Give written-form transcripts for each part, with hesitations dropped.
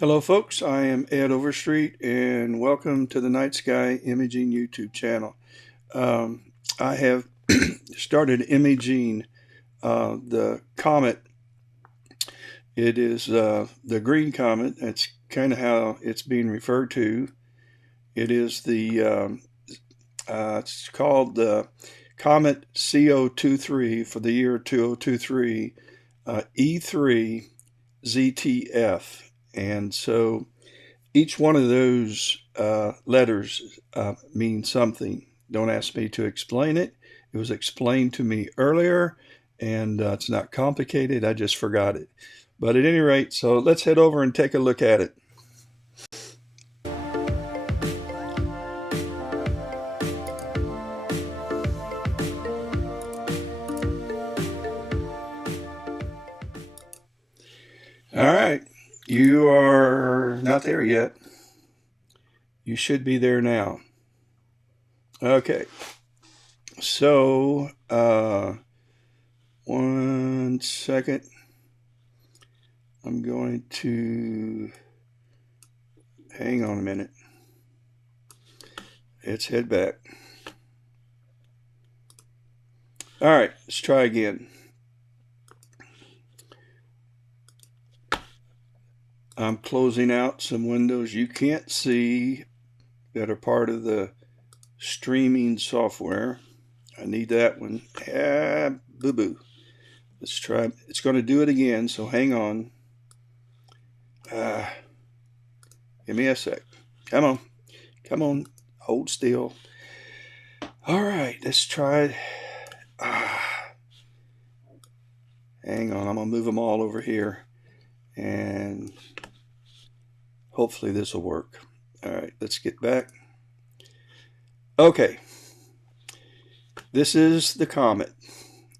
Hello folks, I am Ed Overstreet and welcome to the Night Sky Imaging YouTube channel. I have started imaging the comet. It is the Green Comet. That's kind of how it's being referred to. It is it's called the Comet CO23 for the year 2023, E3 ZTF. And so each one of those letters means something. Don't ask me to explain it. It was explained to me earlier, and it's not complicated. I just forgot it. But at any rate, so let's head over and take a look at it. All right, you are not there yet. You should be there now. Okay, so 1 second. I'm going to hang on a minute. Let's head back. All right, let's try again. I'm closing out some windows you can't see that are part of the streaming software. I need that one. Boo-boo. Let's try. It's going to do it again, so hang on. Give me a sec. Come on. Come on. Hold still. All right, let's try. Hang on. I'm going to move them all over here. And hopefully this will work. All right, let's get back. Okay. This is the comet.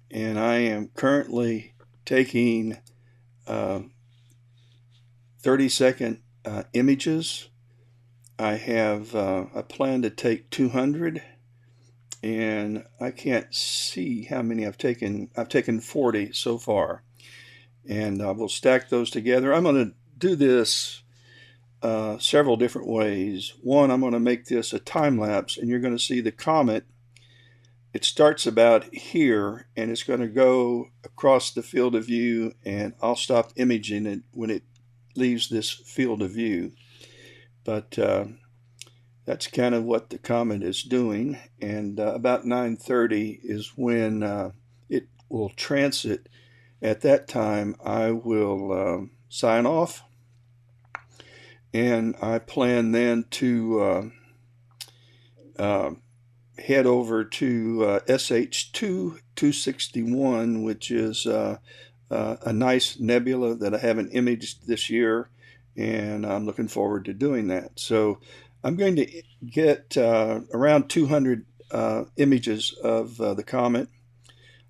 And I am currently taking 30-second images. I plan to take 200, and I can't see how many I've taken. I've taken 40 so far, and we'll stack those together. I'm going to do this several different ways. One, I'm going to make this a time lapse, and you're going to see the comet. It starts about here, and it's going to go across the field of view, and I'll stop imaging it when it leaves this field of view. But that's kind of what the comet is doing, and about 9:30 is when it will transit. At that time, I will sign off, and I plan then to head over to SH2 261, which is a nice nebula that I haven't imaged this year, and I'm looking forward to doing that. So I'm going to get around 200 images of the comet.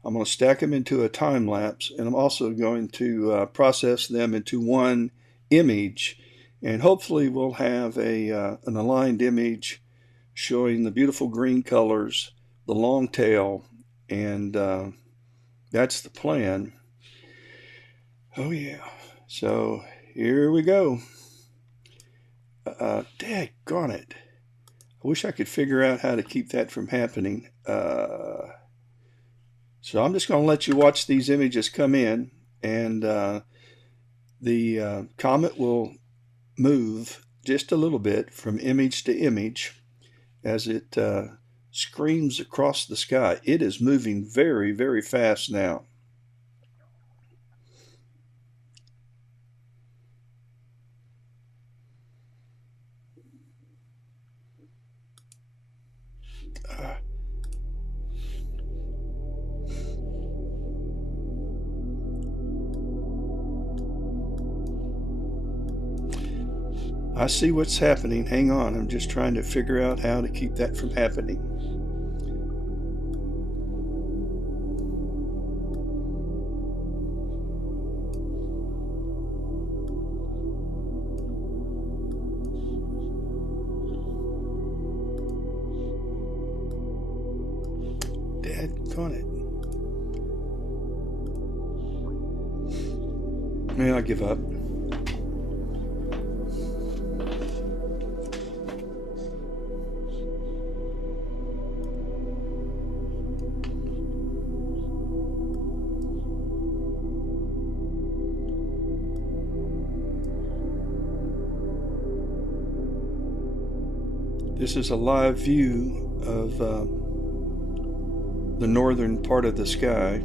I'm going to stack them into a time lapse, and I'm also going to process them into one image, and hopefully we'll have an aligned image showing the beautiful green colors, the long tail, and that's the plan. Oh yeah, so here we go. Daggone it. I wish I could figure out how to keep that from happening. So I'm just going to let you watch these images come in, and the comet will move just a little bit from image to image as it screams across the sky. It is moving very, very fast now. I see what's happening. Hang on, I'm just trying to figure out how to keep that from happening. Daggone it. Yeah, I give up. This is a live view of the northern part of the sky.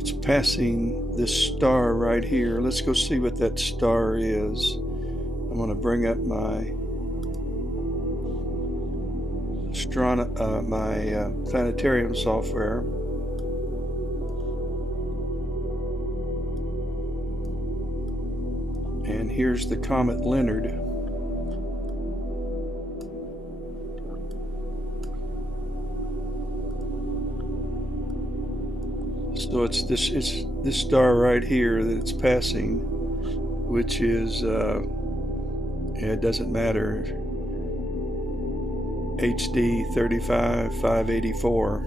It's passing this star right here. Let's go see what that star is. I'm going to bring up my planetarium software. And here's the comet Leonard. So it's this star right here that it's passing, which is it doesn't matter, HD 35584.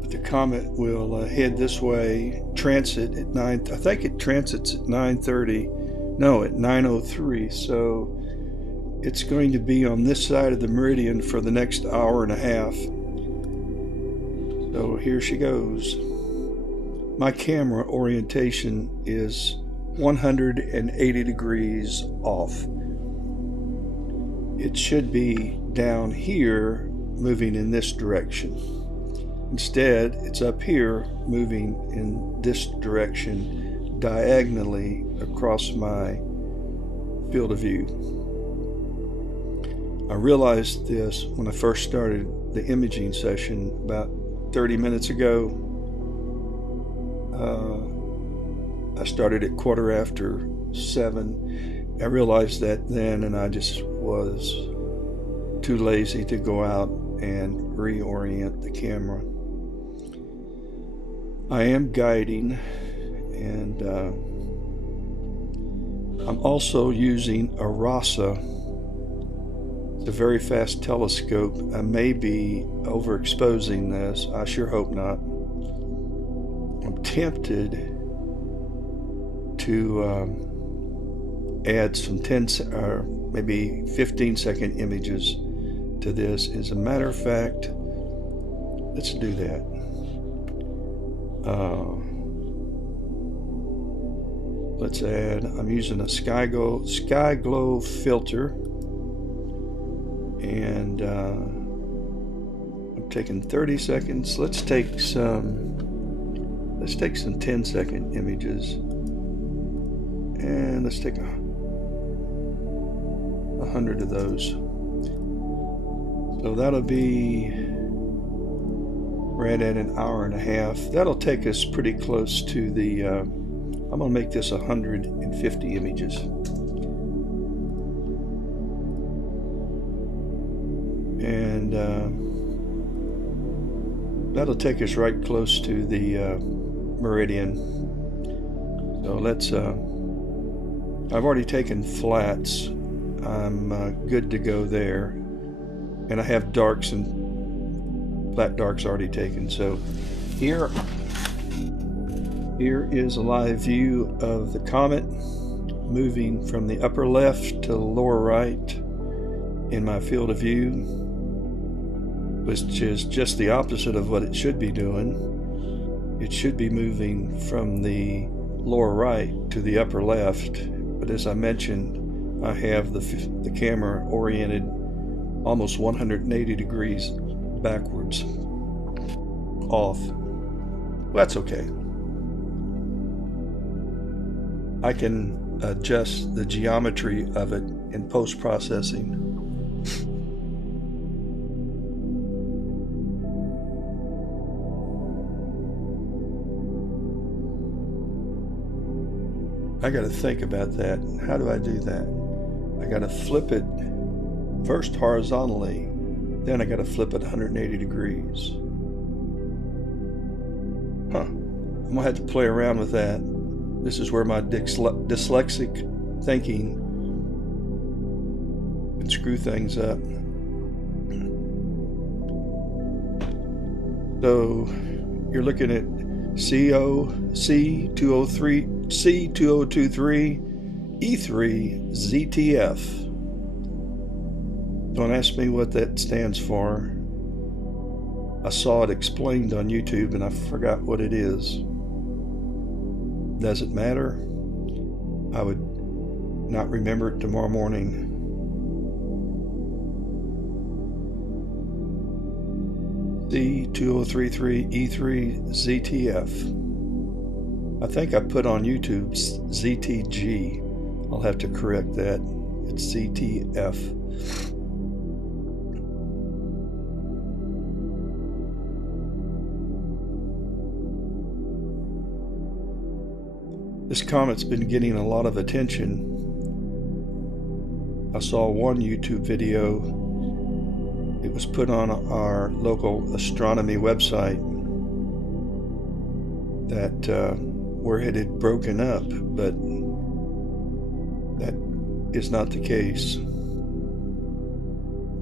But the comet will head this way, transit at 9. I think it transits at 9:30. No, at 9:03. So it's going to be on this side of the meridian for the next hour and a half. So here she goes. My camera orientation is 180 degrees off. It should be down here moving in this direction. Instead, it's up here moving in this direction diagonally across my field of view. I realized this when I first started the imaging session about 30 minutes ago. I started at 7:15. I realized that then, and I just was too lazy to go out and reorient the camera. I am guiding, and I'm also using a RASA. It's a very fast telescope. I may be overexposing this. I sure hope not. I'm tempted to add some 10 or maybe 15-second images to this. As a matter of fact, let's do that. Let's add, I'm using a sky glow filter. And I'm taking 30 seconds. Let's take some 10-second images, and let's take 100 of those. So that'll be right at an hour and a half. That'll take us pretty close to the I'm gonna make this 150 images. And that'll take us right close to the meridian. So let's I've already taken flats. I'm good to go there, and I have darks and flat darks already taken. So here is a live view of the comet moving from the upper left to the lower right in my field of view, which is just the opposite of what it should be doing. It should be moving from the lower right to the upper left, but as I mentioned, I have the camera oriented almost 180 degrees backwards, off. Well, that's okay. I can adjust the geometry of it in post-processing. I got to think about that. How do I do that? I got to flip it first horizontally, then I got to flip it 180 degrees. Huh. I'm going to have to play around with that. This is where my dyslexic thinking can screw things up. So you're looking at C2023 E3 ZTF. Don't ask me what that stands for. I saw it explained on YouTube and I forgot what it is. Does it matter? I would not remember it tomorrow morning. C2033 E3 ZTF. I think I put on YouTube ZTG. I'll have to correct that. It's ZTF. This comet's been getting a lot of attention. I saw one YouTube video. It was put on our local astronomy website that where it had broken up, but that is not the case.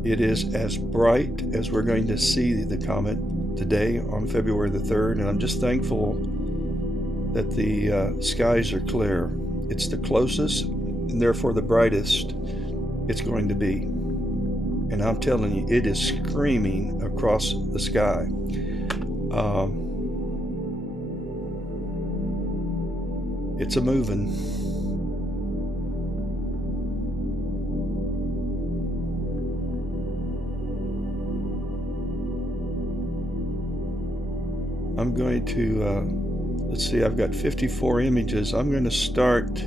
It is as bright as we're going to see the comet today on February the 3rd, and I'm just thankful that the skies are clear. It's the closest and therefore the brightest it's going to be. And I'm telling you, it is screaming across the sky. It's a moving. I'm going to let's see, I've got 54 images. I'm going to start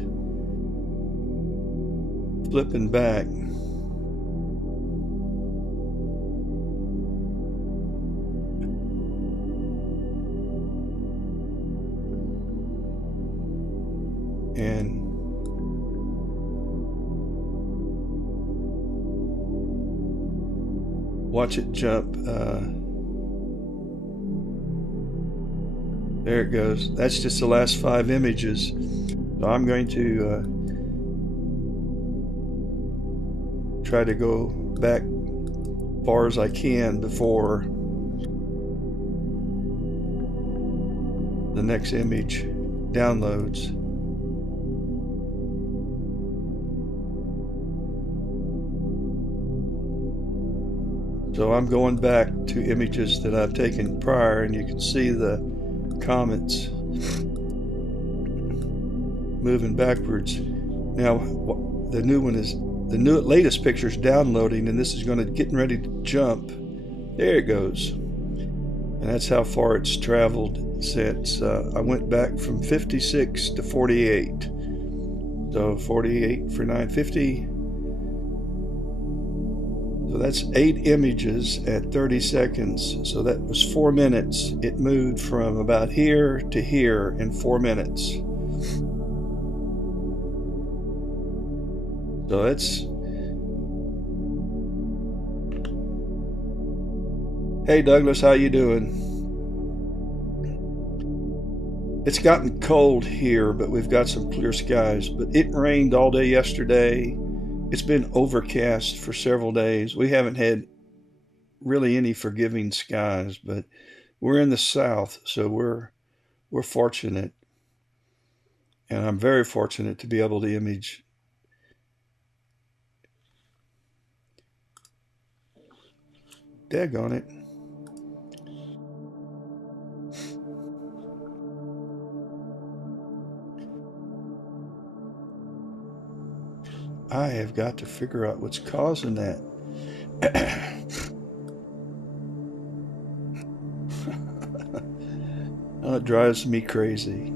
flipping back. And watch it jump. There it goes. That's just the last 5 images. So I'm going to try to go back as far as I can before the next image downloads. So I'm going back to images that I've taken prior, and you can see the comets moving backwards. Now the new one is the latest picture's downloading, and this is getting ready to jump. There it goes. And that's how far it's traveled since I went back from 56 to 48. So 48 for 950. So that's 8 images at 30 seconds. So that was 4 minutes. It moved from about here to here in 4 minutes. So that's... Hey Douglas, how you doing? It's gotten cold here, but we've got some clear skies. But it rained all day yesterday. It's been overcast for several days. We haven't had really any forgiving skies, but we're in the south, so we're fortunate. And I'm very fortunate to be able to image. Daggone it. I have got to figure out what's causing that. Oh, it drives me crazy.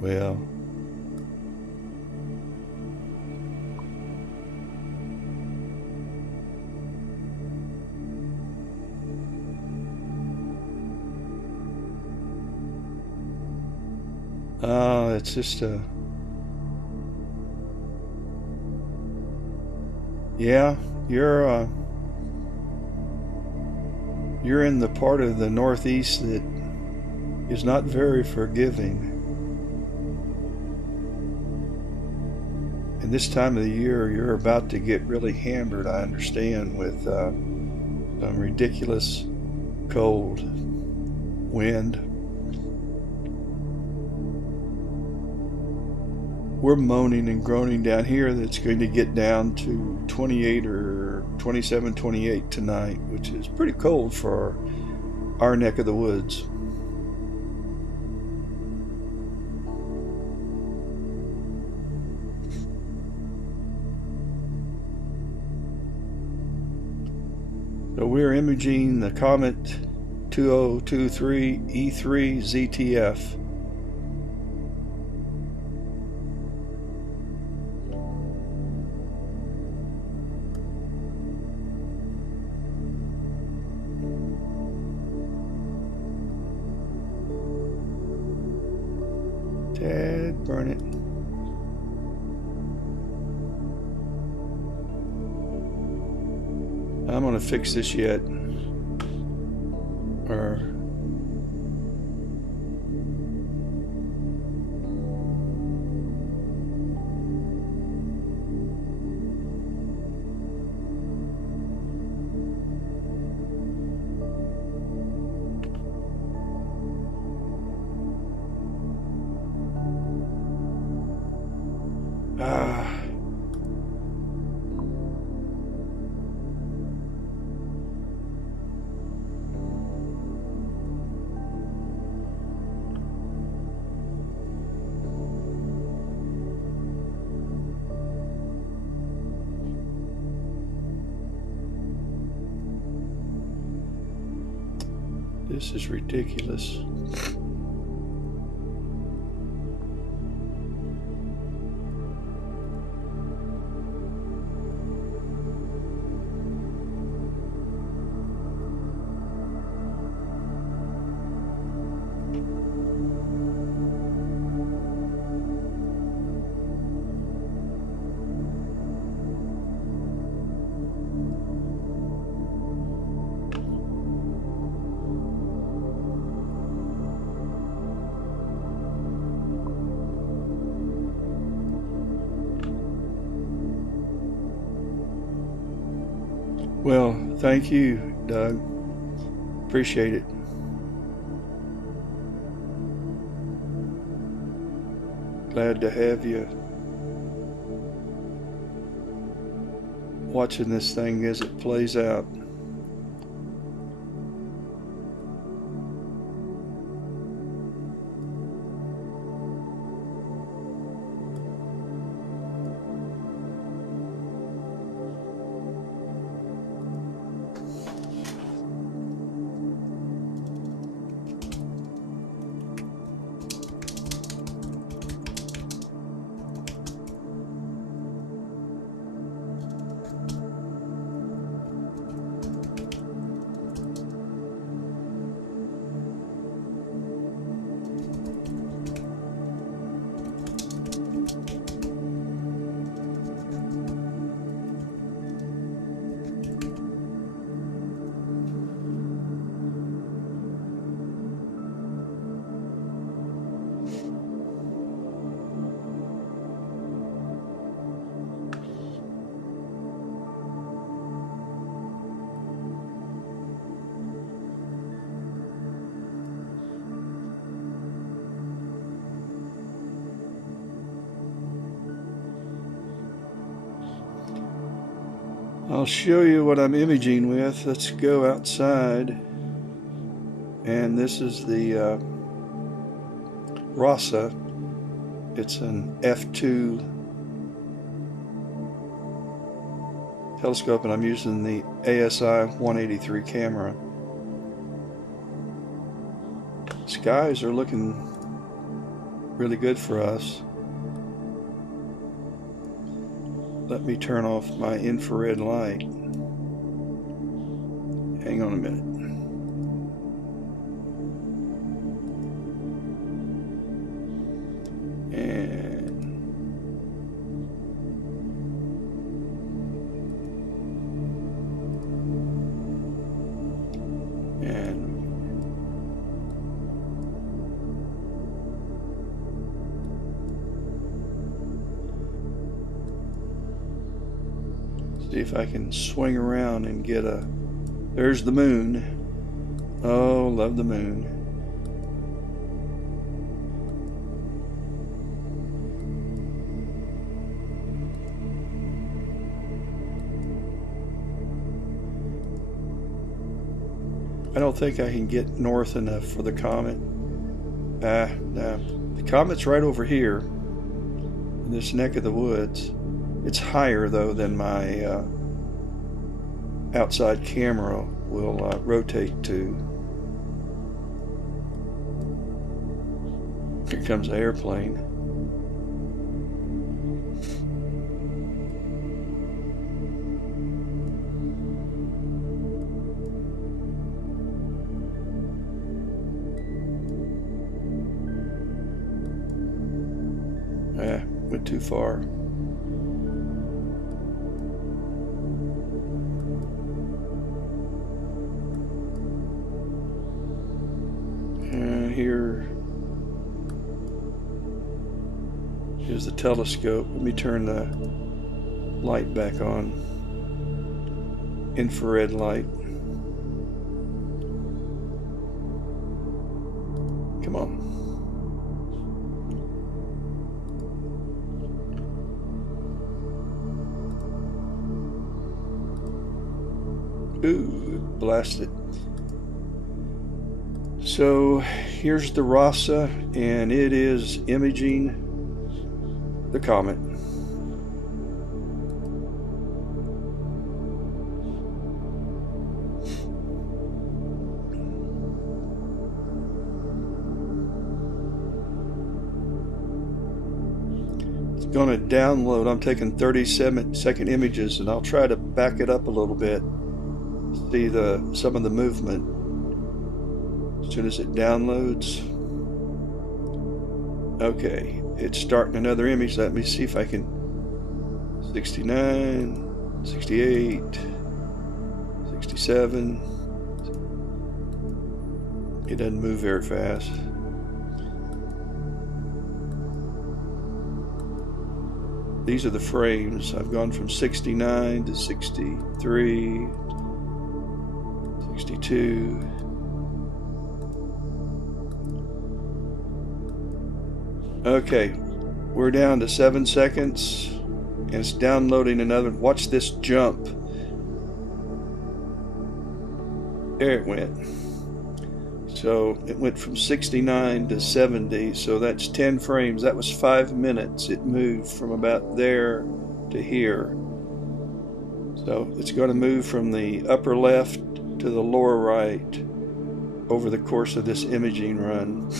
Well, it's just Yeah, you're in the part of the Northeast that is not very forgiving. And this time of the year, you're about to get really hammered, I understand, with some ridiculous cold, wind. We're moaning and groaning down here that it's going to get down to 28 or 27, 28 tonight, which is pretty cold for our neck of the woods. So we're imaging the Comet 2023 E3 ZTF. Tad, burn it. I'm gonna fix this yet. Or this is ridiculous. Well, thank you, Doug. Appreciate it. Glad to have you watching this thing as it plays out. I'll show you what I'm imaging with. Let's go outside. And this is the RASA. It's an F2 telescope, and I'm using the ASI 183 camera. Skies are looking really good for us. Let me turn off my infrared light. Hang on a minute. And See if I can swing around and get a... There's the moon. Oh, love the moon. I don't think I can get north enough for the comet. No. The comet's right over here in this neck of the woods. It's higher though than my outside camera will rotate to. Here comes the airplane. Went too far. Here's the telescope. Let me turn the light back on. Infrared light. Come on. Ooh, blasted. So here's the RASA, and it is imaging the comet. It's going to download. I'm taking 37-second images, and I'll try to back it up a little bit. See some of the movement as soon as it downloads. Okay, it's starting another image. Let me see if I can. 69, 68, 67. It doesn't move very fast. These are the frames. I've gone from 69 to 63, 62. Okay, we're down to 7 seconds, and it's downloading another. Watch this jump. There it went. So it went from 69 to 70, so that's 10 frames. That was 5 minutes. It moved from about there to here. So it's going to move from the upper left to the lower right over the course of this imaging run.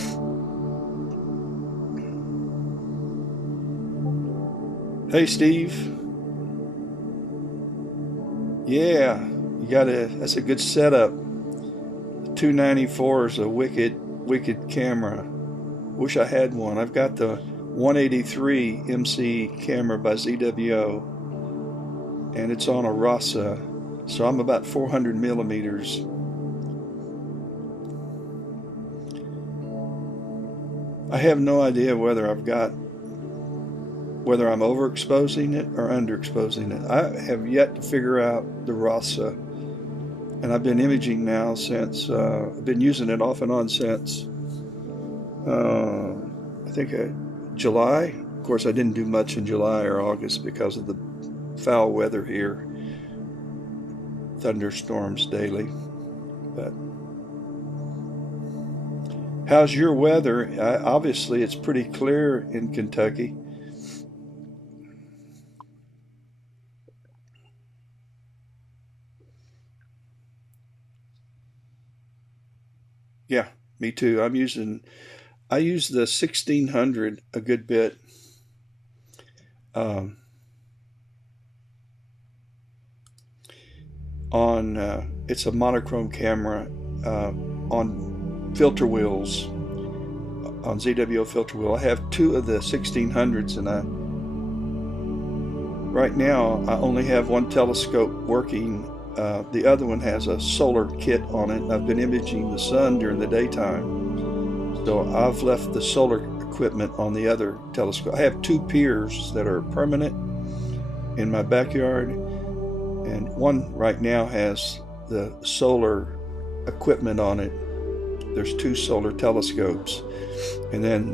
Hey Steve. Yeah, that's a good setup. The 294 is a wicked camera. Wish I had one. I've got the 183 MC camera by ZWO, and it's on a RASA, so I'm about 400 millimeters. I have no idea whether I'm overexposing it or underexposing it. I have yet to figure out the RASA, and I've been imaging now since, I've been using it off and on since, I think July. Of course, I didn't do much in July or August because of the foul weather here. Thunderstorms daily. But how's your weather? Obviously, it's pretty clear in Kentucky. Yeah, me too. I use the 1600 a good bit. It's a monochrome camera on filter wheels, on ZWO filter wheel. I have 2 of the 1600s, and right now I only have one telescope working. The other one has a solar kit on it. I've been imaging the sun during the daytime, so I've left the solar equipment on the other telescope. I have 2 piers that are permanent in my backyard, and one right now has the solar equipment on it. There's 2 solar telescopes, and then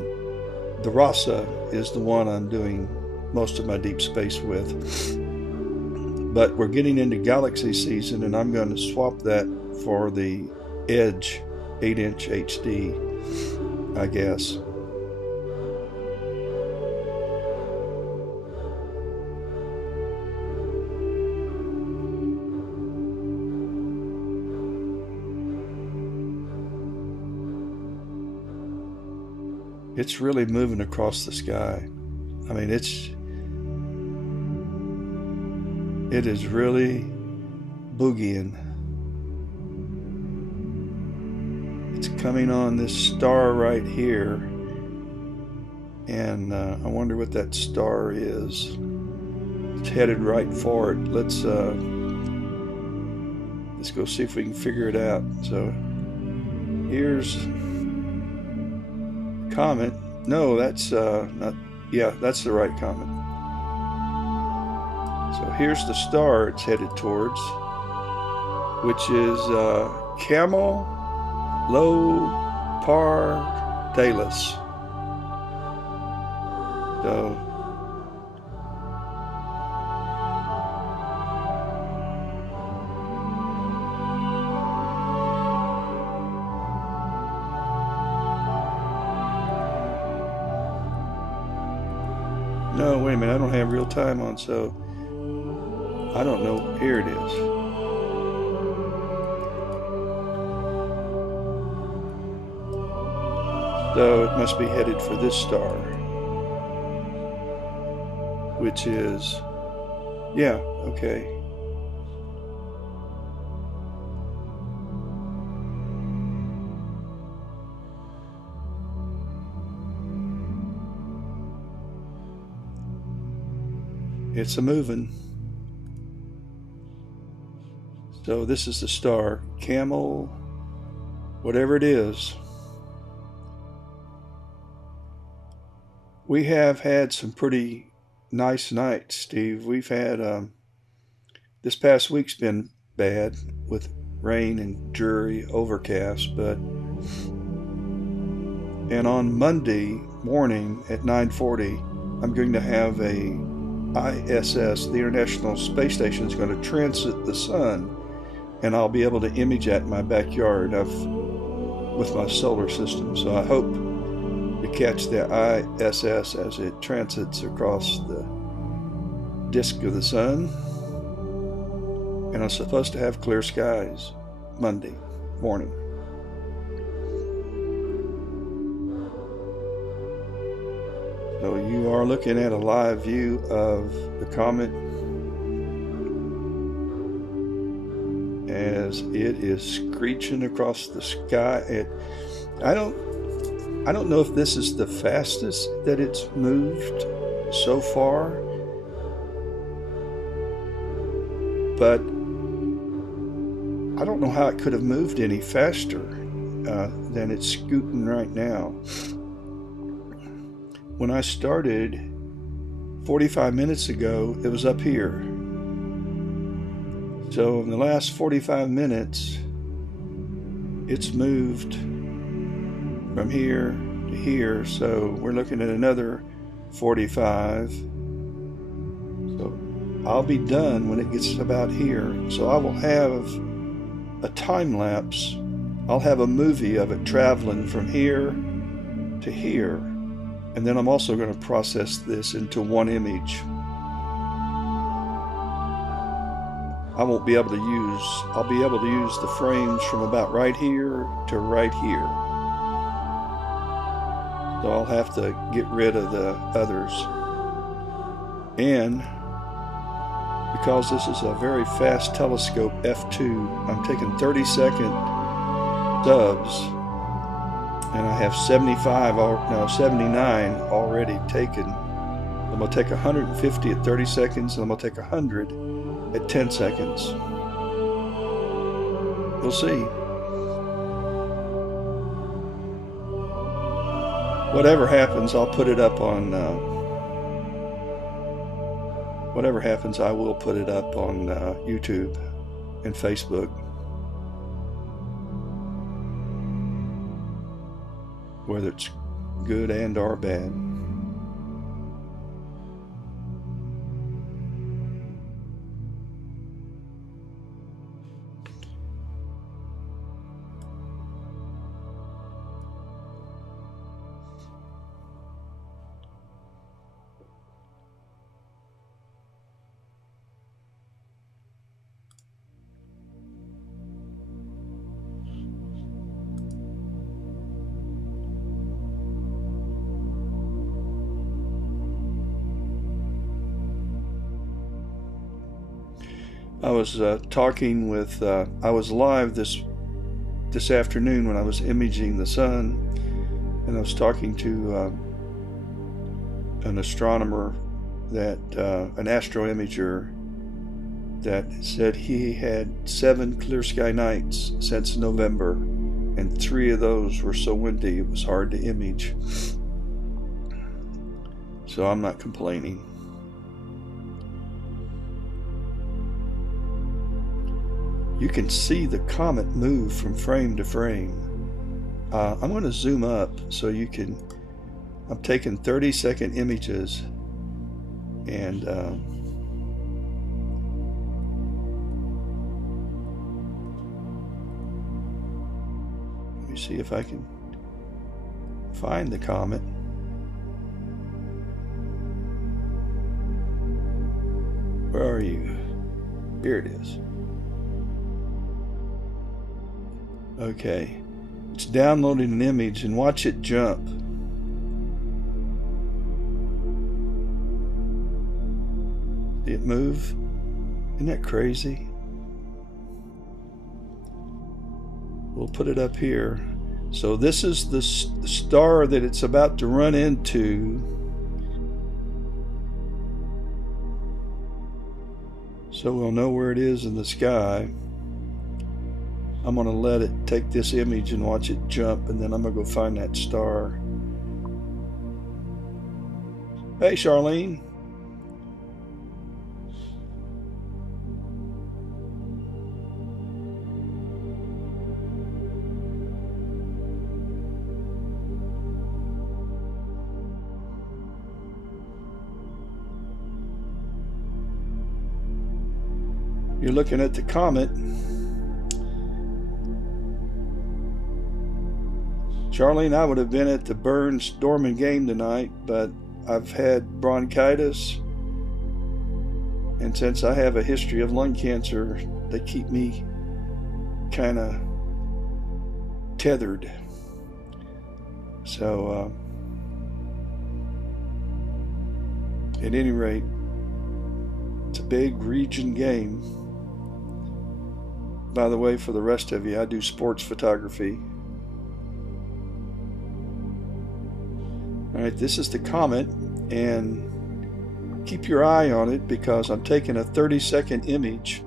the Rasa is the one I'm doing most of my deep space with. But we're getting into galaxy season, and I'm going to swap that for the Edge 8-inch HD, I guess. It's really moving across the sky. I mean, it is really boogieing. It's coming on this star right here, and I wonder what that star is. It's headed right for it. Let's go see if we can figure it out. So here's comet. No, that's not. Yeah, that's the right comet. So here's the star it's headed towards, which is Camel Lopardalis. So no, wait a minute, I don't have real time on, so I don't know. Here it is. So it must be headed for this star, which is, yeah, okay. It's a moving. So this is the star, Camel, whatever it is. We have had some pretty nice nights, Steve. We've had, this past week's been bad with rain and dreary overcast, and on Monday morning at 9:40, I'm going to have a ISS, the International Space Station, is going to transit the sun, and I'll be able to image that in my backyard with my solar system. So I hope to catch the ISS as it transits across the disk of the sun. And I'm supposed to have clear skies Monday morning. So you are looking at a live view of the comet as it is screeching across the sky. I don't know if this is the fastest that it's moved so far, but I don't know how it could have moved any faster than it's scooting right now. When I started 45 minutes ago, it was up here. So in the last 45 minutes, it's moved from here to here. So we're looking at another 45. So I'll be done when it gets about here. So I will have a time lapse. I'll have a movie of it traveling from here to here. And then I'm also going to process this into one image. I'll be able to use the frames from about right here to right here. So I'll have to get rid of the others. And because this is a very fast telescope, f2, I'm taking 30-second stubs. And I have 79 already taken. I'm going to take 150 at 30 seconds, and I'm going to take 100 at 10 seconds. We'll see. Whatever happens, I'll put it up on whatever happens, I will put it up on YouTube and Facebook. Whether it's good and or bad. I was talking with, I was live this afternoon when I was imaging the sun, and I was talking to an astronomer that, an astro imager, that said he had 7 clear sky nights since November, and 3 of those were so windy it was hard to image. So I'm not complaining. You can see the comet move from frame to frame. I'm going to zoom up so you can, I'm taking 30-second images, and let me see if I can find the comet. Where are you? Here it is. Okay, it's downloading an image, and watch it jump. See it move? Isn't that crazy? We'll put it up here. So this is the star that it's about to run into. So we'll know where it is in the sky. I'm going to let it take this image and watch it jump, and then I'm going to go find that star. Hey, Charlene. You're looking at the comet. Charlene, I would have been at the Burns Dorman game tonight, but I've had bronchitis, and since I have a history of lung cancer, they keep me kind of tethered. So, at any rate, it's a big region game. By the way, for the rest of you, I do sports photography. All right, this is the comet, and keep your eye on it because I'm taking a 30-second image.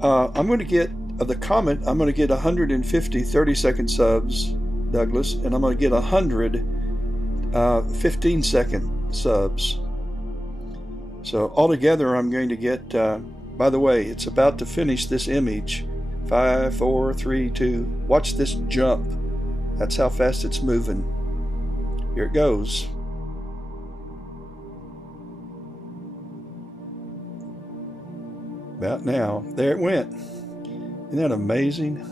I'm going to get, of the comet, I'm going to get 150 30-second subs, Douglas, and I'm going to get 100 15-second subs. So altogether, I'm going to get, by the way, it's about to finish this image. 5, 4, 3, 2. Watch this jump. That's how fast it's moving. Here it goes. About now. There it went. Isn't that amazing?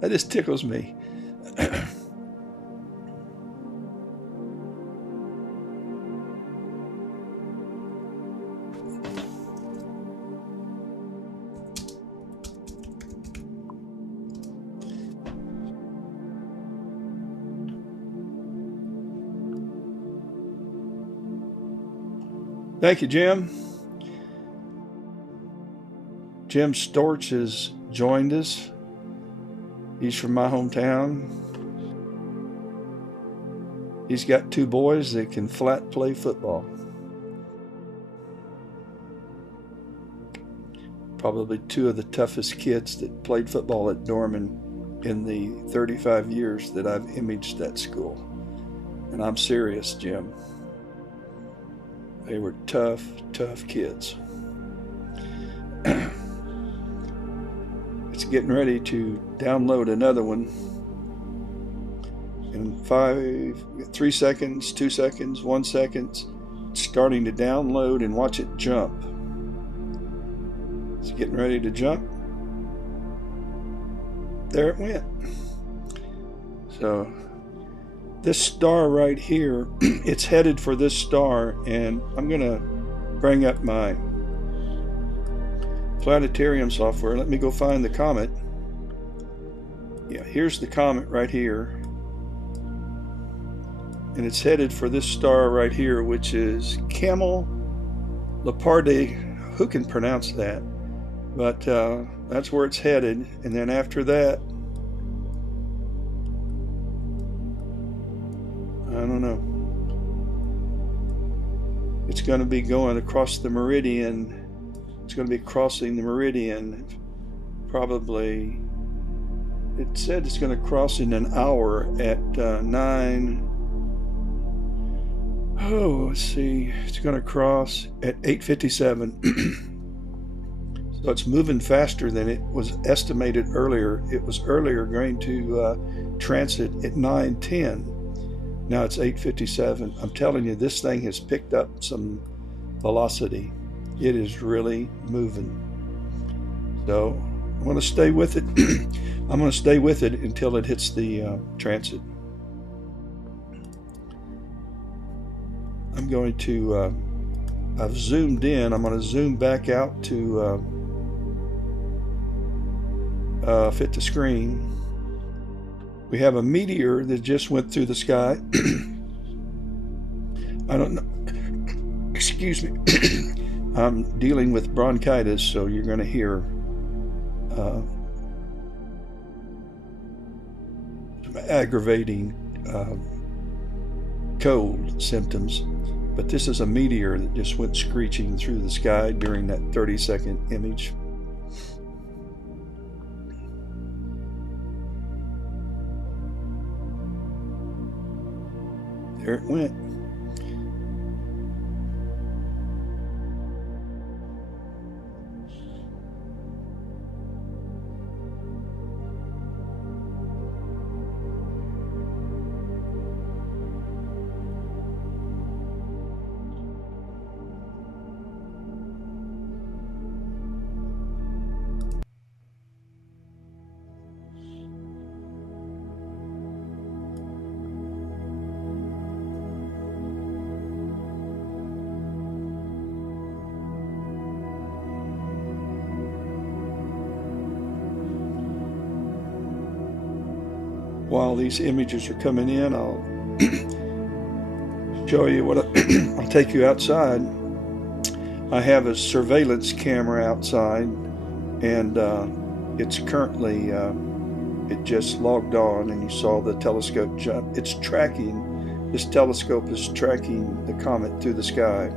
That just tickles me. Thank you, Jim. Jim Storch has joined us. He's from my hometown. He's got 2 boys that can flat play football. Probably 2 of the toughest kids that played football at Dorman in the 35 years that I've imaged that school. And I'm serious, Jim. They were tough, tough kids. It's getting ready to download another one. In 3 seconds, 2 seconds, 1 second, it's starting to download, and watch it jump. It's getting ready to jump. There it went. So this star right here, it's headed for this star, and I'm going to bring up my planetarium software. Let me go find the comet. Yeah, here's the comet right here. And it's headed for this star right here, which is Camel Lepardi. Who can pronounce that? But that's where it's headed. And then after that, I don't know. It's going to be going across the meridian. It's going to be crossing the meridian. Probably, it said it's going to cross in an hour at 9. Oh, let's see. It's going to cross at 8:57. So it's moving faster than it was estimated earlier. It was earlier going to transit at 9:10. Now it's 8:57. I'm telling you, this thing has picked up some velocity. It is really moving. So I'm going to stay with it. I'm going to stay with it until it hits the transit. I'm going to, I've zoomed in. I'm going to zoom back out to fit the screen. We have a meteor that just went through the sky. I don't know. Excuse me. I'm dealing with bronchitis, so you're going to hear some aggravating cold symptoms. But this is a meteor that just went screeching through the sky during that 30-second image. There it went. While these images are coming in, I'll show you what I'll take you outside. I have a surveillance camera outside, and it's currently it just logged on, and you saw the telescope jump. It's tracking. This telescope is tracking the comet through the sky,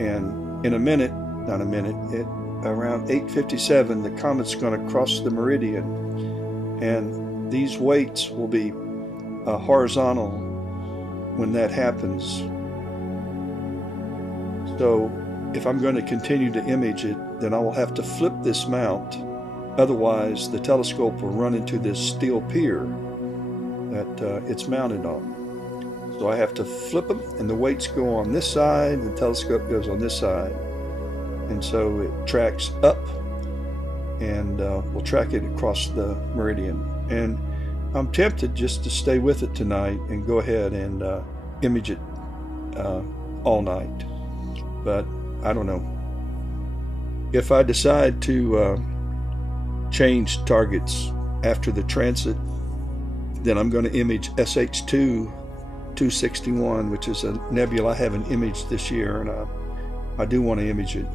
and in a minute, not a minute, around 8:57, the comet's going to cross the meridian, and these weights will be horizontal when that happens. So if I'm going to continue to image it, then I will have to flip this mount. Otherwise, the telescope will run into this steel pier that it's mounted on. So I have to flip them, and the weights go on this side, and the telescope goes on this side. And so it tracks up, and we'll track it across the meridian. And I'm tempted just to stay with it tonight and go ahead and image it all night. But I don't know. If I decide to change targets after the transit, then I'm going to image SH2-261, which is a nebula I haven't imaged this year, and I do want to image it.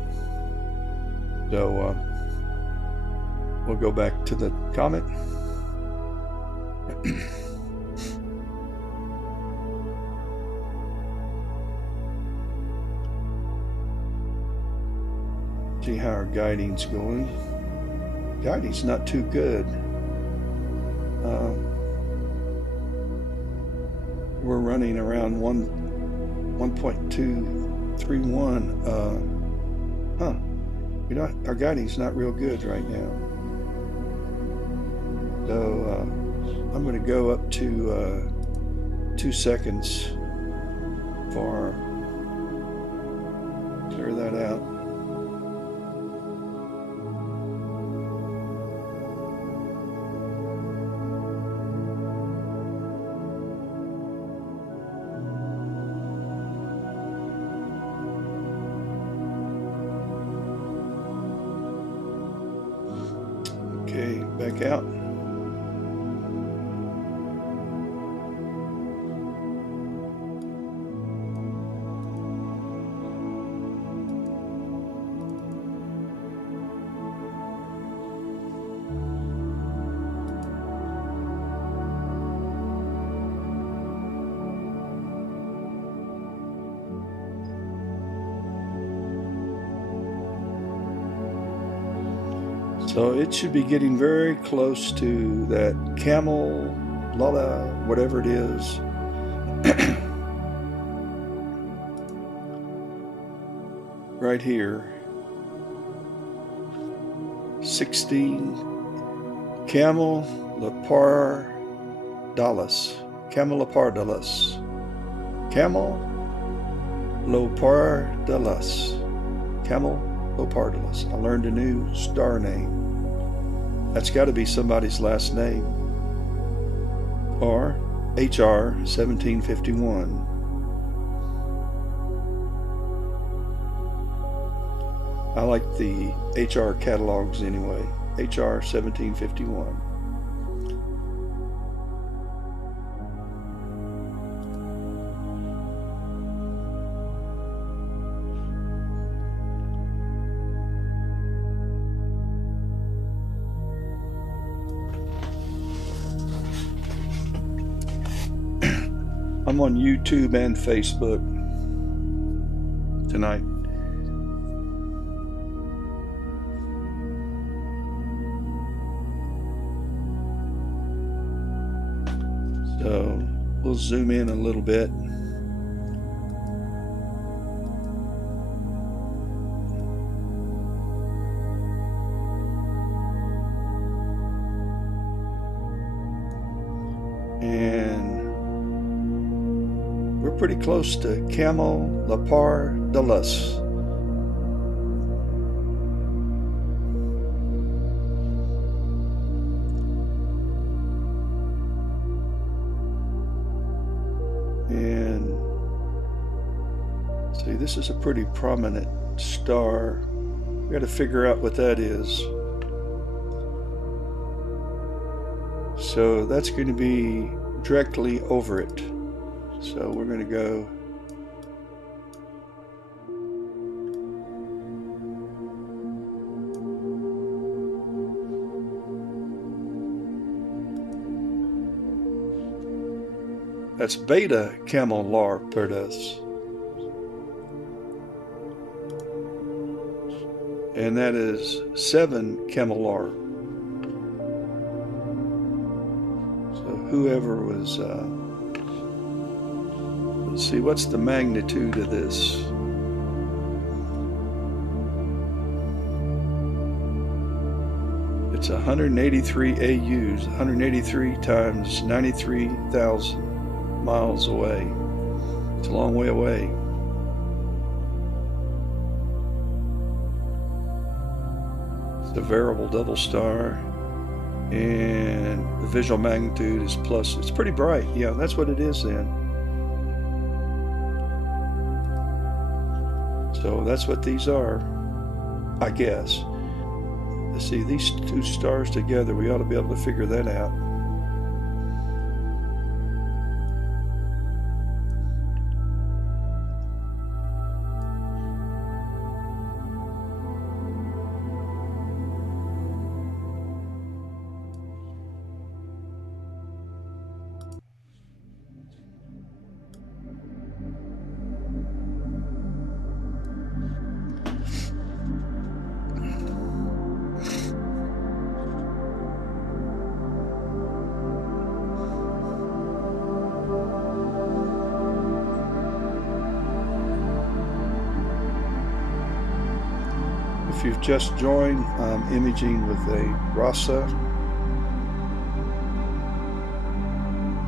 So we'll go back to the comet. See how our guiding's going. Guiding's not too good. we're running around 1.231. Our guiding's not real good right now. So I'm going to go up to 2 seconds for clear that out. Okay, back out. So it should be getting very close to that camel, Lala, whatever it is. Right here. 16. Camel Lepardalis. Camel Lepardalis. Camel Lepardalis. Camel Lepardalis. I learned a new star name. That's got to be somebody's last name. Or HR 1751. I like the HR catalogs anyway. HR 1751. I'm on YouTube and Facebook tonight. So we'll zoom in a little bit. And we're pretty close to Camel Lepardalis. And see, this is a pretty prominent star. We got to figure out what that is. So that's going to be directly over it. So we're going to go that's Beta Camelopardalis. And that is 7 Camelar. So whoever was let's see, what's the magnitude of this? It's 183 AUs, 183 times 93,000 miles away. It's a long way away. It's a variable double star, and the visual magnitude is plus. It's pretty bright. Yeah, that's what it is then. So that's what these are, I guess. Let's see, these two stars together, we ought to be able to figure that out. you've just joined, I'm imaging with a RASA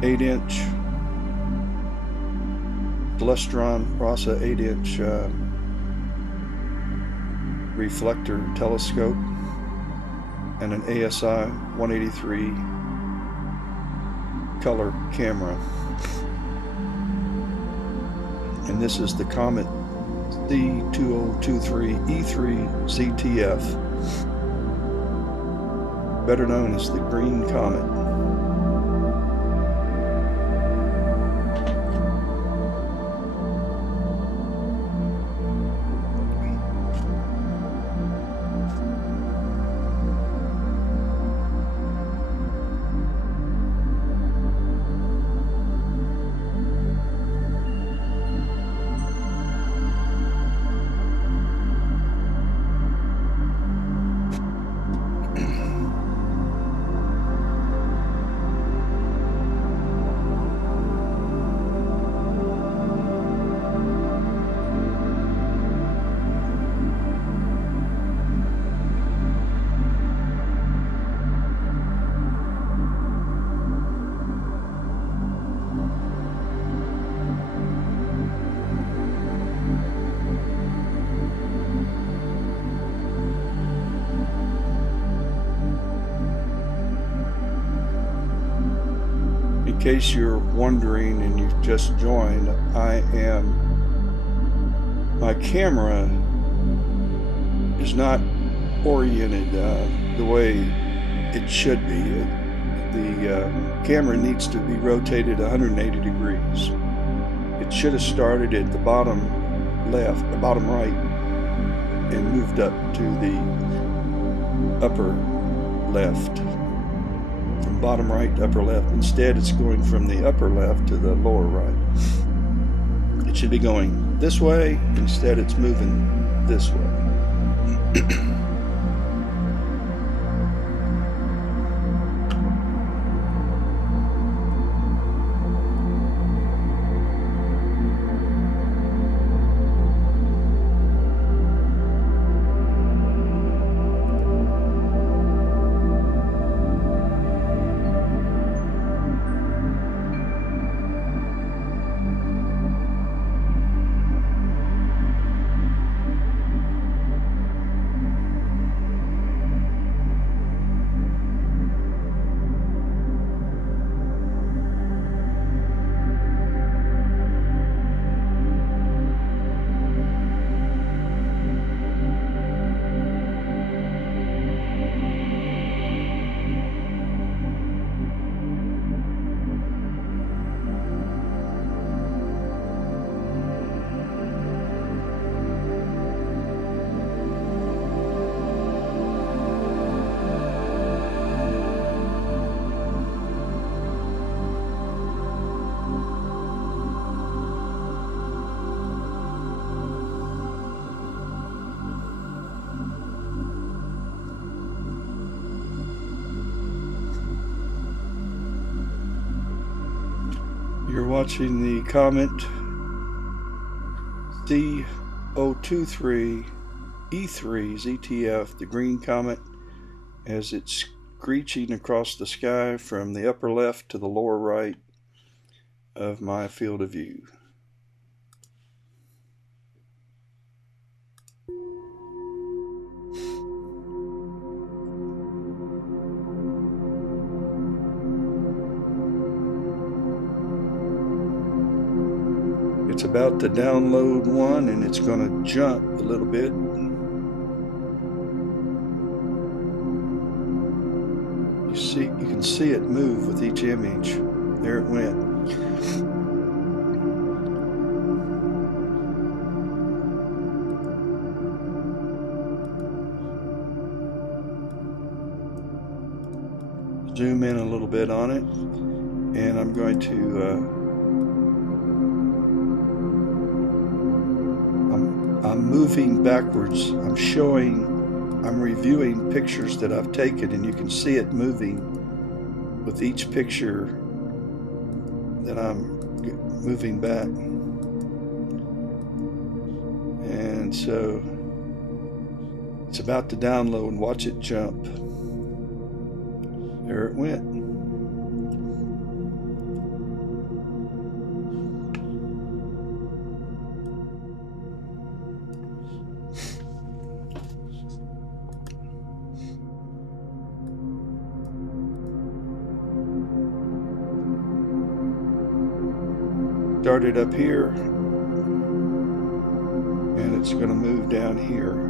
8-inch Celestron RASA 8-inch reflector telescope and an ASI 183 color camera. And this is the Comet C2023 E3 ZTF, better known as the Green Comet. In case you're wondering and you've just joined, my camera is not oriented the way it should be. The camera needs to be rotated 180 degrees. It should have started at the bottom left, the bottom right, and moved up to the upper left. From bottom right to upper left. Instead, it's going from the upper left to the lower right. It should be going this way. Instead, it's moving this way. You're watching the Comet C023 E3 ZTF, the Green Comet, as it's screeching across the sky from the upper left to the lower right of my field of view. It's about to download one, and it's going to jump a little bit. You can see it move with each image. There it went. Zoom in a little bit on it, and I'm going to I'm moving backwards. I'm reviewing pictures that I've taken, and you can see it moving with each picture that I'm moving back. And so It's about to download. Watch it jump. There it went. Started up here, and it's going to move down here.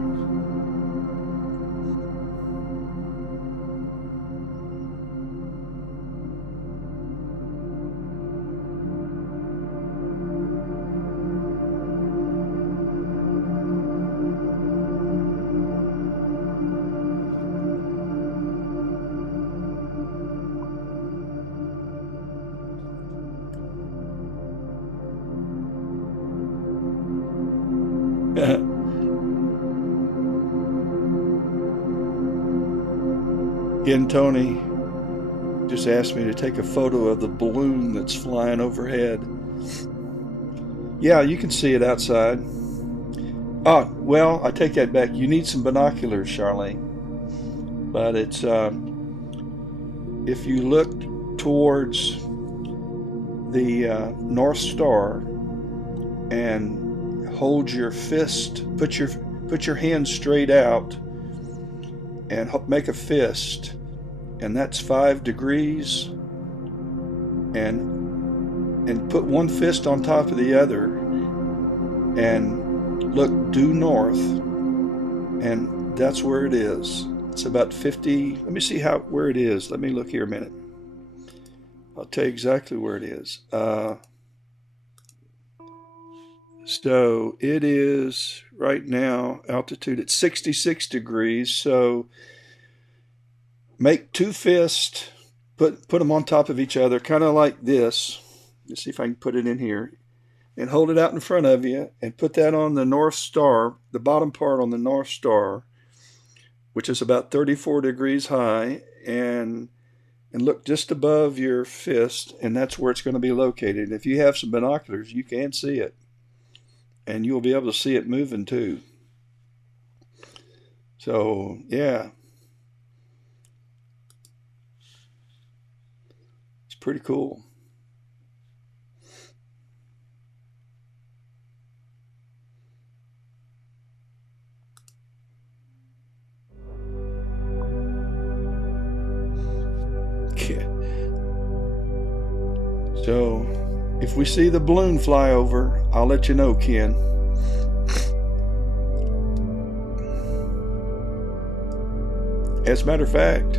Again, Tony just asked me to take a photo of the balloon that's flying overhead. Yeah, you can see it outside. Oh, well, I take that back. You need some binoculars, Charlene. But it's, if you look towards the North Star and hold your fist, put your hand straight out and make a fist, and that's 5 degrees, and put one fist on top of the other and look due north, and that's where it is. It's about 50. Let me see where it is. Let me look here a minute. I'll tell you exactly where it is. So it is right now altitude at 66 degrees. So make 2 fists, put them on top of each other, kind of like this. Let's see if I can put it in here, and hold it out in front of you, and put that on the North Star, the bottom part on the North Star, which is about 34 degrees high, and look just above your fist, and that's where it's going to be located. If you have some binoculars, you can see it, and you'll be able to see it moving too. So, yeah. It's pretty cool. So, if we see the balloon fly over, I'll let you know, Ken. As a matter of fact,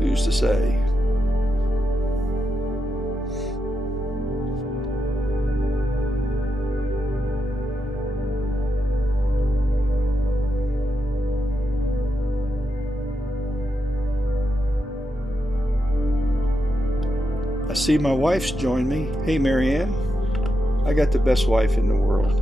who's to say? I see my wife's joined me. Hey, Marianne. I got the best wife in the world.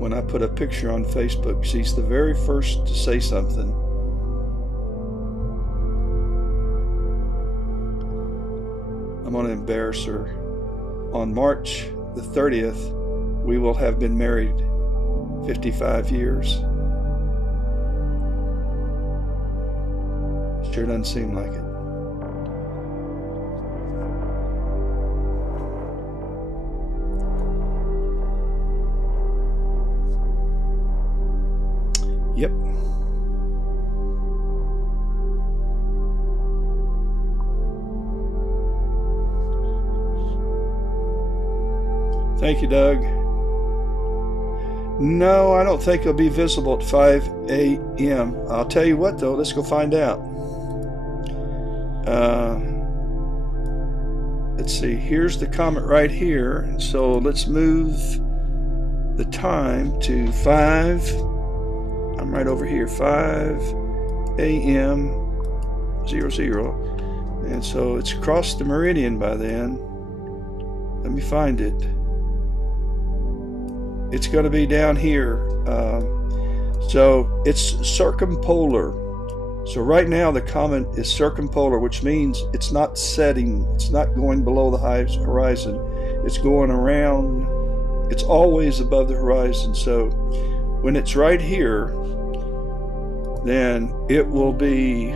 When I put a picture on Facebook, she's the very first to say something. I'm going to embarrass her. On March the 30th, we will have been married 55 years. Sure doesn't seem like it. Yep. Thank you, Doug. No, I don't think it'll be visible at 5 a.m. I'll tell you what, though. Let's go find out. Let's see. Here's the comet right here. So let's move the time to 5. I'm right over here. 5 a.m. 00. And so it's crossed the meridian by then. Let me find it. It's going to be down here. So it's circumpolar. So right now the comet is circumpolar, which means it's not setting, it's not going below the horizon, it's going around, it's always above the horizon. So when it's right here, then it will be,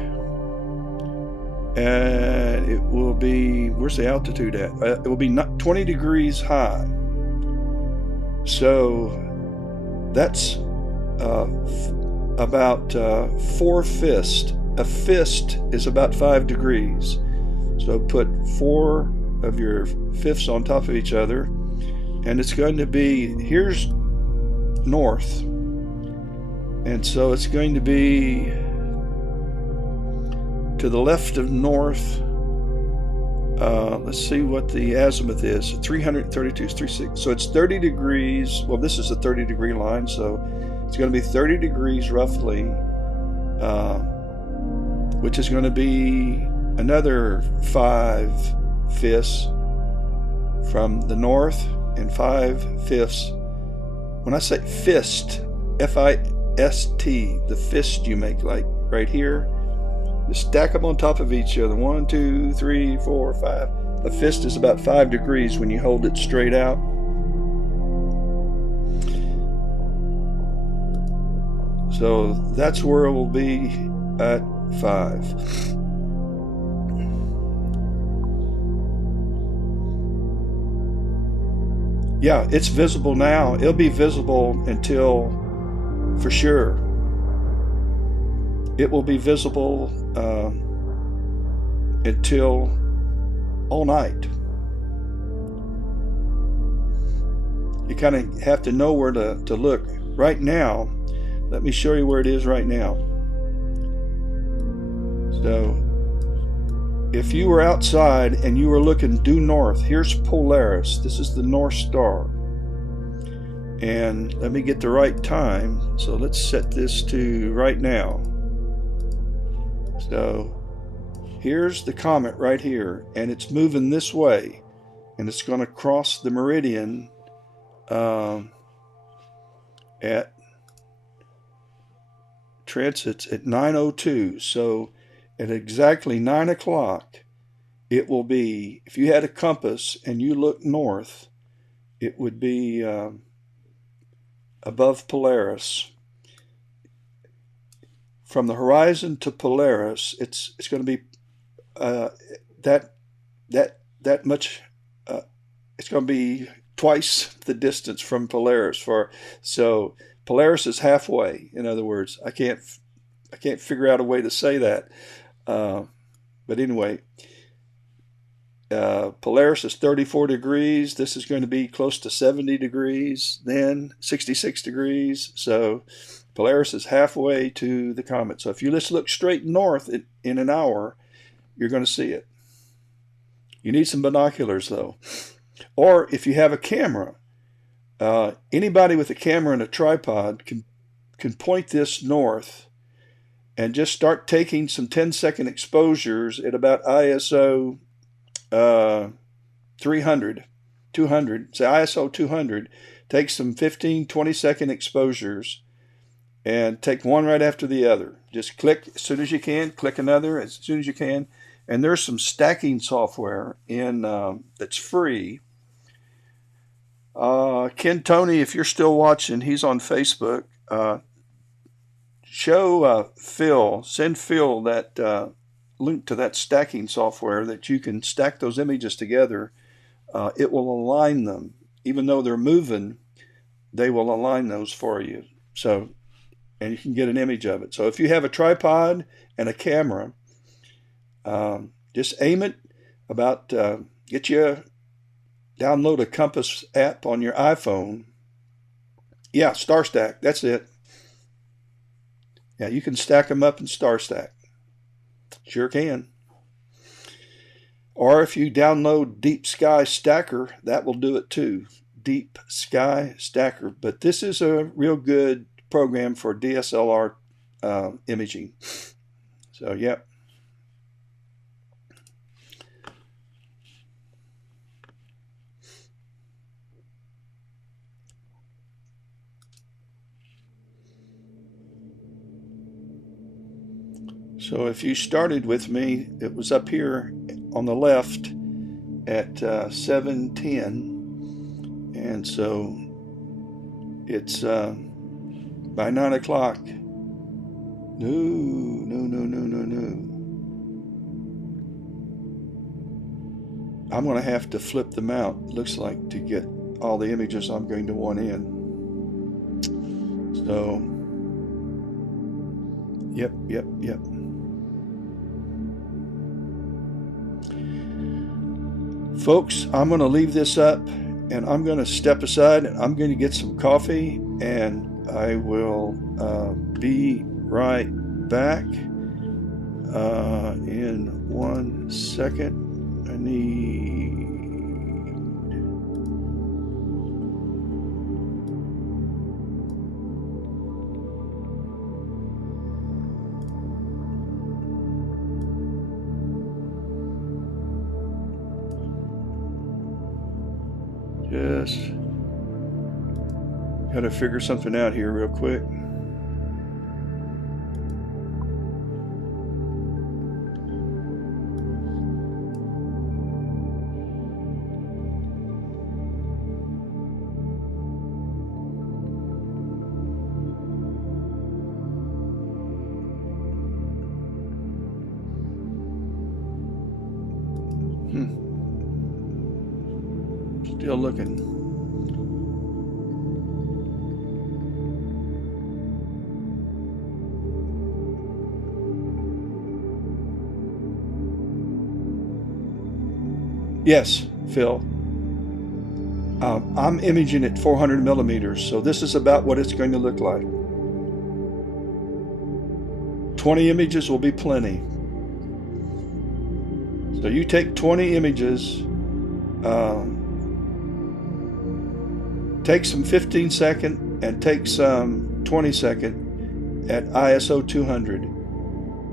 where's the altitude at? It will be 20 degrees high. So that's about 4 fists. A fist is about 5 degrees. So put 4 of your fifths on top of each other, and it's going to be, here's north, and so it's going to be to the left of north. Let's see what the azimuth is. 332 is 36. So it's 30 degrees. Well, this is a 30 degree line, so it's going to be 30 degrees roughly, which is going to be another 5 fifths from the north and 5 fifths. When I say fist, F-I-S-T, the fist you make, like right here, just stack them on top of each other. 1, 2, 3, 4, 5. A fist is about 5 degrees when you hold it straight out. So that's where it will be at 5. Yeah, it's visible now. It'll be visible until, for sure, it will be visible until all night. You kind of have to know where to look. Right now, let me show you where it is right now. So if you were outside and you were looking due north, here's Polaris. This is the North Star. And let me get the right time. So let's set this to right now. So here's the comet right here, and it's moving this way, and it's going to cross the meridian at transits at 9:02. So at exactly 9 o'clock, it will be, if you had a compass and you look north, it would be above Polaris. From the horizon to Polaris, it's going to be that much. It's going to be twice the distance from Polaris. So Polaris is halfway. In other words, I can't figure out a way to say that. But anyway, Polaris is 34 degrees. This is going to be close to 70 degrees, then 66 degrees. So Polaris is halfway to the comet. So if you just look straight north in an hour, you're going to see it. You need some binoculars, though. Or if you have a camera, anybody with a camera and a tripod can point this north and just start taking some 10-second exposures at about ISO 300, 200, say ISO 200, take some 15, 20-second exposures and take one right after the other. Just click as soon as you can, click another as soon as you can. And there's some stacking software that's free. Ken Tony, if you're still watching, he's on Facebook. Show Phil, send Phil that link to that stacking software that you can stack those images together. It will align them. Even though they're moving, they will align those for you. So, and you can get an image of it. So if you have a tripod and a camera, just aim it about, download a compass app on your iPhone. Yeah, Star Stack, that's it. Yeah, you can stack them up in Star Stack. Sure can. Or if you download Deep Sky Stacker, that will do it too. Deep Sky Stacker. But this is a real good program for DSLR imaging. So, yeah. So if you started with me, it was up here on the left at 7:10, and so it's by 9 o'clock. No, no, no, no, no, no. I'm going to have to flip them out, looks like, to get all the images I'm going to want in. So, yep. Folks, I'm going to leave this up, and I'm going to step aside, and I'm going to get some coffee, and I will be right back in 1 second. I need just got to figure something out here real quick. Still looking. Yes, Phil. I'm imaging at 400 millimeters, so this is about what it's going to look like. 20 images will be plenty. So you take 20 images, take some 15 second and take some 20 second at ISO 200.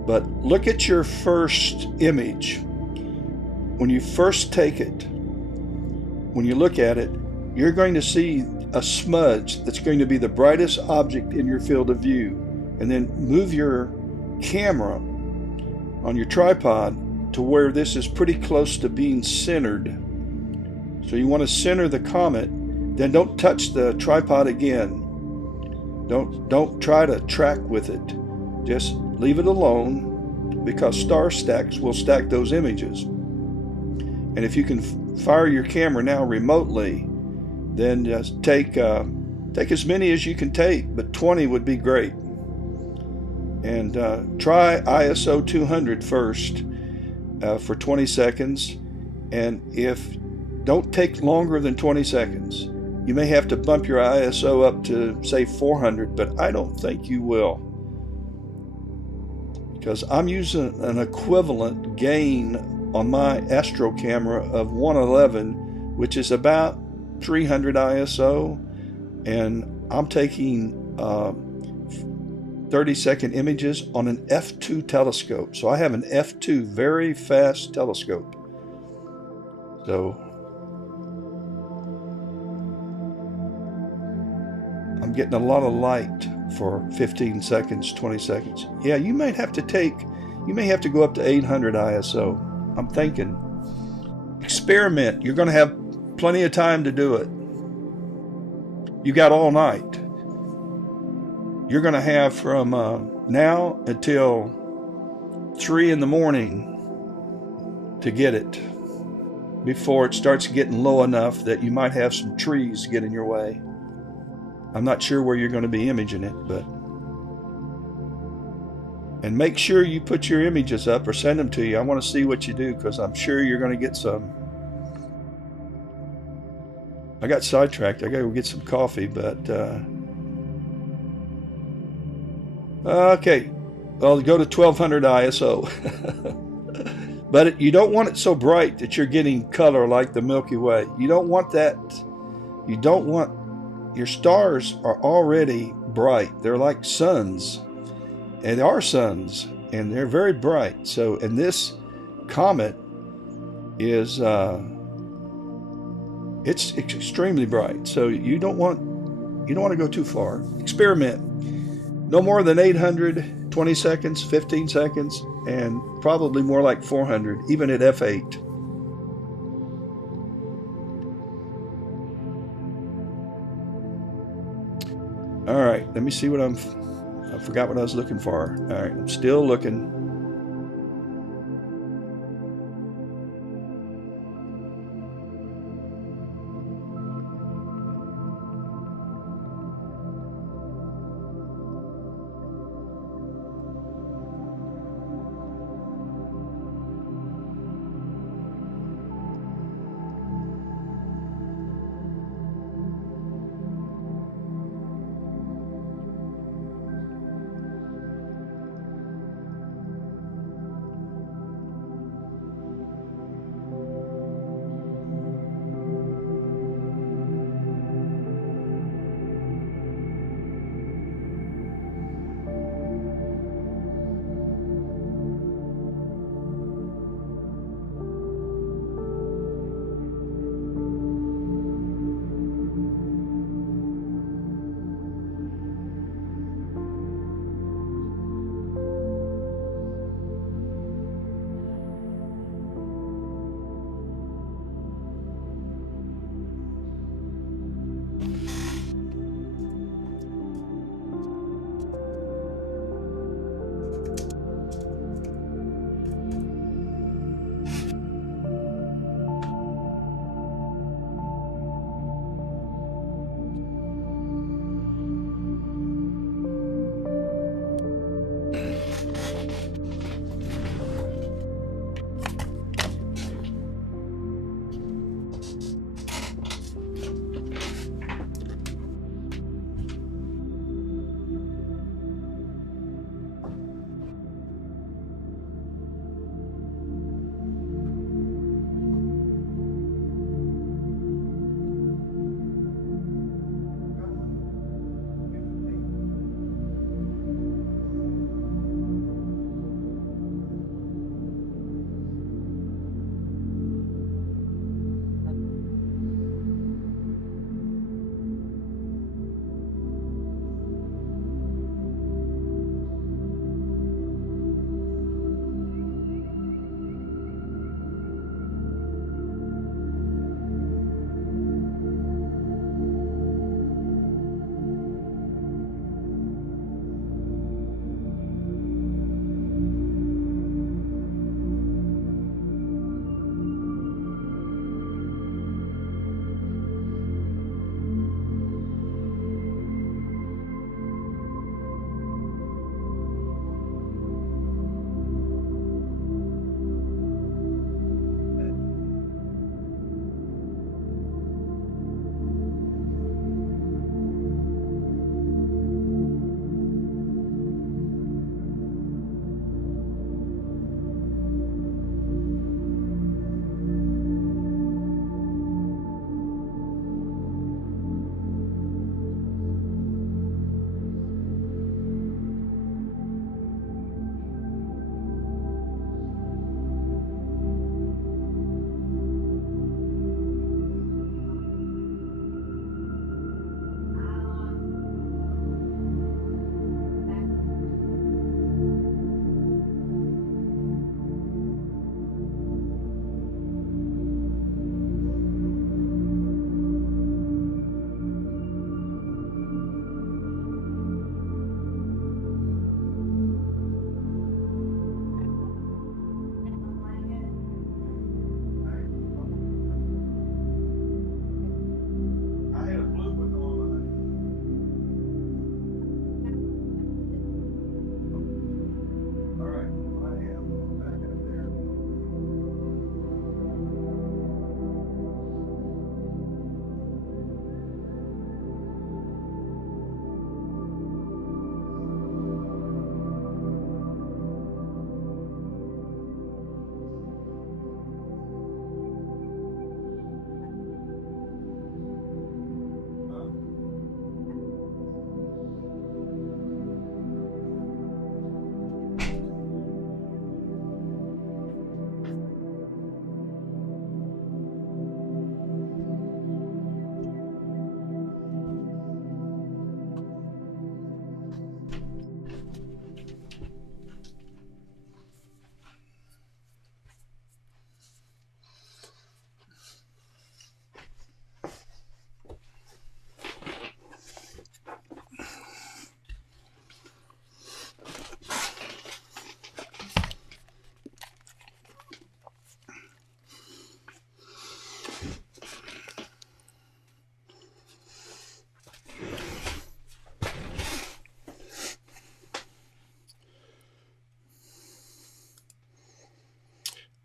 But look at your first image. When you first take it, when you look at it, you're going to see a smudge that's going to be the brightest object in your field of view. And then move your camera on your tripod to where this is pretty close to being centered. So you want to center the comet. Then don't touch the tripod again. Don't try to track with it. Just leave it alone, because star stacks will stack those images. And if you can fire your camera now remotely, then just take as many as you can take, but 20 would be great. And try ISO 200 first for 20 seconds. And don't take longer than 20 seconds. You may have to bump your ISO up to, say, 400, but I don't think you will, because I'm using an equivalent gain on my Astro camera of 111, which is about 300 ISO, and I'm taking 30-second images on an f2 telescope. So I have an f2 very fast telescope. So I'm getting a lot of light for 15 seconds, 20 seconds. Yeah, you may have to go up to 800 ISO. I'm thinking. Experiment. You're going to have plenty of time to do it. You got all night. You're going to have from now until 3 in the morning to get it, before it starts getting low enough that you might have some trees get in your way. I'm not sure where you're going to be imaging it, but... And make sure you put your images up or send them to you. I want to see what you do, because I'm sure you're going to get some. I got sidetracked. I got to go get some coffee, but... okay. Well, go to 1200 ISO. But you don't want it so bright that you're getting color like the Milky Way. You don't want that. You don't want... Your stars are already bright. They're like suns. And they are suns. And they're very bright. So, and this comet is... it's extremely bright. So you don't want to go too far. Experiment. No more than 800 20 seconds, 15 seconds, and probably more like 400, even at f8. All right, let me see what I forgot what I was looking for. All right, I'm still looking.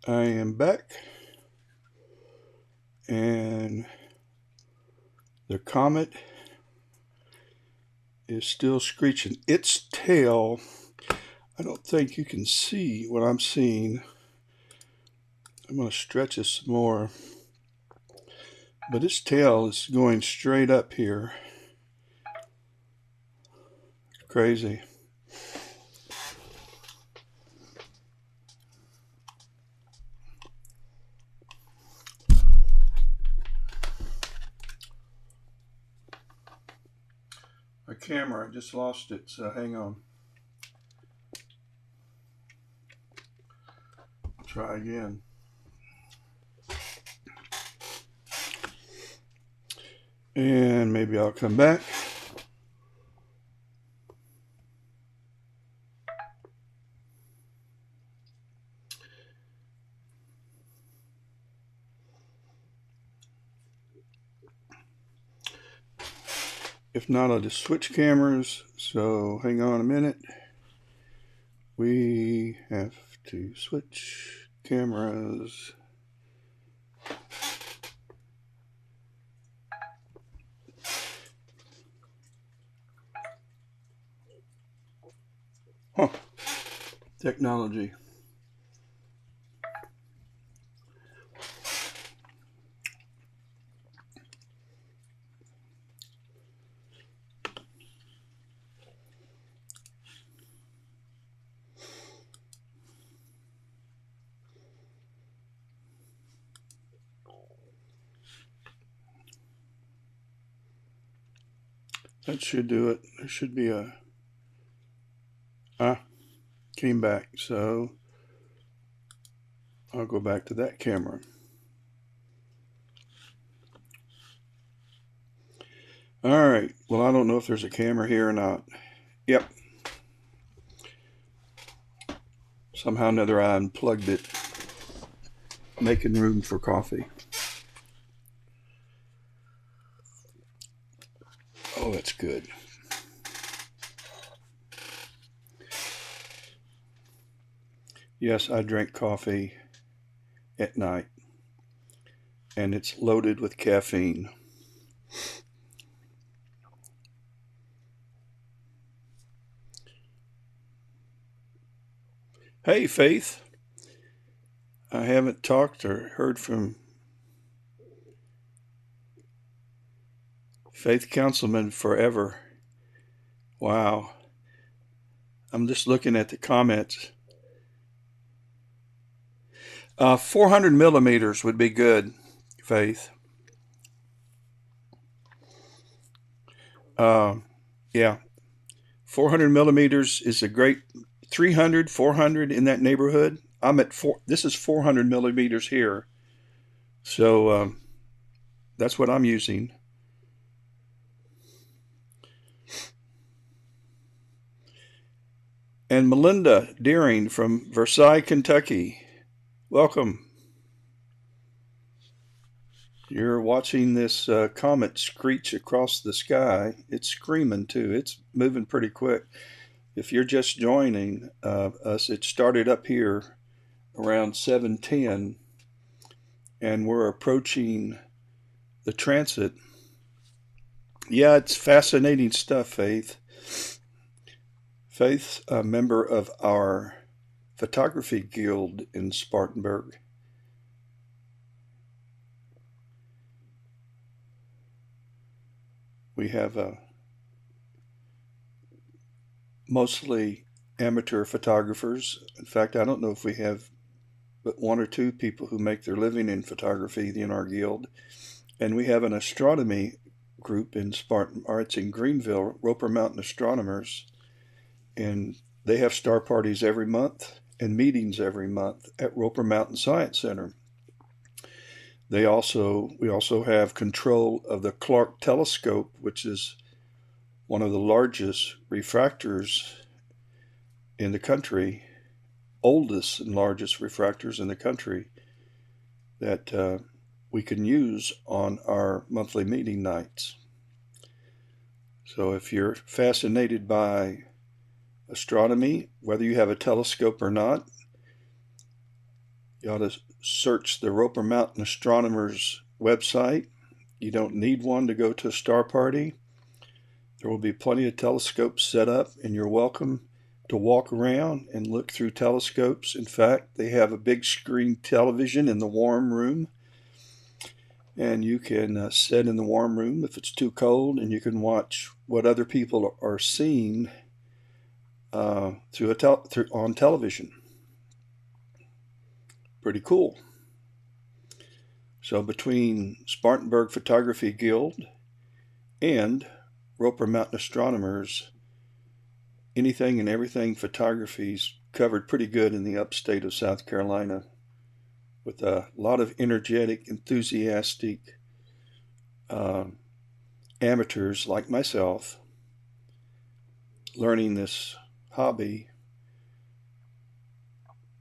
I am back, and the comet is still screeching. Its tail, I don't think you can see what I'm seeing. I'm going to stretch this some more, but its tail is going straight up here. Crazy. My camera, I just lost it, so hang on. Try again. And maybe I'll come back. If not, I'll just switch cameras. So hang on a minute. We have to switch cameras. Huh. Technology. That should do it. There should be a... came back. So I'll go back to that camera. All right. Well, I don't know if there's a camera here or not. Yep. Somehow or another I unplugged it, making room for coffee. Oh, that's good. Yes, I drink coffee at night, and it's loaded with caffeine. Hey, Faith. I haven't talked or heard from Faith Councilman forever. Wow. I'm just looking at the comments. 400 millimeters would be good, Faith. Yeah. 400 millimeters is a great 300, 400 in that neighborhood. I'm at this is 400 millimeters here. So that's what I'm using. And Melinda Deering from Versailles, Kentucky. Welcome. You're watching this comet screech across the sky. It's screaming too. It's moving pretty quick. If you're just joining us, it started up here around 7:10, and we're approaching the transit. Yeah, it's fascinating stuff, Faith. Faith's a member of our photography guild in Spartanburg. We have mostly amateur photographers. In fact, I don't know if we have but one or two people who make their living in photography in our guild. And we have an astronomy group in it's in Greenville, Roper Mountain Astronomers. And they have star parties every month and meetings every month at Roper Mountain Science Center. We also have control of the Clark telescope, which is one of the largest refractors in the country, oldest and largest refractors in the country that we can use on our monthly meeting nights. So if you're fascinated by astronomy, whether you have a telescope or not, You ought to search the Roper Mountain Astronomers website. You don't need one to go to a star party. There will be plenty of telescopes set up, and you're welcome to walk around and look through telescopes. In fact, they have a big screen television in the warm room, and you can sit in the warm room if it's too cold, and you can watch what other people are seeing on television. Pretty cool. So between Spartanburg Photography Guild and Roper Mountain Astronomers, anything and everything photography's covered pretty good in the upstate of South Carolina, with a lot of energetic, enthusiastic amateurs like myself learning this hobby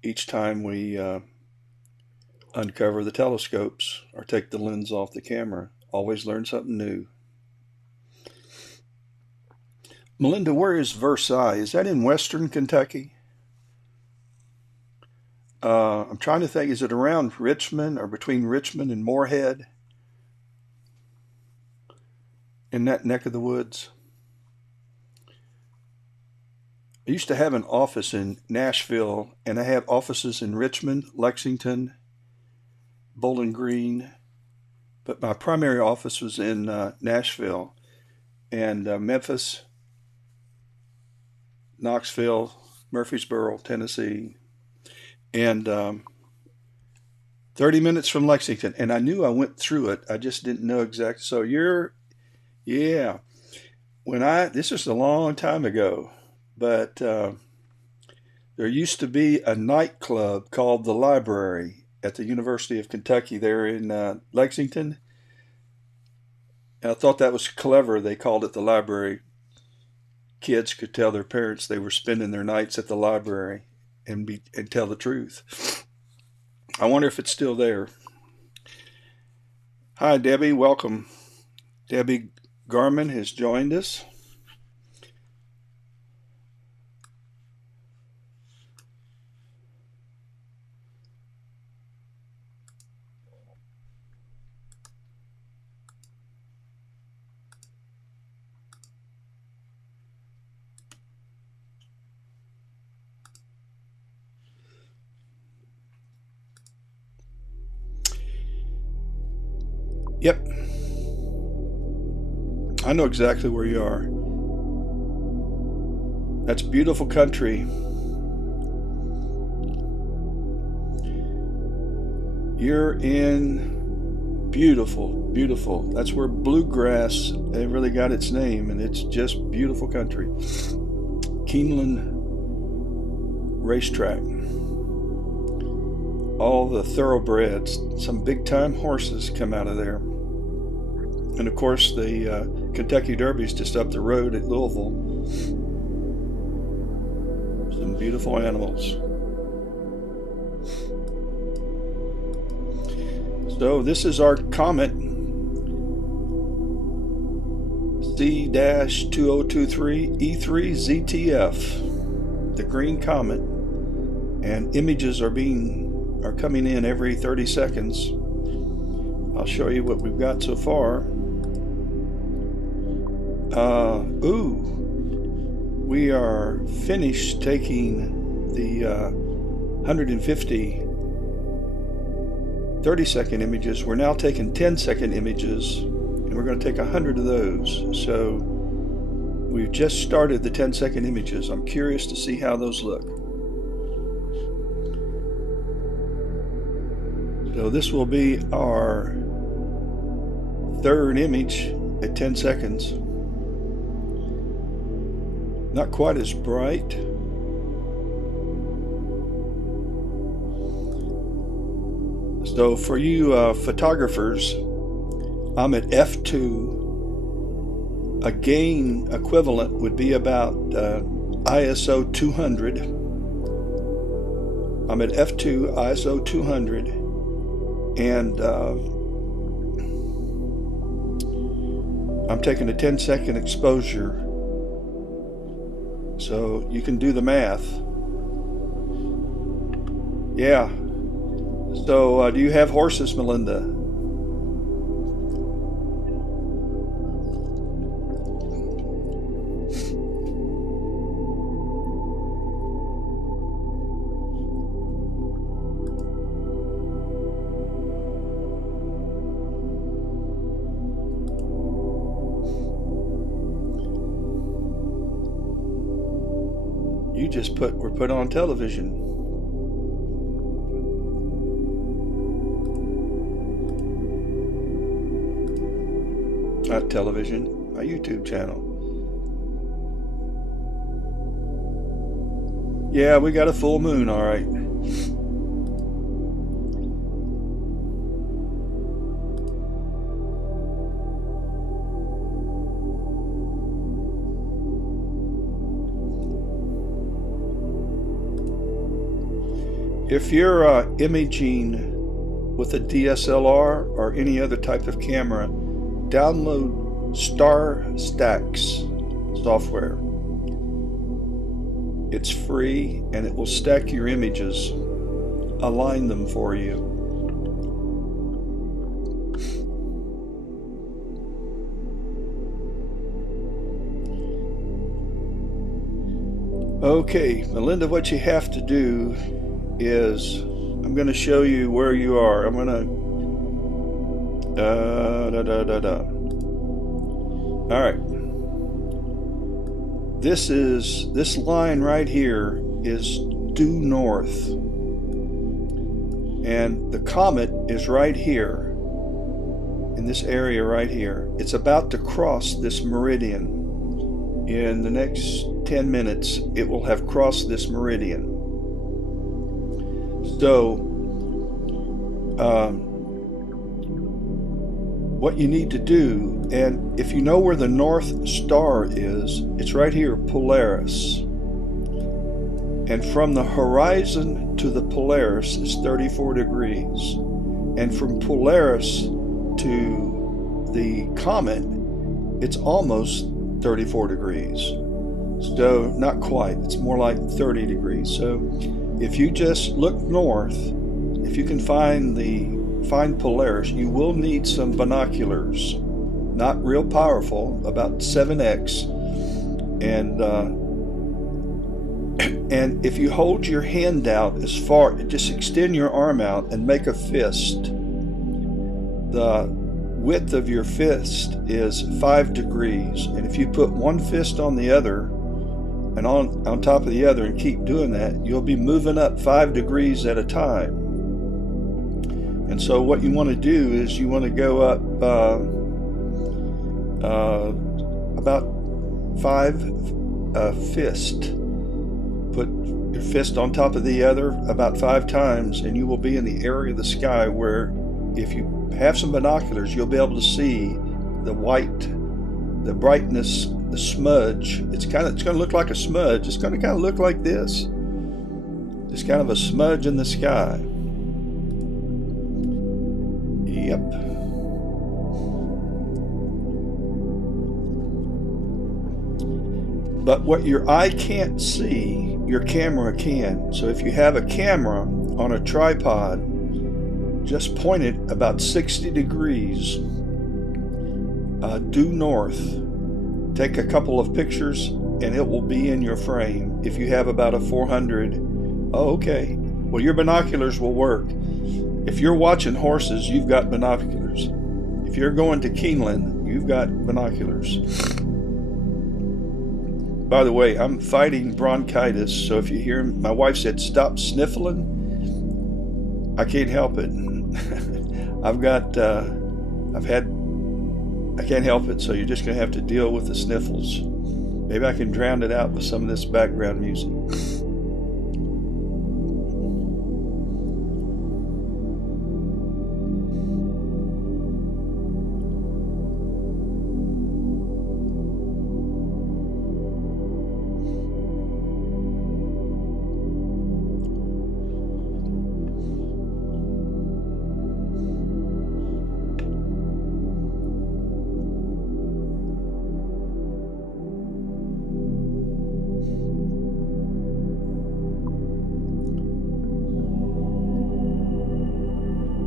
each time we uncover the telescopes or take the lens off the camera. Always learn something new. Melinda, where is Versailles? Is that in western Kentucky? I'm trying to think, is it around Richmond or between Richmond and Moorhead? In that neck of the woods? I used to have an office in Nashville, and I had offices in Richmond, Lexington, Bowling Green, but my primary office was in Nashville and Memphis, Knoxville, Murfreesboro, Tennessee, and 30 minutes from Lexington. And I knew I went through it. I just didn't know exactly. So yeah. This was a long time ago, but there used to be a nightclub called The Library at the University of Kentucky there in Lexington. And I thought that was clever. They called it The Library. Kids could tell their parents they were spending their nights at the library and tell the truth. I wonder if it's still there. Hi, Debbie. Welcome. Debbie Garman has joined us. Yep. I know exactly where you are. That's beautiful country. You're in beautiful. That's where bluegrass, they really got its name, and it's just beautiful country. Keeneland Racetrack. All the thoroughbreds, some big time horses come out of there. And of course the Kentucky Derby's just up the road at Louisville. Some beautiful animals. So this is our comet C-2023 E3 ZTF, the Green Comet, and images are coming in every 30 seconds. I'll show you what we've got so far. We are finished taking the 150 30-second images. We're now taking 10-second images, and we're going to take 100 of those. So we've just started the 10-second images. I'm curious to see how those look. So this will be our third image at 10 seconds. Not quite as bright. So for you photographers, I'm at f2. A gain equivalent would be about ISO 200. I'm at f2, ISO 200, and I'm taking a 10-second exposure. So you can do the math. Yeah, So, do you have horses, Melinda? You just were put on television. Not television, my YouTube channel. Yeah, we got a full moon, all right. If you're imaging with a DSLR or any other type of camera, download Star Stacks software. It's free and it will stack your images, align them for you. Okay, Melinda, what you have to do is, I'm going to show you where you are. I'm going to all right, this line right here is due north, and the comet is right here in this area right here. It's about to cross this meridian. In the next 10 minutes it will have crossed this meridian. So what you need to do, and if you know where the North Star is, it's right here, Polaris. And from the horizon to the Polaris is 34 degrees. And from Polaris to the comet, it's almost 34 degrees. So not quite, it's more like 30 degrees. So if you just look north, if you can find Polaris, you will need some binoculars, not real powerful, about 7x, and if you hold your hand out as far, just extend your arm out and make a fist. The width of your fist is 5 degrees, and if you put one fist on the other and on top of the other and keep doing that, you'll be moving up 5 degrees at a time. And so what you want to do is you want to go up about 5 fist. Put your fist on top of the other about 5 times, and you will be in the area of the sky where, if you have some binoculars, you'll be able to see the white, the brightness, the smudge. It's going to look like a smudge. It's going to kind of look like this. Just kind of a smudge in the sky. Yep. But what your eye can't see, your camera can. So if you have a camera on a tripod, just point it about 60 degrees due north. Take a couple of pictures and it will be in your frame. If you have about a 400, oh, okay. Well, your binoculars will work. If you're watching horses, you've got binoculars. If you're going to Keeneland, you've got binoculars. By the way, I'm fighting bronchitis, so if you hear, my wife said stop sniffling. I can't help it. I can't help it, so you're just going to have to deal with the sniffles. Maybe I can drown it out with some of this background music.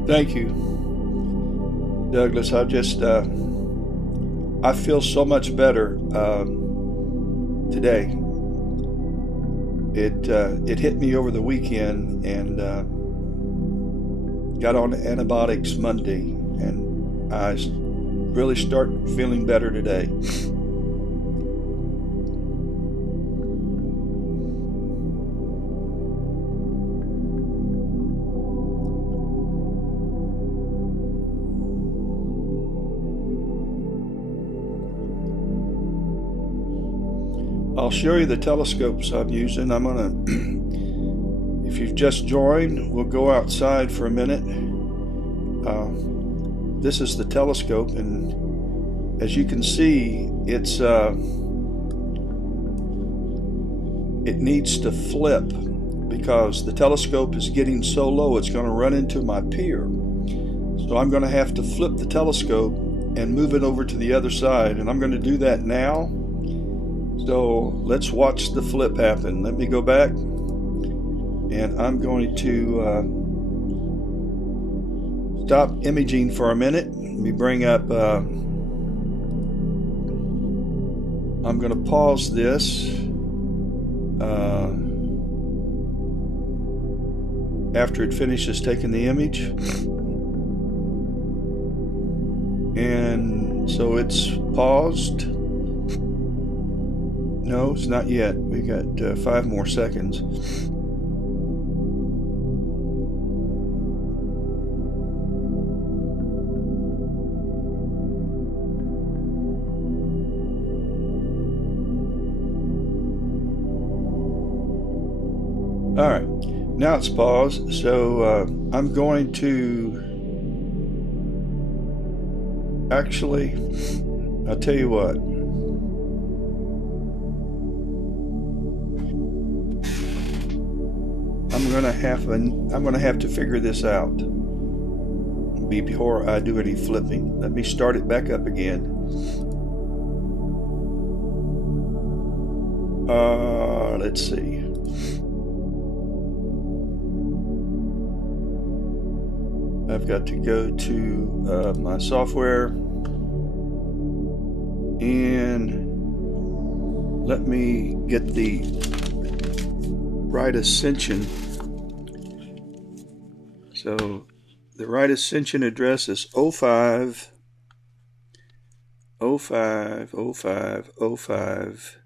Thank you, Douglas. I feel so much better today. It hit me over the weekend, and got on antibiotics Monday, and I really start feeling better today. I'll show you the telescopes I'm using. I'm gonna, if you've just joined, we'll go outside for a minute. This is the telescope, and as you can see, it needs to flip because the telescope is getting so low it's going to run into my pier. So I'm going to have to flip the telescope and move it over to the other side, and I'm going to do that now. So let's watch the flip happen. Let me go back, and I'm going to stop imaging for a minute. Let me bring up, I'm going to pause this after it finishes taking the image. And so it's paused. No, it's not yet. We got 5 more seconds. All right, now it's paused. So I'm going to actually, I'll tell you what. I'm gonna have to figure this out before I do any flipping. Let me start it back up again. Let's see. I've got to go to my software, and let me get the right ascension. So the right ascension address is 05 05 05 05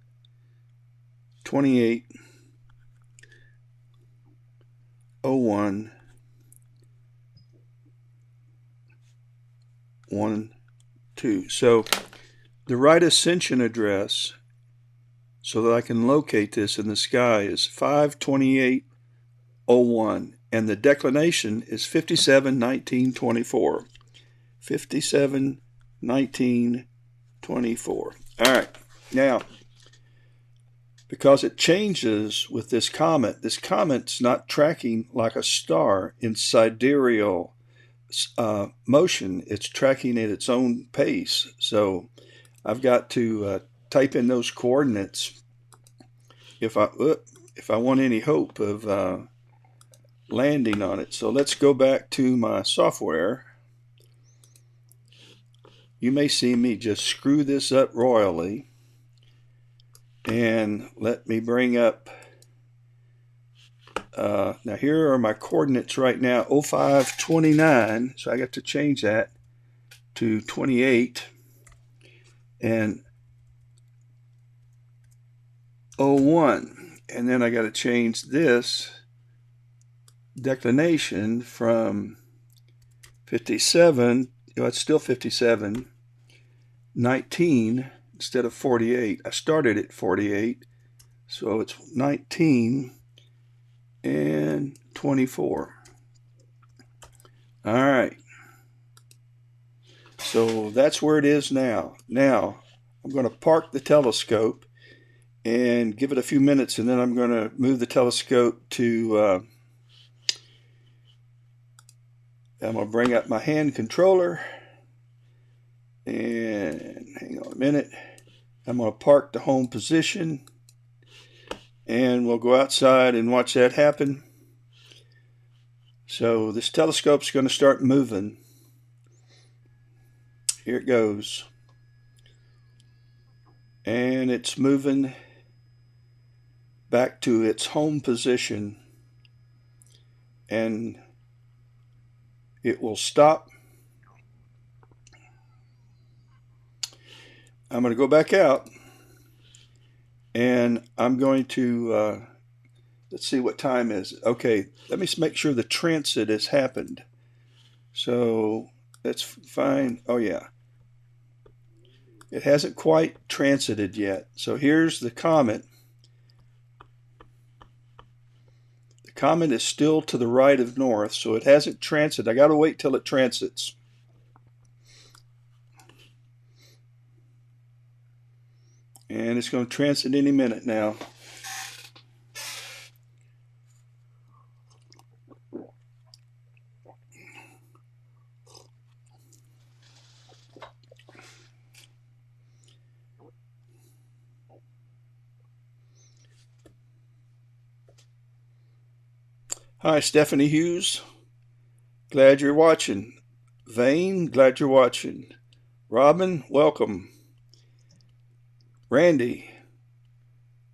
28 01 12. So the right ascension address, so that I can locate this in the sky, is 52801, and the declination is 571924. 571924. All right, now, because it changes with this comet's not tracking like a star in sidereal motion. It's tracking at its own pace. So I've got to type in those coordinates if I want any hope of landing on it. So let's go back to my software. You may see me just screw this up royally, and let me bring up now here are my coordinates right now, 0529, so I got to change that to 28, and 01, and then I got to change this declination from 57, it's still 57, 19 instead of 48. I started at 48, so it's 19 and 24. All right. So that's where it is now. Now, I'm going to park the telescope and give it a few minutes, and then I'm going to move the telescope to, I'm going to bring up my hand controller, and hang on a minute. I'm going to park the home position, and we'll go outside and watch that happen. So this telescope's going to start moving. Here it goes. And it's moving back to its home position. And it will stop. I'm going to go back out. And I'm going to, let's see what time is. Okay, let me make sure the transit has happened. So that's fine. Oh yeah. It hasn't quite transited yet. So here's the comet. The comet is still to the right of north, so it hasn't transited. I got to wait till it transits. And it's going to transit any minute now. Hi, Stephanie Hughes. Glad you're watching. Vane, glad you're watching. Robin, welcome. Randy,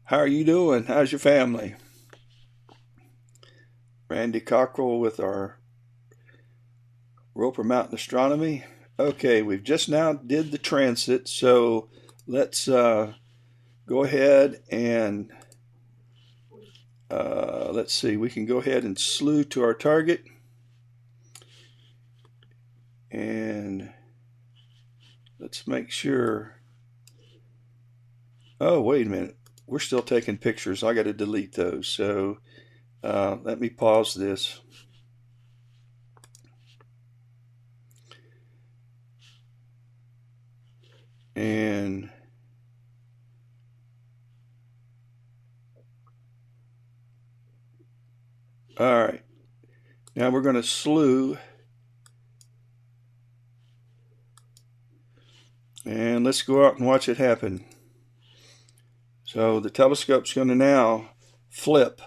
how are you doing? How's your family? Randy Cockrell with our Roper Mountain Astronomy. Okay, we've just now did the transit, so let's go ahead and let's see. We can go ahead and slew to our target. And let's make sure. Oh, wait a minute. We're still taking pictures. I got to delete those. So let me pause this. And all right. Now we're going to slew. And let's go out and watch it happen. So the telescope's going to now flip.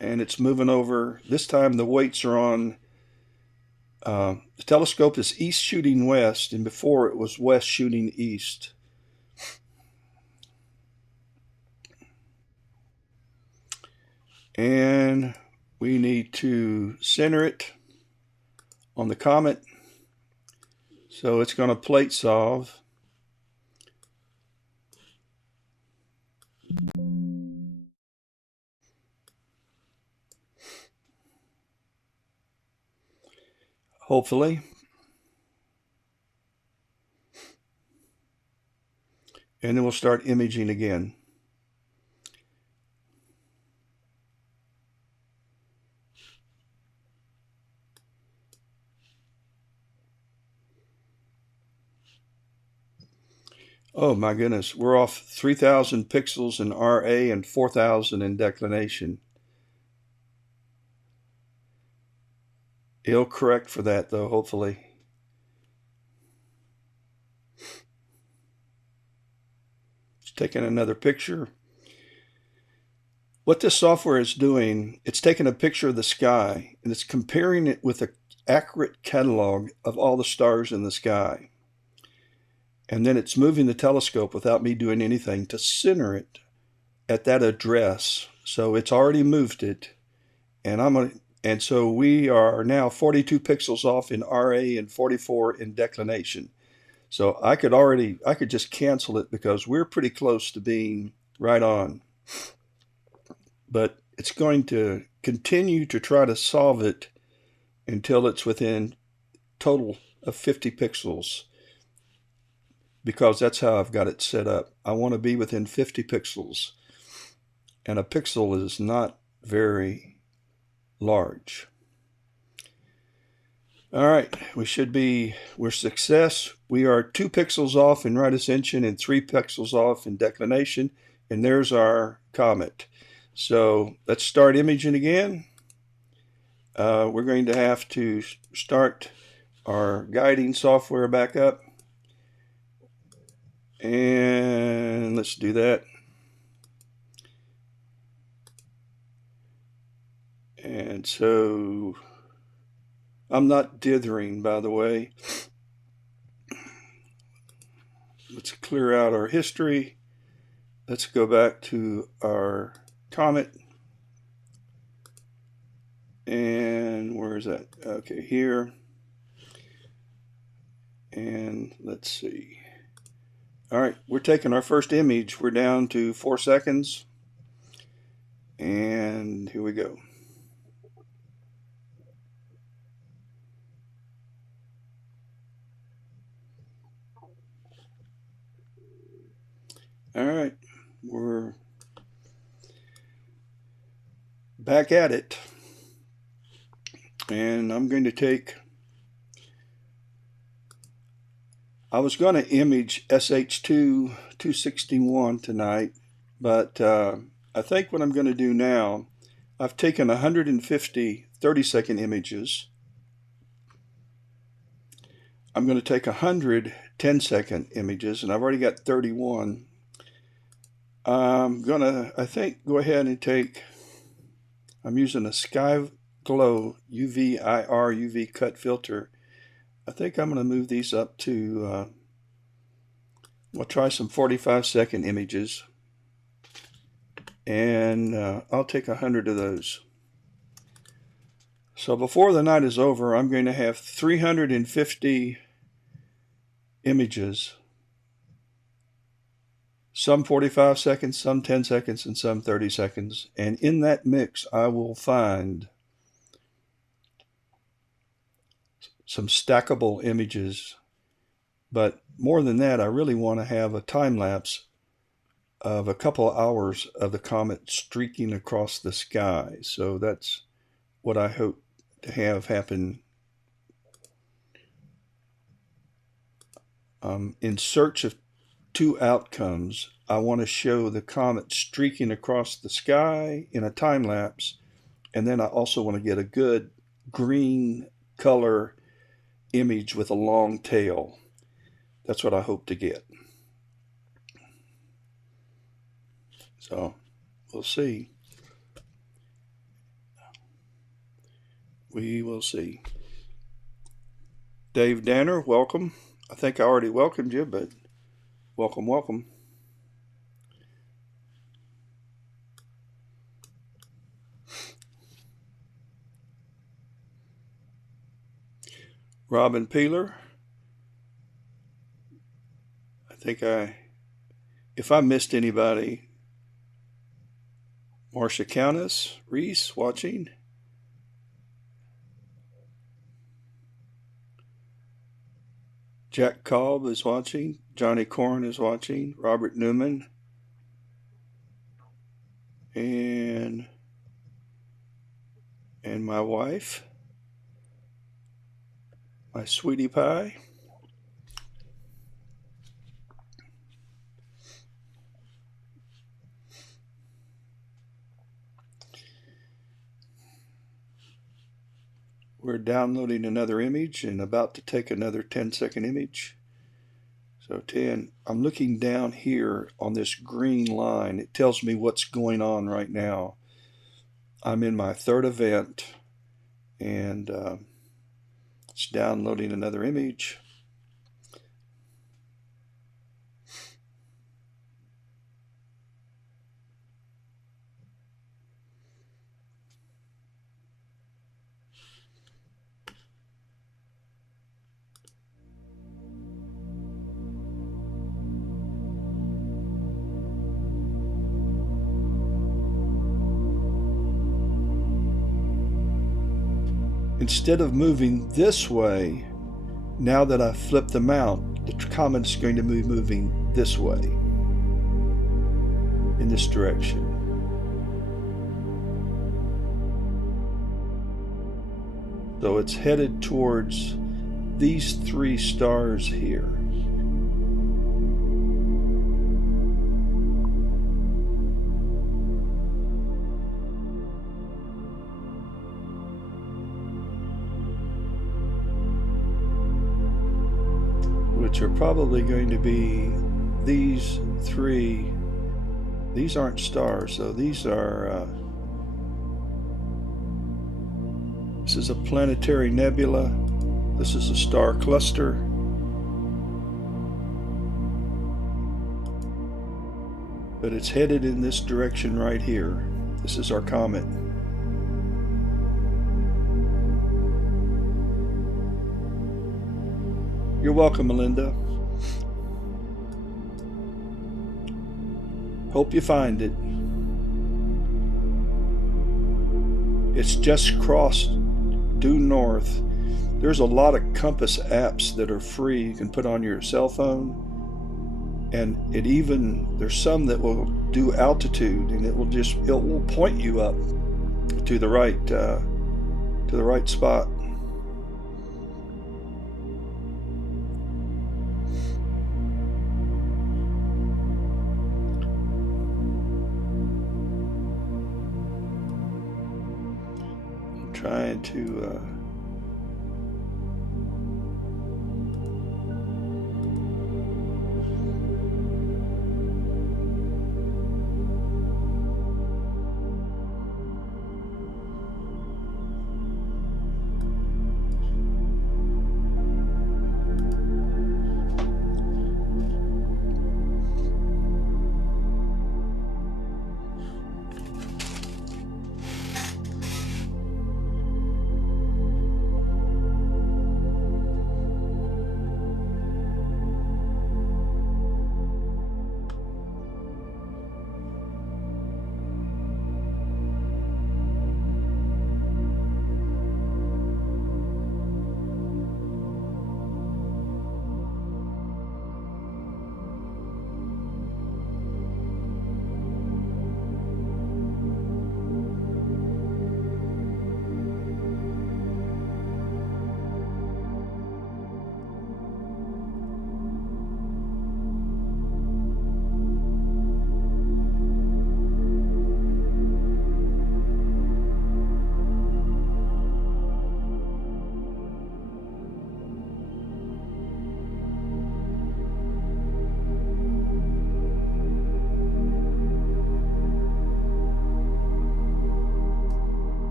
And it's moving over. This time the weights are on. The telescope is east shooting west, and before it was west shooting east. And we need to center it on the comet. So it's going to plate solve. Hopefully. And then we'll start imaging again. Oh my goodness, we're off 3,000 pixels in RA and 4,000 in declination. It'll correct for that though, hopefully. Just taking another picture. What this software is doing, it's taking a picture of the sky and it's comparing it with an accurate catalog of all the stars in the sky. And then it's moving the telescope without me doing anything to center it at that address. So it's already moved it. And so we are now 42 pixels off in RA and 44 in declination. So I could just cancel it because we're pretty close to being right on. But it's going to continue to try to solve it until it's within total of 50 pixels. Because that's how I've got it set up. I want to be within 50 pixels. And a pixel is not very large. All right, we're success. We are 2 pixels off in right ascension and 3 pixels off in declination. And there's our comet. So let's start imaging again. We're going to have to start our guiding software back up. And let's do that. And so I'm not dithering, by the way. Let's clear out our history. Let's go back to our comet. And where is that? Okay, here. And let's see. All right, we're taking our first image. We're down to 4 seconds. And here we go. All right, we're back at it. And I'm going to take, I was going to image SH2 261 tonight, but I think what I'm going to do now, I've taken 150 30-second images. I'm going to take 100 10-second images, and I've already got 31. I'm going to, I think, go ahead and take, I'm using a Sky Glow UV-IR UV cut filter. I think I'm going to move these up to, we'll try some 45-second images, and I'll take 100 of those. So before the night is over, I'm going to have 350 images, some 45 seconds, some 10 seconds, and some 30 seconds. And in that mix, I will find some stackable images. But more than that, I really want to have a time lapse of a couple of hours of the comet streaking across the sky. So that's what I hope to have happen. In search of two outcomes, I want to show the comet streaking across the sky in a time lapse, and then I also want to get a good green color image with a long tail. That's what I hope to get. So we'll see. We will see. Dave Danner, welcome. I think I already welcomed you, but welcome, welcome. Robin Peeler. I think if I missed anybody, Marcia Countess, Reese watching. Jack Cobb is watching. Johnny Corn is watching. Robert Newman. And my wife. My sweetie pie. We're downloading another image and about to take another 10-second image. So 10, I'm looking down here on this green line. It tells me what's going on right now. I'm in my third event, and it's downloading another image. Instead of moving this way, now that I've flipped the mount, the comet is going to be moving this way, in this direction. So it's headed towards these three stars here. Which are probably going to be these three. These aren't stars, so these are This is a planetary nebula. This is a star cluster. But it's headed in this direction right here. This is our comet. You're welcome, Melinda. Hope you find it. It's just crossed due north. There's a lot of compass apps that are free you can put on your cell phone, and there's some that will do altitude, and it will point you up to the right spot. I'm trying to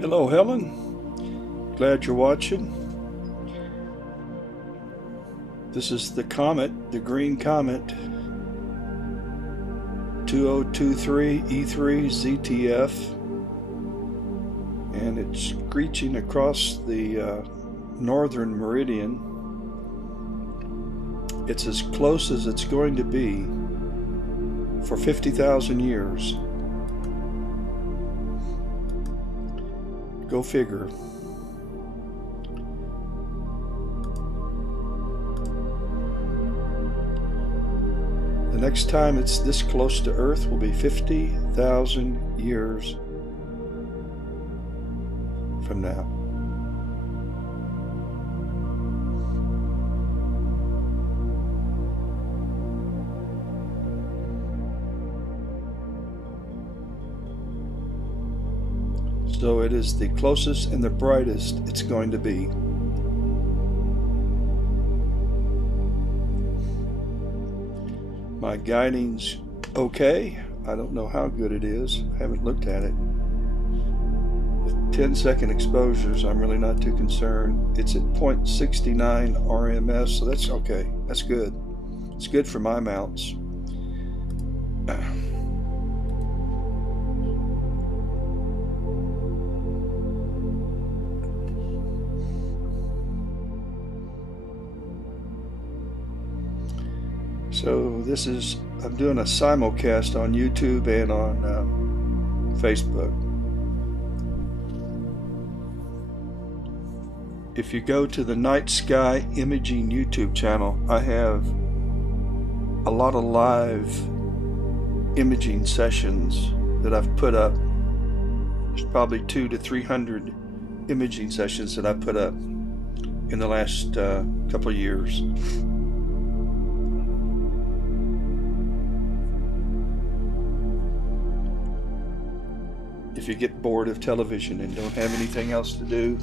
Hello, Helen. Glad you're watching. This is the comet, the Green Comet 2023 E3 ZTF, and it's screeching across the northern meridian. It's as close as it's going to be for 50,000 years. Go figure. The next time it's this close to Earth will be 50,000 years from now. So it is the closest and the brightest it's going to be. My guiding's okay. I don't know how good it is. I haven't looked at it. With 10-second exposures, I'm really not too concerned. It's at 0.69 RMS, so that's okay. That's good. It's good for my mounts. So I'm doing a simulcast on YouTube and on Facebook. If you go to the Night Sky Imaging YouTube channel, I have a lot of live imaging sessions that I've put up. There's probably 200 to 300 imaging sessions that I put up in the last couple of years. If you get bored of television and don't have anything else to do,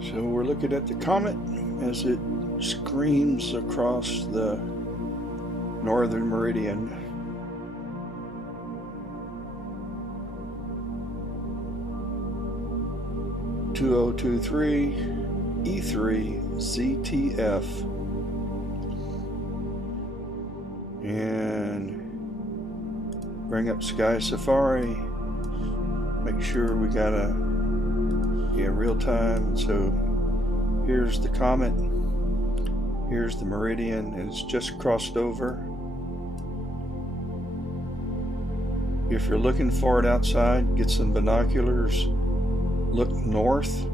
so we're looking at the comet as it screams across the northern meridian. E3 ZTG, and bring up Sky Safari. Make sure we got real time. So here's the comet, here's the meridian, and it's just crossed over. If you're looking for it outside, get some binoculars, look north.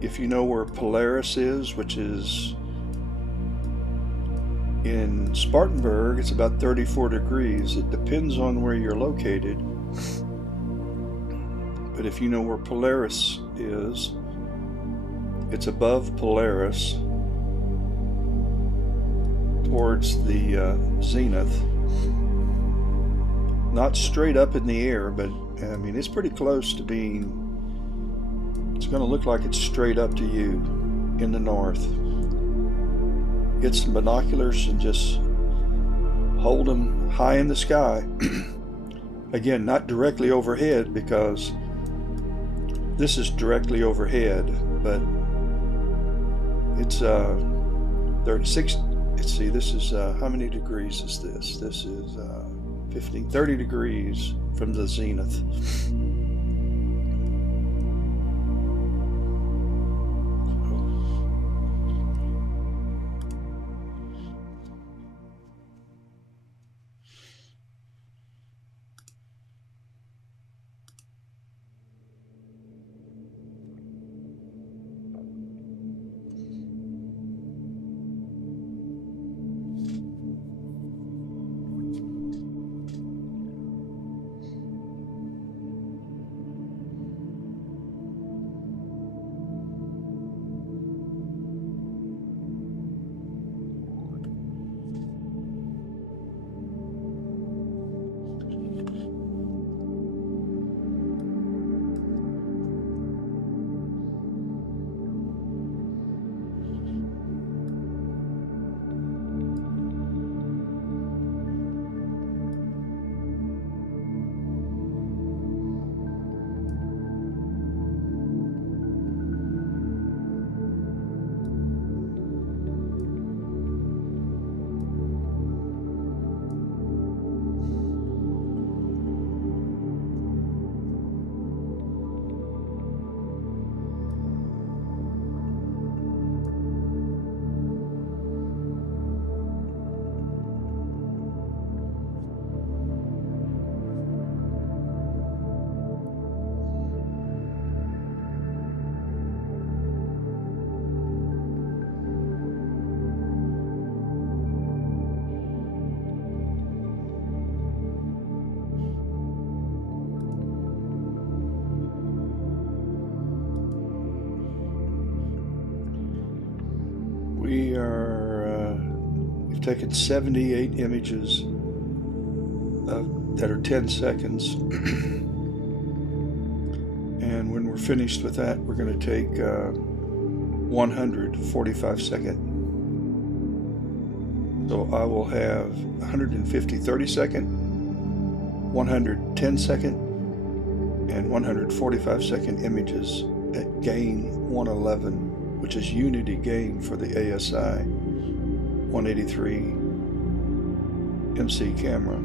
If you know where Polaris is, which is in Spartanburg, it's about 34 degrees. It depends on where you're located. But if you know where Polaris is, it's above Polaris towards the zenith. Not straight up in the air, but I mean, it's pretty close to being, it's going to look like it's straight up to you in the north. Get some binoculars and just hold them high in the sky. Again, not directly overhead, because this is directly overhead, but it's 36. Let's see, this is how many degrees is this? This is 30 degrees from the zenith. taken 78 images that are 10 seconds. And when we're finished with that, we're going to take 100 45-second. So I will have 150 30-second, 100 10-second, and 145 second images at gain 111, which is unity gain for the ASI 183 MC camera.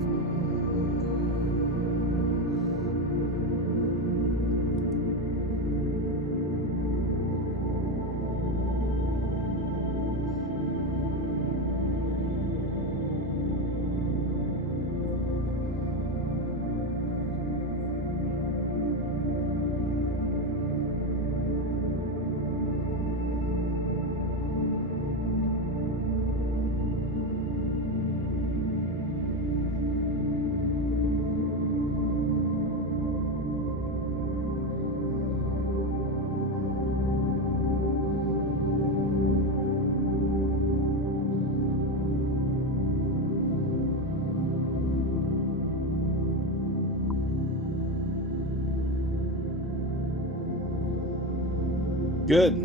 Good.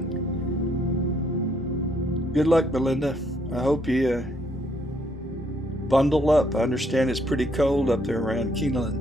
Good luck, Belinda. I hope you bundle up. I understand it's pretty cold up there around Keeneland.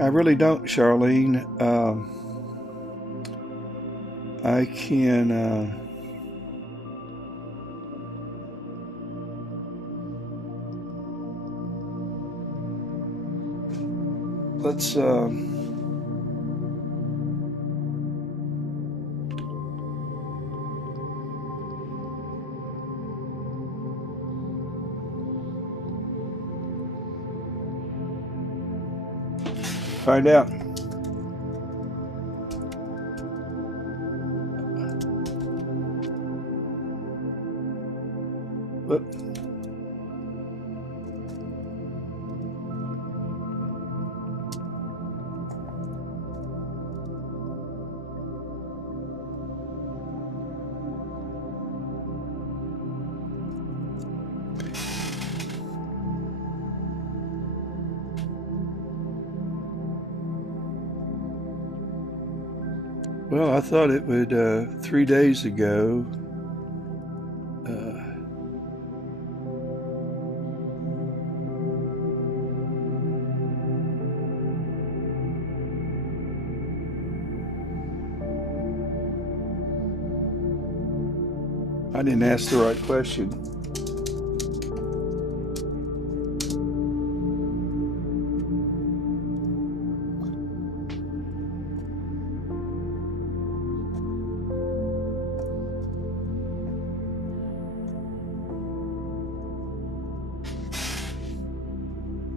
I really don't, Charlene. I can. Let's. Find out. Whoop. Well, I thought it would 3 days ago. I didn't ask the right question.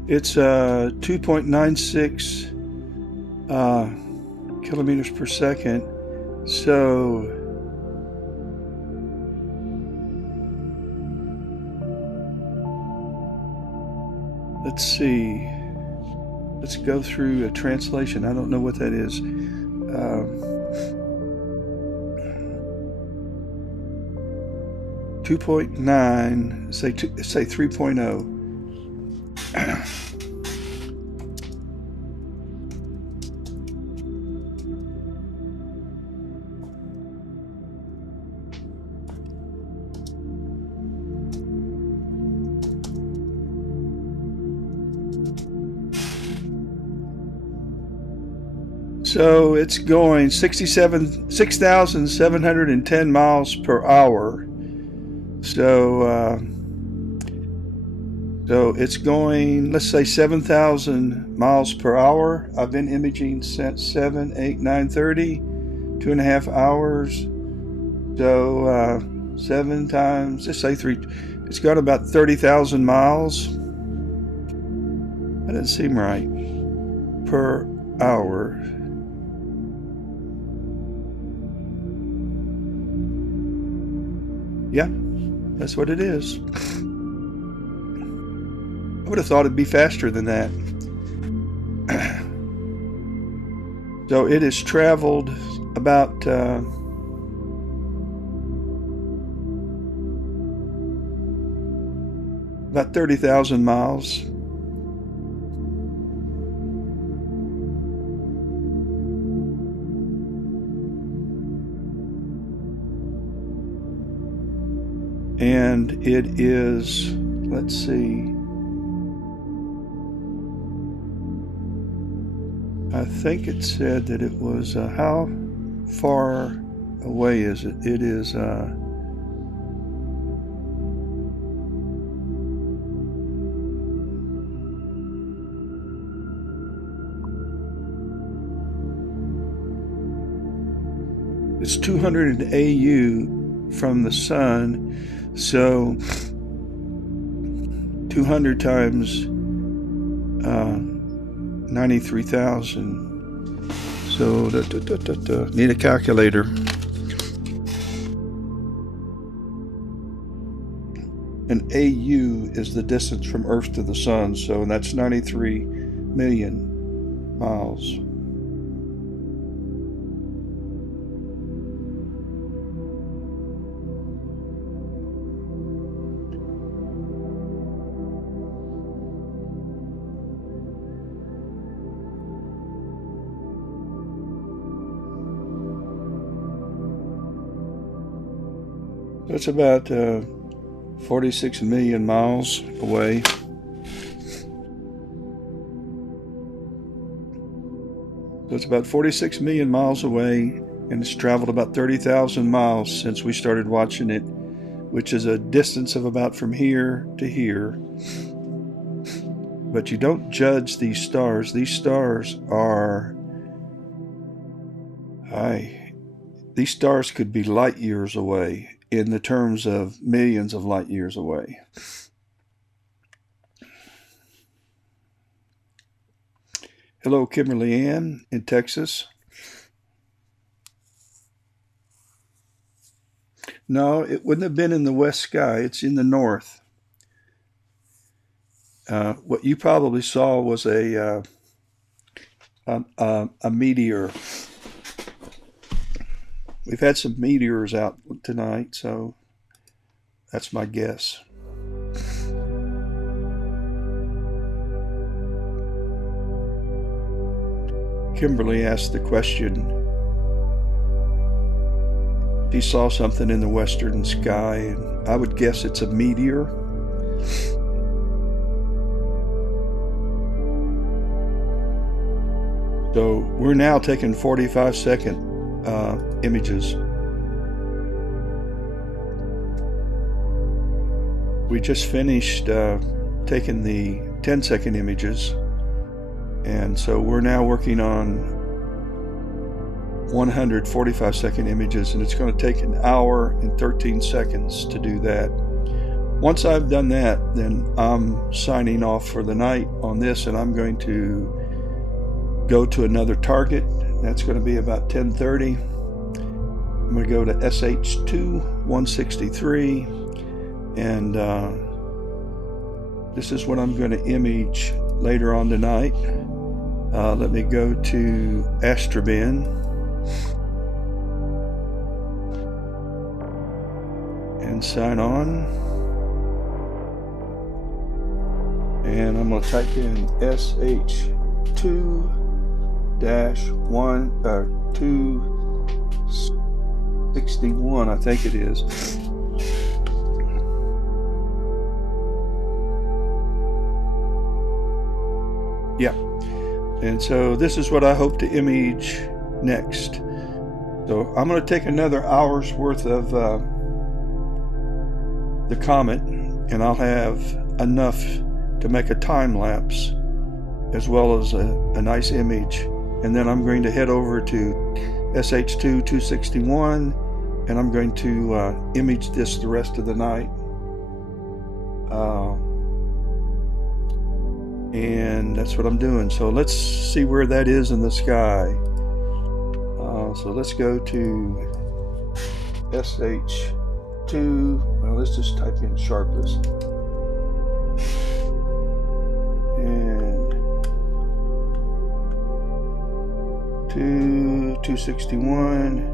It's 2.96 kilometers per second. So let's see. Let's go through a translation. I don't know what that is. 2.9, say 3.0. So it's going 6,710 miles per hour. So it's going, let's say 7,000 miles per hour. I've been imaging since 7, 8, 9:30, 2.5 hours. So 7 times, let's say 3. It's got about 30,000 miles. That doesn't seem right. Per hour. Yeah, that's what it is. I would have thought it'd be faster than that. So it has traveled about 30,000 miles. And it is, let's see, I think it said that it was, how far away is it? It is, it's 200 AU from the sun. So 200 times 93,000. So need a calculator. And AU is the distance from Earth to the sun. So that's 93 million miles. It's about 46 million miles away. So it's about 46 million miles away, and it's traveled about 30,000 miles since we started watching it, which is a distance of about from here to here. But you don't judge these stars. These stars are... These stars could be light years away, in the terms of millions of light years away. Hello, Kimberly Ann in Texas. No, it wouldn't have been in the west sky. It's in the north. What you probably saw was a meteor. We've had some meteors out tonight, so that's my guess. Kimberly asked the question. She saw something in the western sky, and I would guess it's a meteor. So we're now taking 45-second images. We just finished taking the 10-second images, and so we're now working on 145-second images, and it's going to take an hour and 13 seconds to do that. Once I've done that, then I'm signing off for the night on this, and I'm going to go to another target. That's going to be about 10:30. I'm going to go to SH2 163, and This is what I'm going to image later on tonight. Let me go to Astrobin and sign on. And I'm going to type in SH2-261, I think it is. Yeah. And so this is what I hope to image next. So I'm going to take another hour's worth of the comet, and I'll have enough to make a time lapse as well as a nice image. And then I'm going to head over to SH2-261, and I'm going to image this the rest of the night. And that's what I'm doing. So let's see where that is in the sky. So let's go to SH2. Well, let's just type in sharpest. And 261.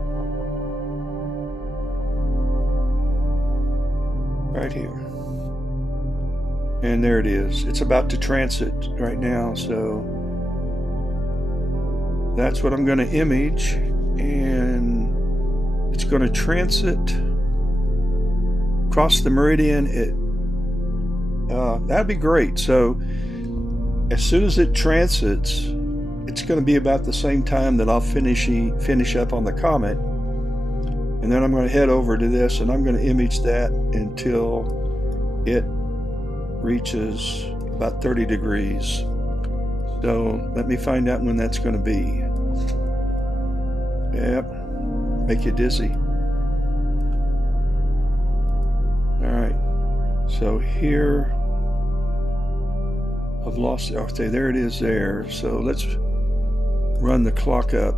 Right here. And there it is. It's about to transit right now, so that's what I'm going to image, and it's going to transit across the meridian. That'd be great. So as soon as it transits, it's going to be about the same time that I'll finish up on the comet, and then I'm going to head over to this, and I'm going to image that until it reaches about 30 degrees. So let me find out when that's going to be. Yep, make you dizzy. All right, so here I've lost it. Okay, there it is there. So let's run the clock up.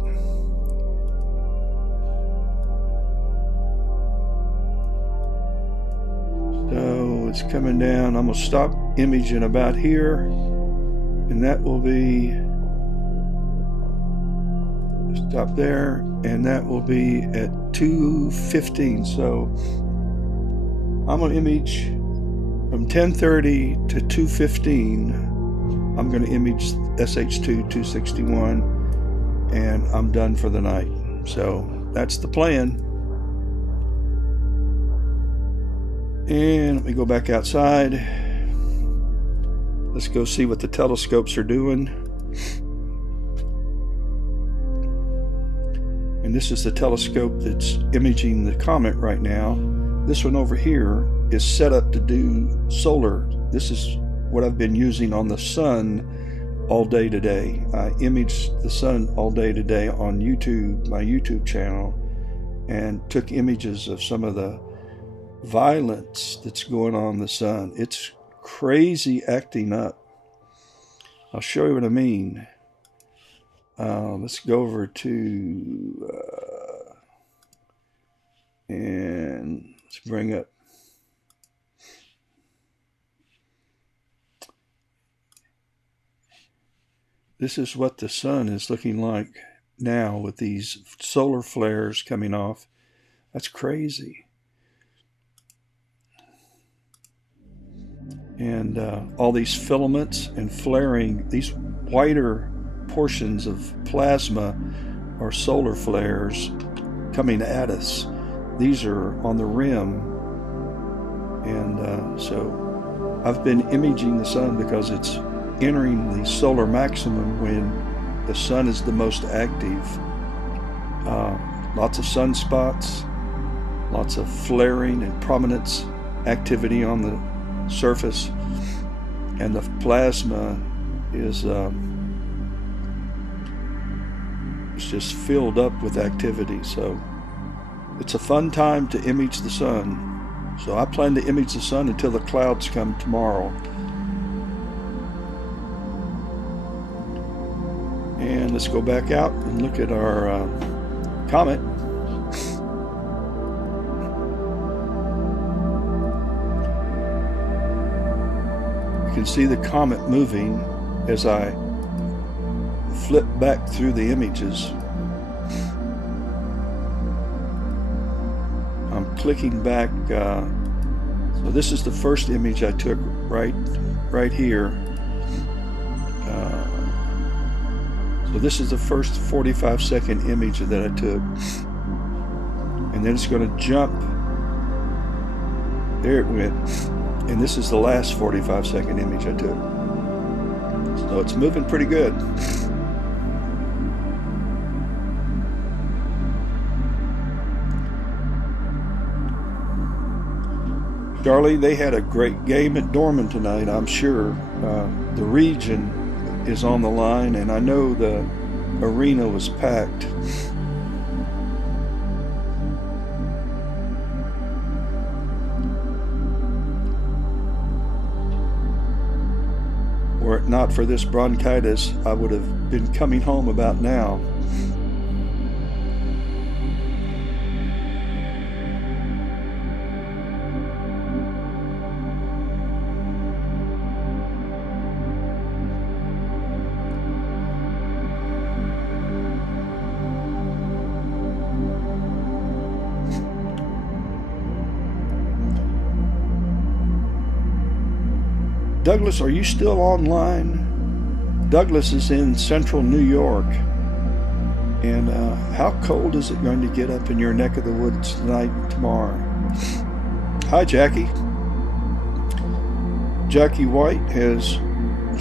So it's coming down. I'm going to stop imaging about here, and that will be, stop there, and that will be at 2:15. So I'm going to image from 10:30 to 2:15. I'm going to image SH2-261, and I'm done for the night. So that's the plan. And let me go back outside. Let's go see what the telescopes are doing. And this is the telescope that's imaging the comet right now. This one over here is set up to do solar. This is what I've been using on the sun all day today. I imaged the sun all day today on YouTube, my YouTube channel, and took images of some of the violence that's going on in the sun. It's crazy acting up. I'll show you what I mean. Let's go over to and let's bring up this is what the sun is looking like now with these solar flares coming off. That's crazy. And all these filaments and flaring, these whiter portions of plasma or solar flares coming at us. These are on the rim. And so I've been imaging the sun because it's entering the solar maximum when the sun is the most active. Lots of sunspots, lots of flaring and prominence activity on the surface, and the plasma is it's just filled up with activity. So it's a fun time to image the sun. So I plan to image the sun until the clouds come tomorrow. And let's go back out and look at our comet. You can see the comet moving as I flip back through the images. I'm clicking back. So this is the first image I took right here. So this is the first 45-second image that I took. And then it's going to jump. There it went. And this is the last 45-second image I took. So it's moving pretty good. Charlie, they had a great game at Dorman tonight, I'm sure. The region is on the line, and I know the arena was packed. Were it not for this bronchitis, I would have been coming home about now. Douglas, are you still online? Douglas is in central New York. And how cold is it going to get up in your neck of the woods tonight and tomorrow? Hi, Jackie. Jackie White has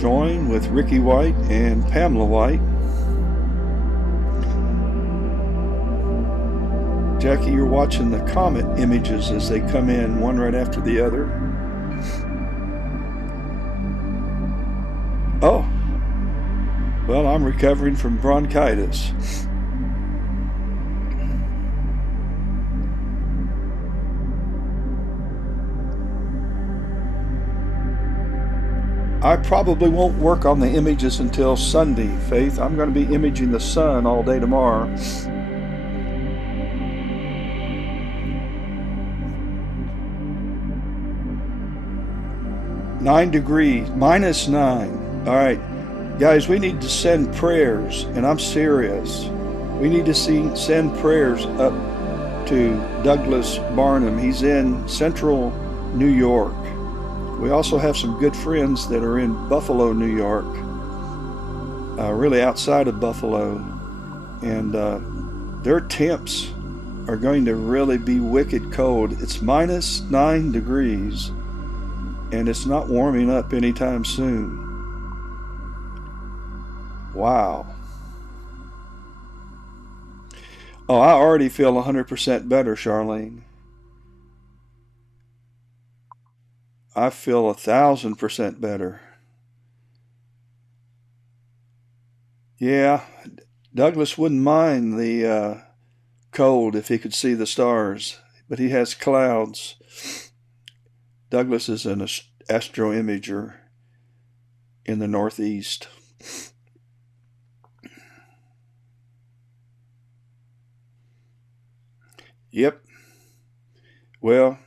joined with Ricky White and Pamela White. Jackie, you're watching the comet images as they come in, one right after the other. Oh, well, I'm recovering from bronchitis. I probably won't work on the images until Sunday, Faith. I'm going to be imaging the sun all day tomorrow. -9 -9. All right, guys, we need to send prayers, and I'm serious. We need to send prayers up to Douglas Barnum. He's in central New York. We also have some good friends that are in Buffalo, New York, really outside of Buffalo, and their temps are going to really be wicked cold. It's -9 degrees, and it's not warming up anytime soon. Wow. Oh, I already feel 100% better, Charlene. I feel 1,000% better. Yeah, Douglas wouldn't mind the cold if he could see the stars, but he has clouds. Douglas is an astro imager in the Northeast. Yep. Well,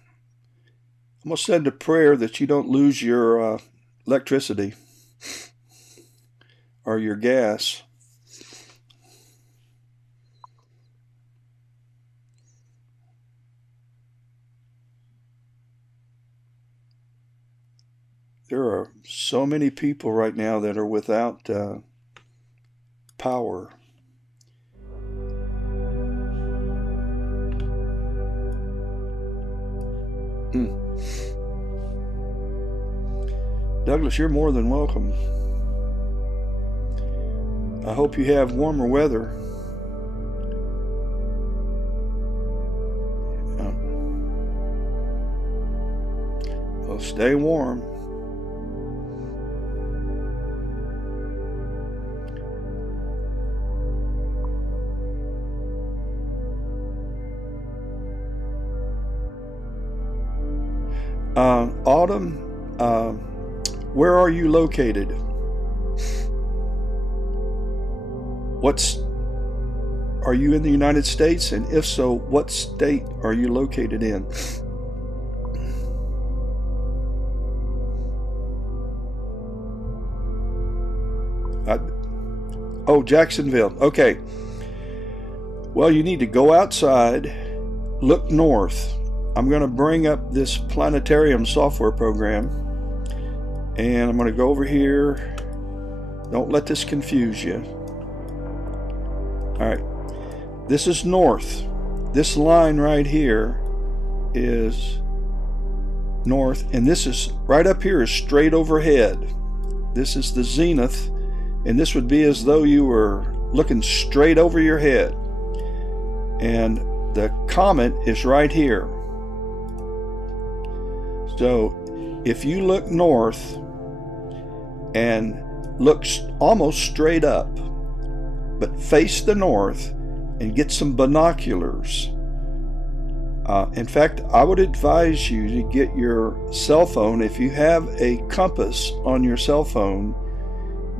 I'm going to send a prayer that you don't lose your electricity or your gas. There are so many people right now that are without power. Douglas, you're more than welcome. I hope you have warmer weather. Well, stay warm. Autumn, where are you located? Are you in the United States? And if so, what state are you located in? Oh, Jacksonville. Okay. Well, you need to go outside, look north. I'm going to bring up this planetarium software program, and I'm going to go over here. Don't let this confuse you. All right. This is north. This line right here is north, and this is right up here is straight overhead. This is the zenith, and this would be as though you were looking straight over your head. And the comet is right here. So if you look north and look almost straight up, but face the north and get some binoculars. In fact, I would advise you to get your cell phone. If you have a compass on your cell phone,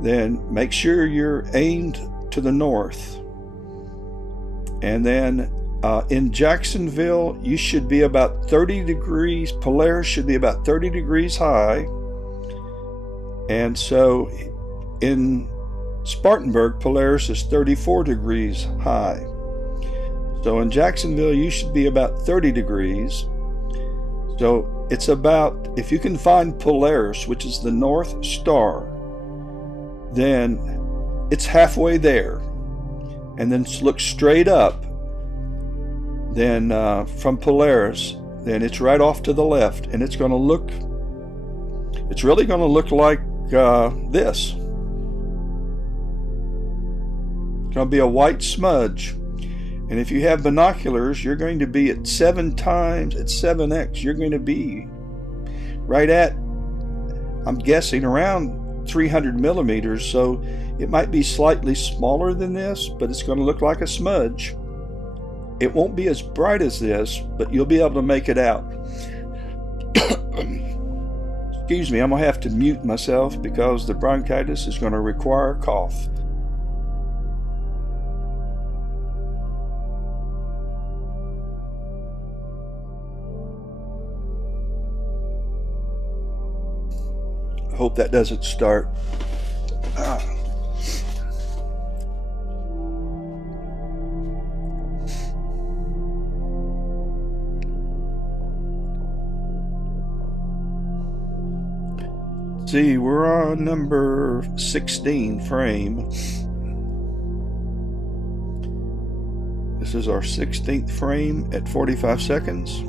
then make sure you're aimed to the north. And then in Jacksonville, you should be about 30 degrees. Polaris should be about 30 degrees high. And so in Spartanburg, Polaris is 34 degrees high. So in Jacksonville, you should be about 30 degrees. So it's about, if you can find Polaris, which is the North Star, then it's halfway there. And then look straight up. Then from Polaris, then it's right off to the left. And it's going to look, it's really going to look like this. It's going to be a white smudge. And if you have binoculars, you're going to be at 7x, you're going to be right at, I'm guessing, around 300 millimeters. So it might be slightly smaller than this, but it's going to look like a smudge. It won't be as bright as this, but you'll be able to make it out. Excuse me, I'm going to have to mute myself because the bronchitis is going to require a cough. I hope that doesn't start. See, we're on number 16 frame. This is our 16th frame at 45 seconds.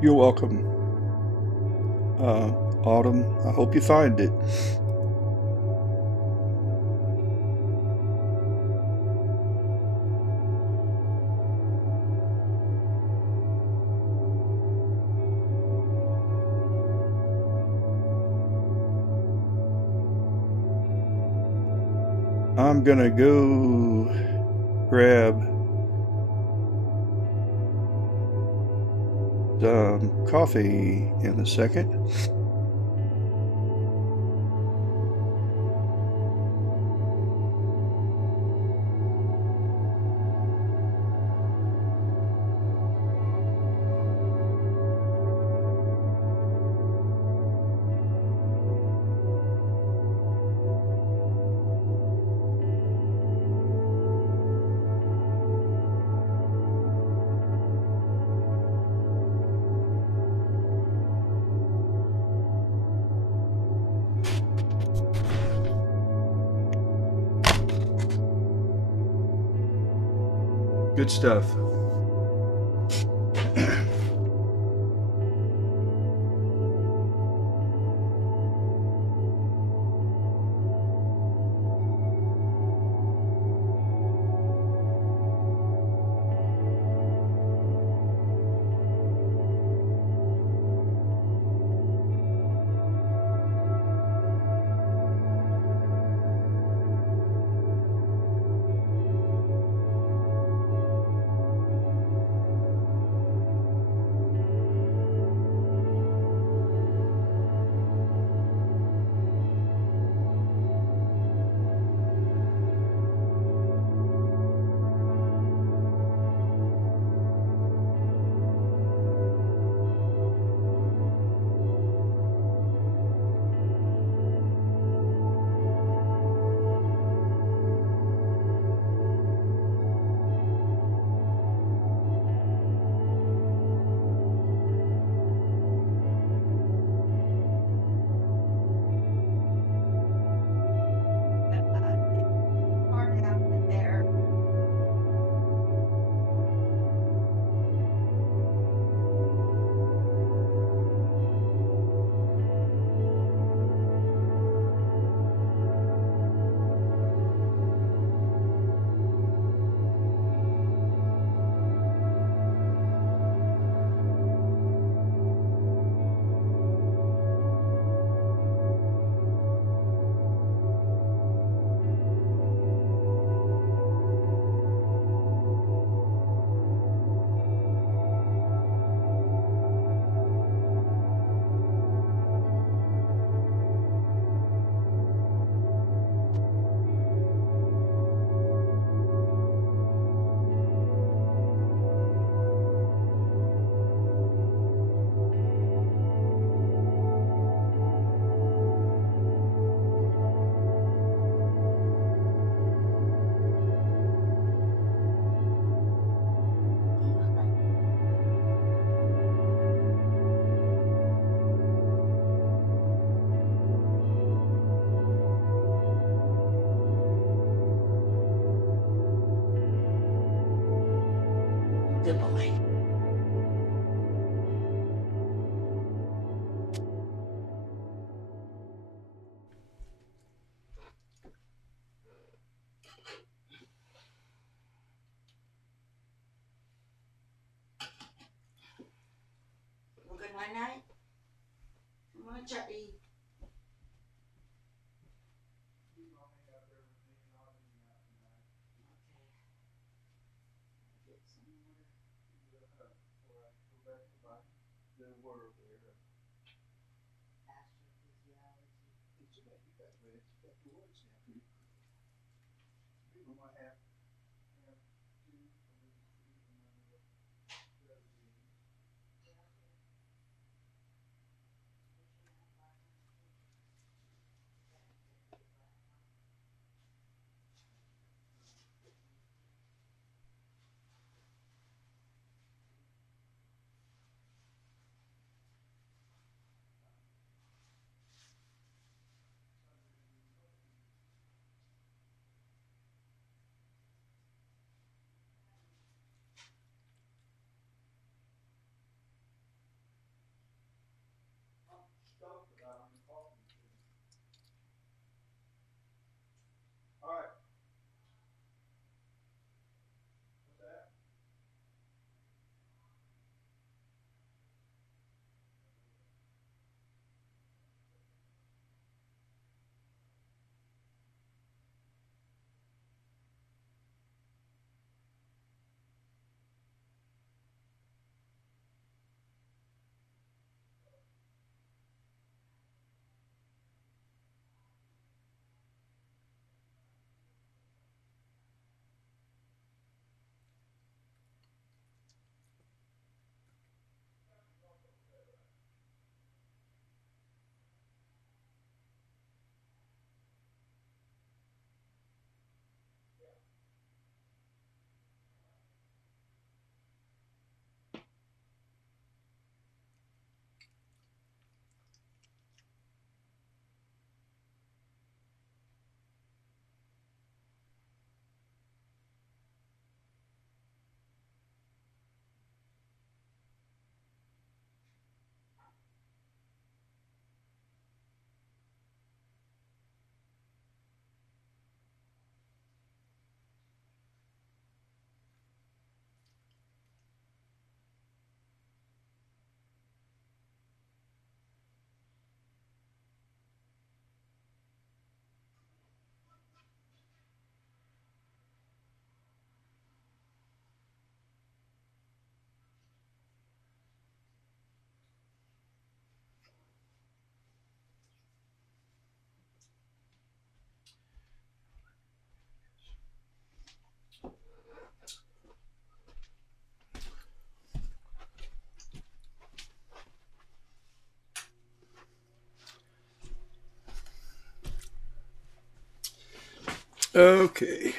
You're welcome, Autumn. I hope you find it. I'm gonna go grab some coffee in a second. Good stuff. Good boy. Good night night. Come on, Chucky. Okay.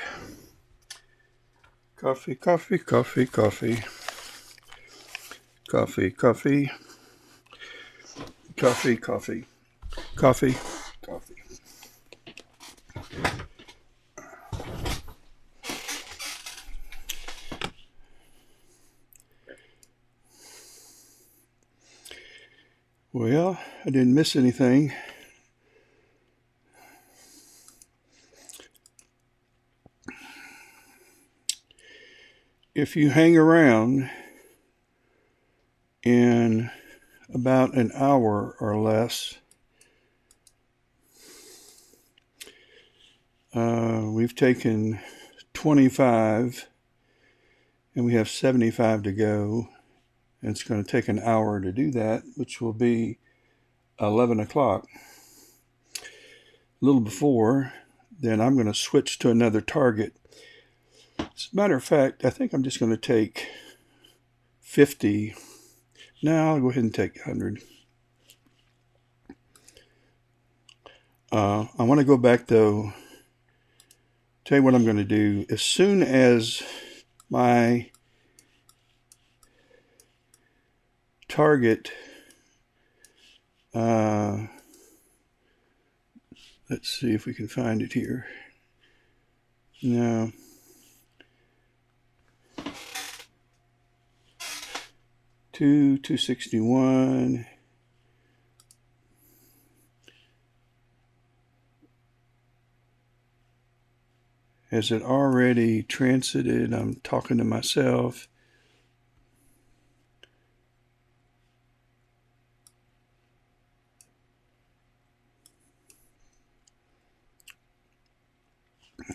Coffee, coffee, coffee, coffee. Coffee, coffee. Coffee, coffee. Coffee, coffee. Well, I didn't miss anything. If you hang around in about an hour or less, we've taken 25 and we have 75 to go. And it's going to take an hour to do that, which will be 11 o'clock. A little before, then I'm going to switch to another target. As a matter of fact, I think I'm just going to take 50. Now I'll go ahead and take 100. I want to go back though. Tell you what I'm going to do. As soon as my target, let's see if we can find it here. No. Two 261. Has it already transited? I'm talking to myself.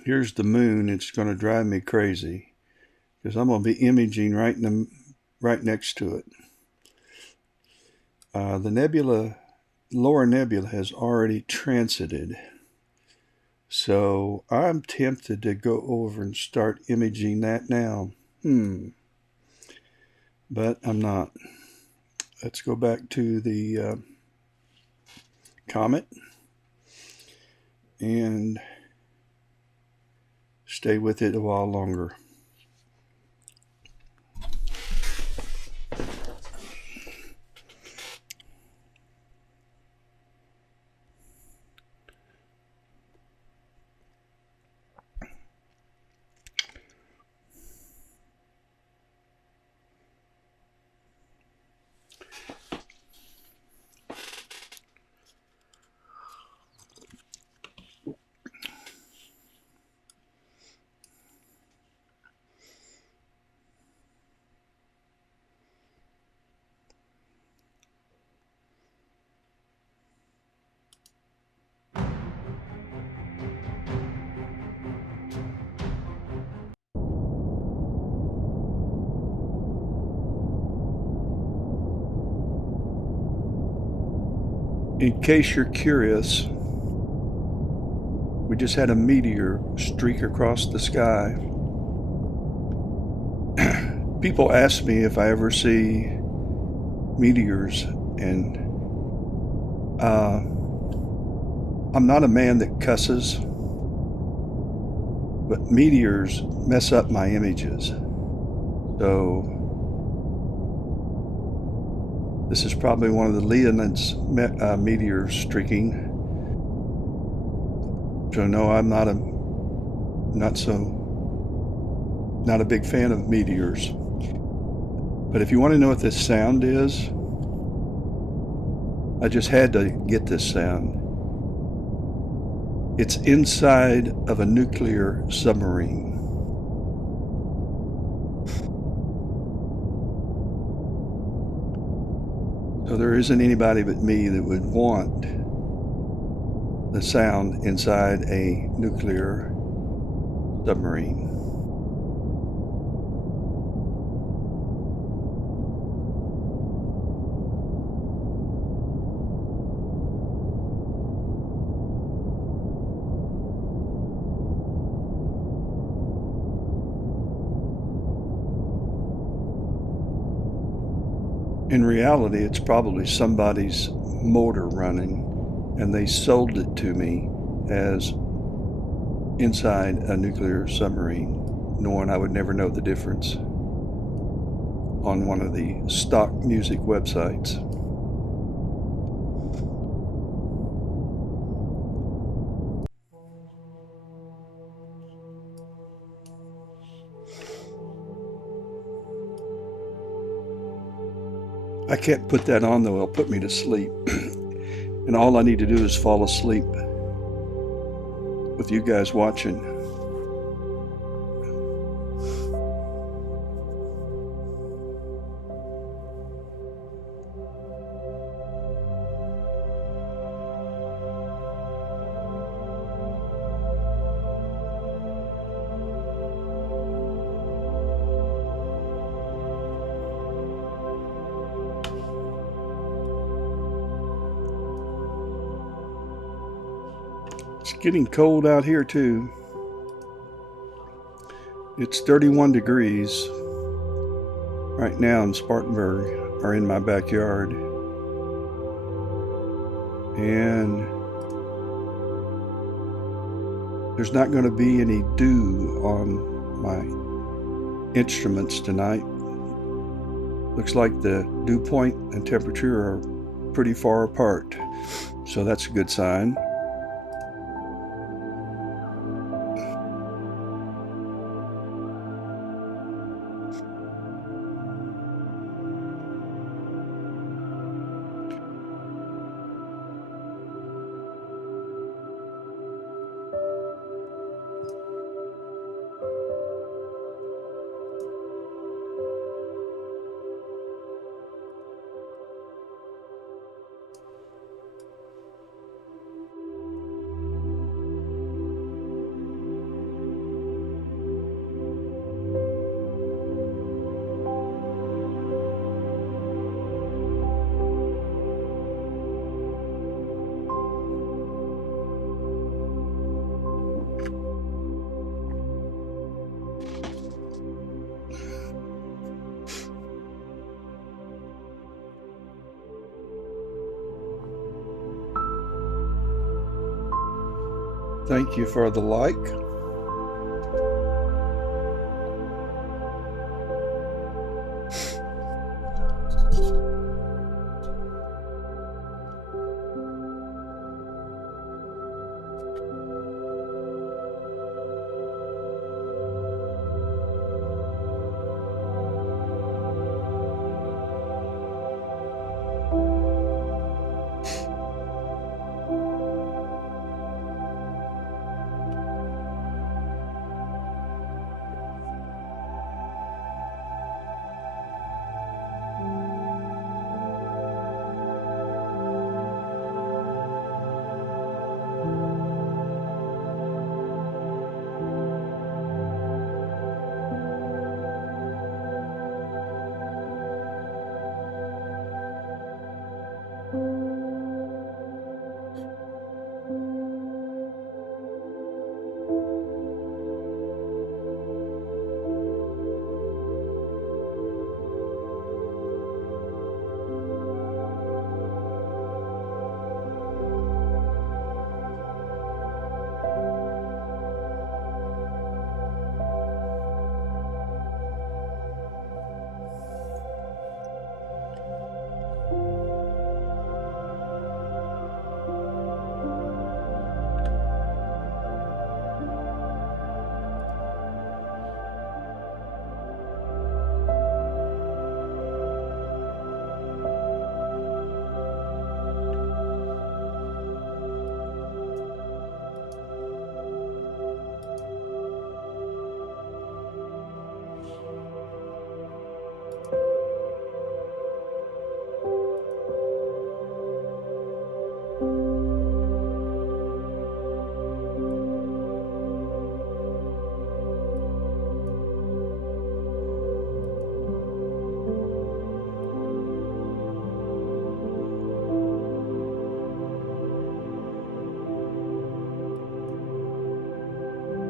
Here's the moon. It's going to drive me crazy because I'm going to be imaging right next to it. The nebula, lower nebula, has already transited. So I'm tempted to go over and start imaging that now. But I'm not. Let's go back to the comet and stay with it a while longer. In case you're curious, we just had a meteor streak across the sky. People ask me if I ever see meteors, and I'm not a man that cusses, but meteors mess up my images. So this is probably one of the Leonids meteors streaking. So no, I'm not a big fan of meteors. But if you want to know what this sound is, I just had to get this sound. It's inside of a nuclear submarine. So there isn't anybody but me that would want the sound inside a nuclear submarine. In reality, it's probably somebody's motor running, and they sold it to me as inside a nuclear submarine, knowing I would never know the difference on one of the stock music websites. I can't put that on though, it'll put me to sleep. And all I need to do is fall asleep with you guys watching. It's getting cold out here too. It's 31 degrees right now in Spartanburg, or in my backyard. And there's not going to be any dew on my instruments tonight. Looks like the dew point and temperature are pretty far apart, so that's a good sign. Thank you for the like.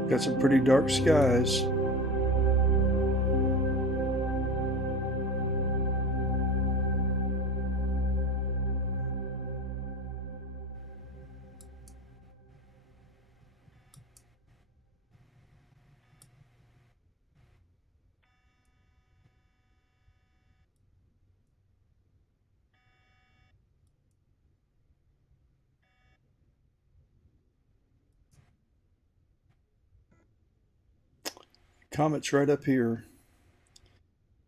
Got some pretty dark skies. Comet's right up here.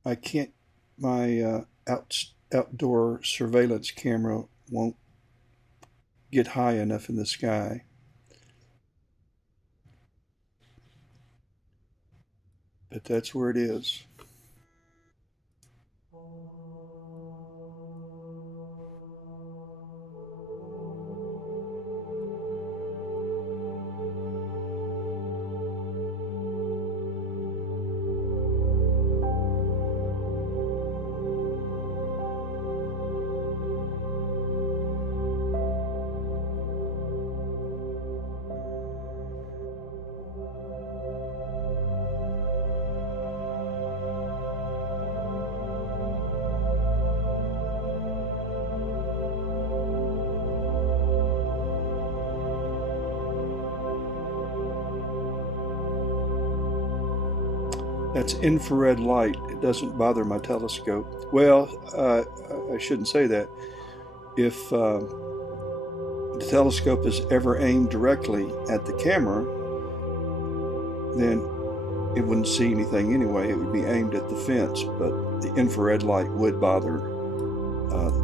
I can't, my outdoor surveillance camera won't get high enough in the sky. But that's where it is. That's infrared light. It doesn't bother my telescope. Well, I shouldn't say that. If the telescope is ever aimed directly at the camera, then it wouldn't see anything anyway. It would be aimed at the fence, but the infrared light would bother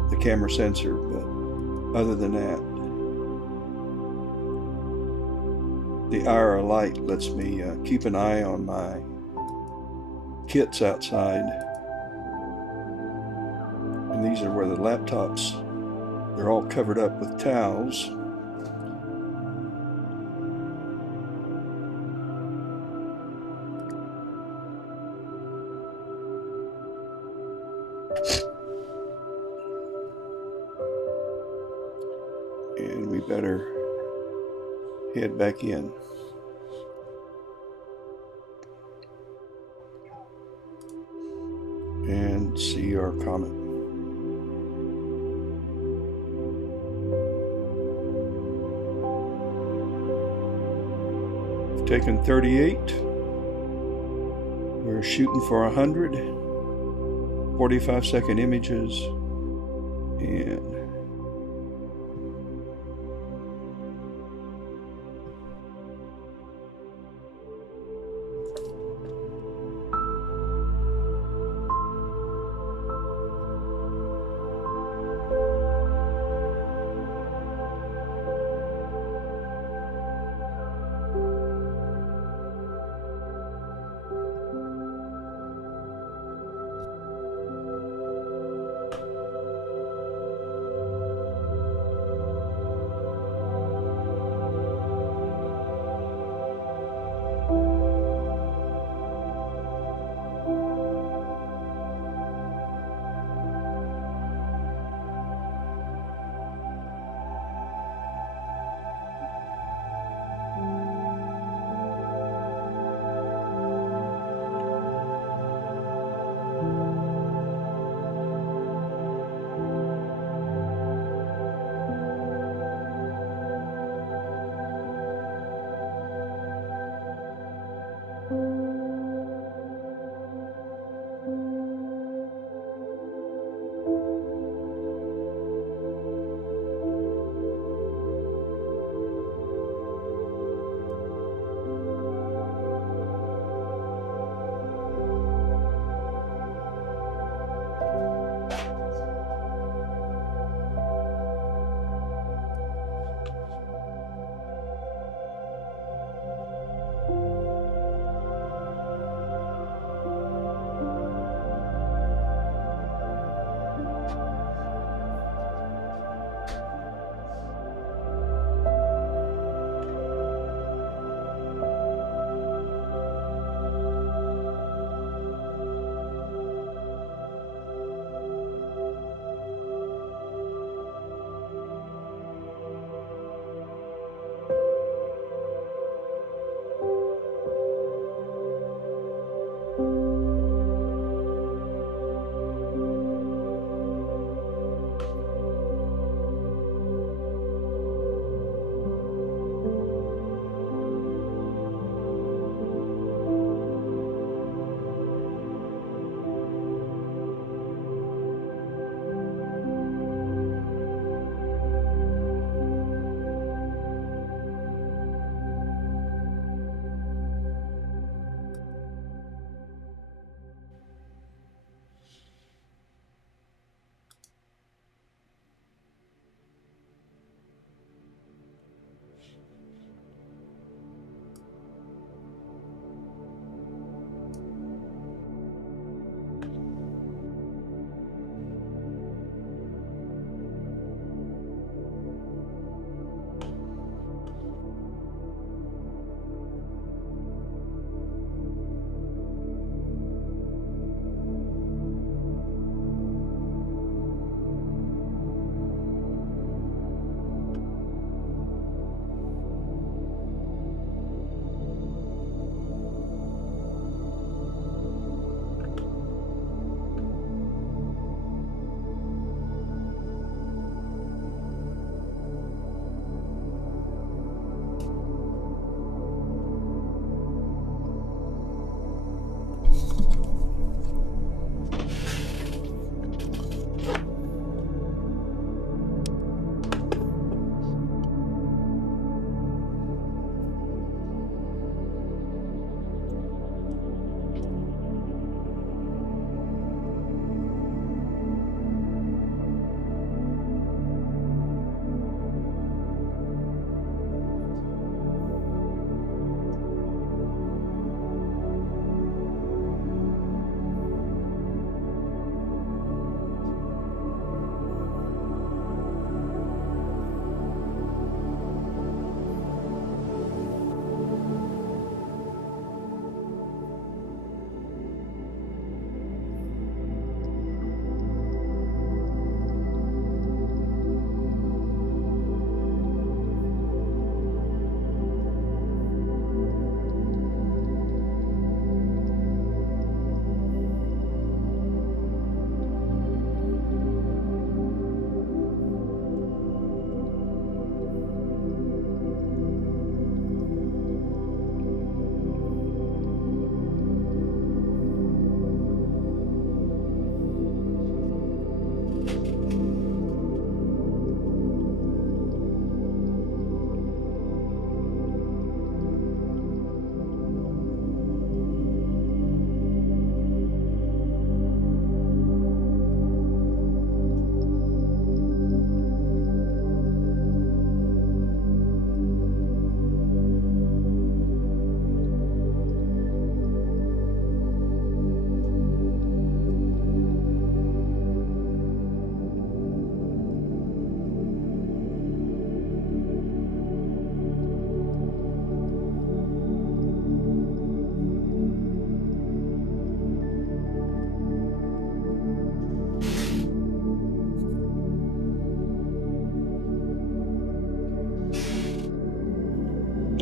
the camera sensor. But other than that, the IR light lets me keep an eye on my kits outside. And these are where the laptops, they're all covered up with towels. And we better head back in. And see our comet. We've taken 38. We're shooting for 100. 45-second images. And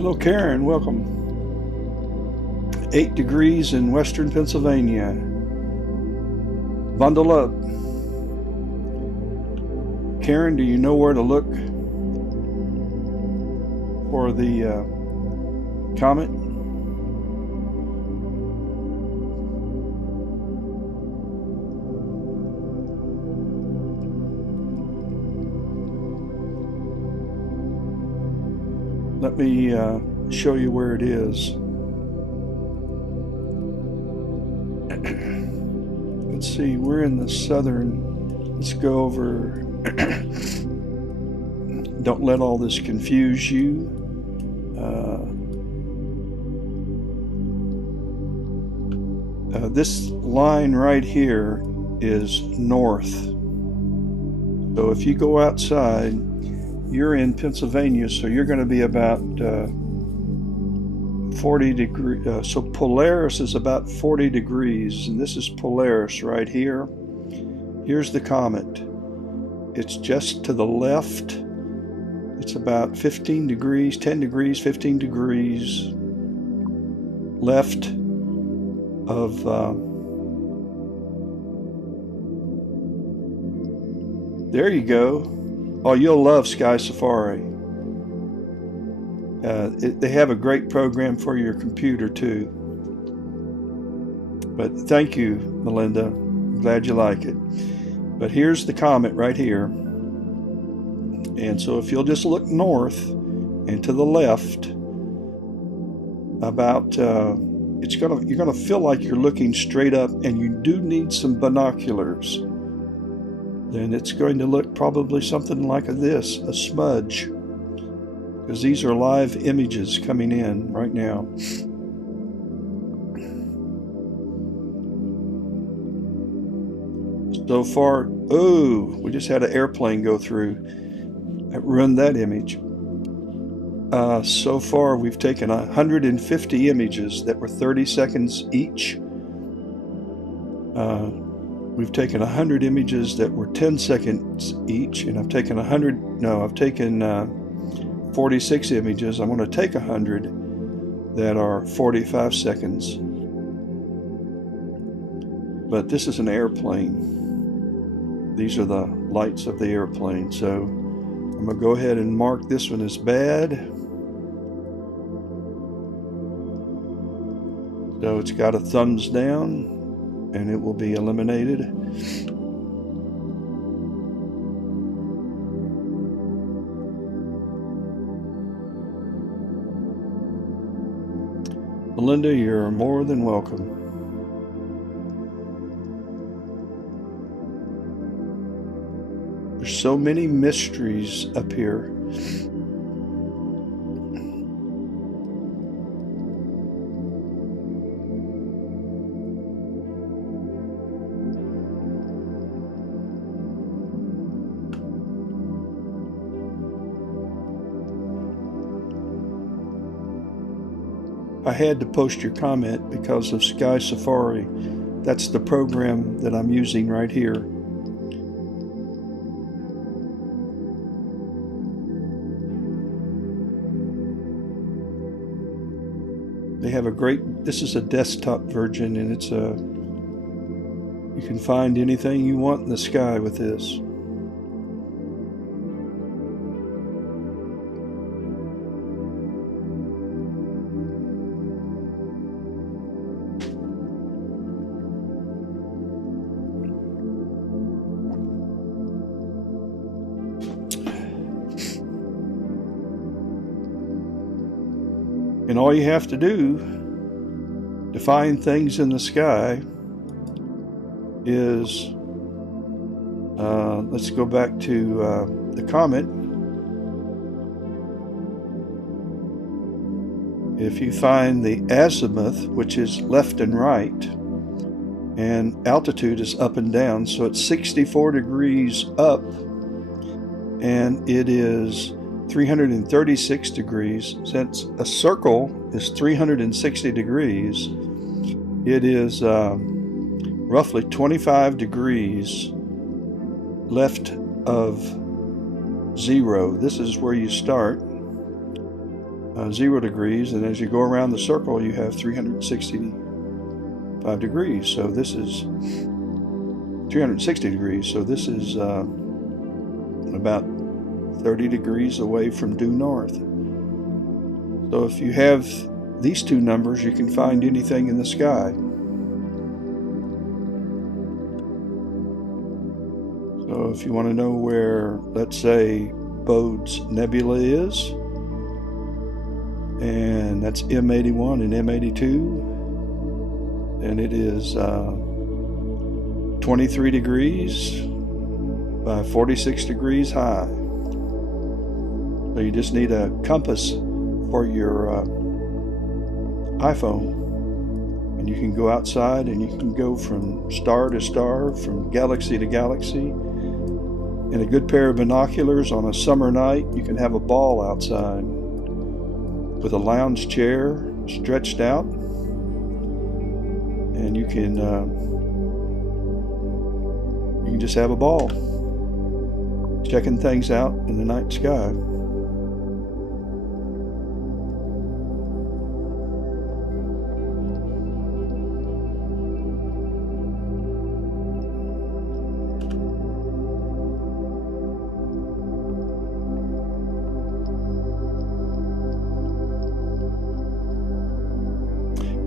Hello, Karen. Welcome. 8 degrees in western Pennsylvania. Bundle up. Karen, do you know where to look for the comet? Let me show you where it is. Let's see, we're in the southern. Let's go over. Don't let all this confuse you. This line right here is north. So if you go outside, you're in Pennsylvania, so you're going to be about 40 degrees. So Polaris is about 40 degrees, and this is Polaris right here. Here's the comet. It's just to the left. It's about 15 degrees, 10 degrees, 15 degrees left of there you go. Oh, you'll love Sky Safari. They have a great program for your computer too. But thank you, Melinda. I'm glad you like it. But here's the comet right here. And so if you'll just look north and to the left, about you're gonna feel like you're looking straight up, and you do need some binoculars. Then it's going to look probably something like this, a smudge, because these are live images coming in right now. So far, oh, we just had an airplane go through. That ruined that image. So far, we've taken 150 images that were 30 seconds each. We've taken 100 images that were 10 seconds each, and I've taken 46 images. I'm going to take 100 that are 45 seconds. But this is an airplane. These are the lights of the airplane. So I'm going to go ahead and mark this one as bad. So it's got a thumbs down, and it will be eliminated. Melinda, you're more than welcome. There's so many mysteries up here. I had to post your comment because of Sky Safari. That's the program that I'm using right here. They have a great, this is a desktop version, and it's you can find anything you want in the sky with this. And all you have to do to find things in the sky is, let's go back to the comet. If you find the azimuth, which is left and right, and altitude is up and down, so it's 64 degrees up, and it is 336 degrees. Since a circle is 360 degrees, it is roughly 25 degrees left of zero. This is where you start. 0 degrees, and as you go around the circle you have 365 degrees. So this is 360 degrees. So this is about 30 degrees away from due north. So if you have these two numbers, you can find anything in the sky. So if you want to know where, let's say, Bode's Nebula is, and that's M81 and M82, and it is 23 degrees by 46 degrees high. So you just need a compass for your iPhone, and you can go outside and you can go from star to star, from galaxy to galaxy. In a good pair of binoculars on a summer night, you can have a ball outside with a lounge chair stretched out, and you can just have a ball checking things out in the night sky.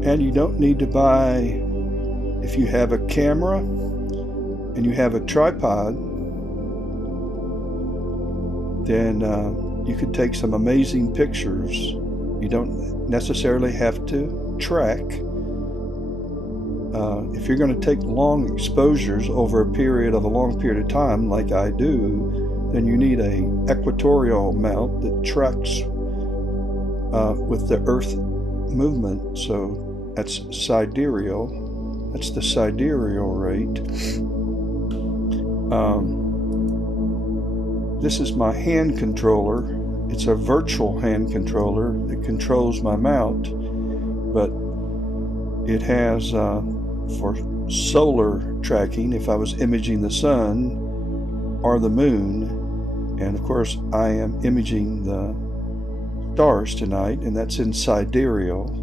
And you don't need to buy, if you have a camera and you have a tripod, then you could take some amazing pictures. You don't necessarily have to track. If you're going to take long exposures over a long period of time, like I do, then you need a equatorial mount that tracks with the Earth movement. So that's sidereal. That's the sidereal rate. This is my hand controller. It's a virtual hand controller that controls my mount, but it has for solar tracking if I was imaging the sun or the moon, and of course I am imaging the stars tonight, and that's in sidereal.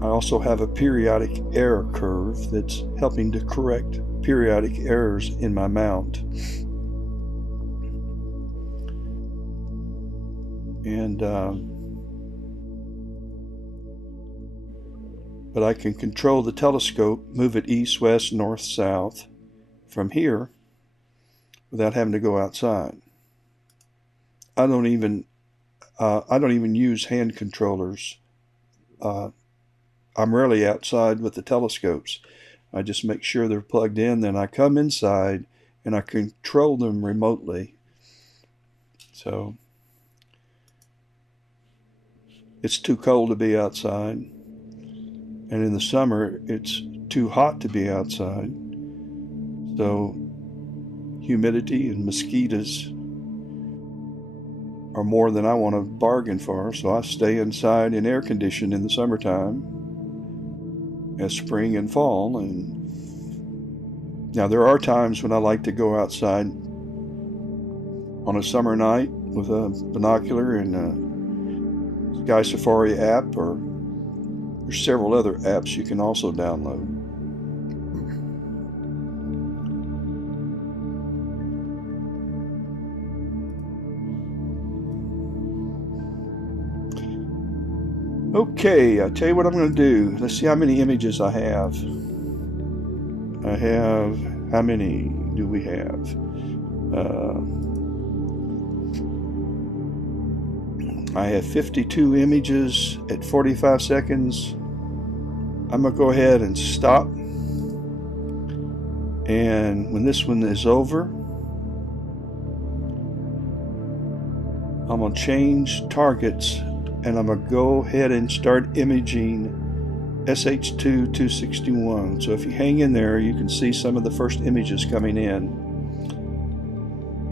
I also have a periodic error curve that's helping to correct periodic errors in my mount. And but I can control the telescope, move it east, west, north, south from here without having to go outside. I don't even use hand controllers. I'm rarely outside with the telescopes. I just make sure they're plugged in, then I come inside and I control them remotely. So it's too cold to be outside, and in the summer it's too hot to be outside. So humidity and mosquitoes are more than I want to bargain for, so I stay inside and air condition in the summertime, as spring and fall. And now there are times when I like to go outside on a summer night with a binocular and a Sky Safari app, or there's several other apps you can also download. Okay, I'll tell you what I'm going to do. Let's see how many images I have. How many do we have? I have 52 images at 45 seconds. I'm going to go ahead and stop. And when this one is over, I'm going to change targets, and I'm going to go ahead and start imaging SH2 261. So if you hang in there, you can see some of the first images coming in.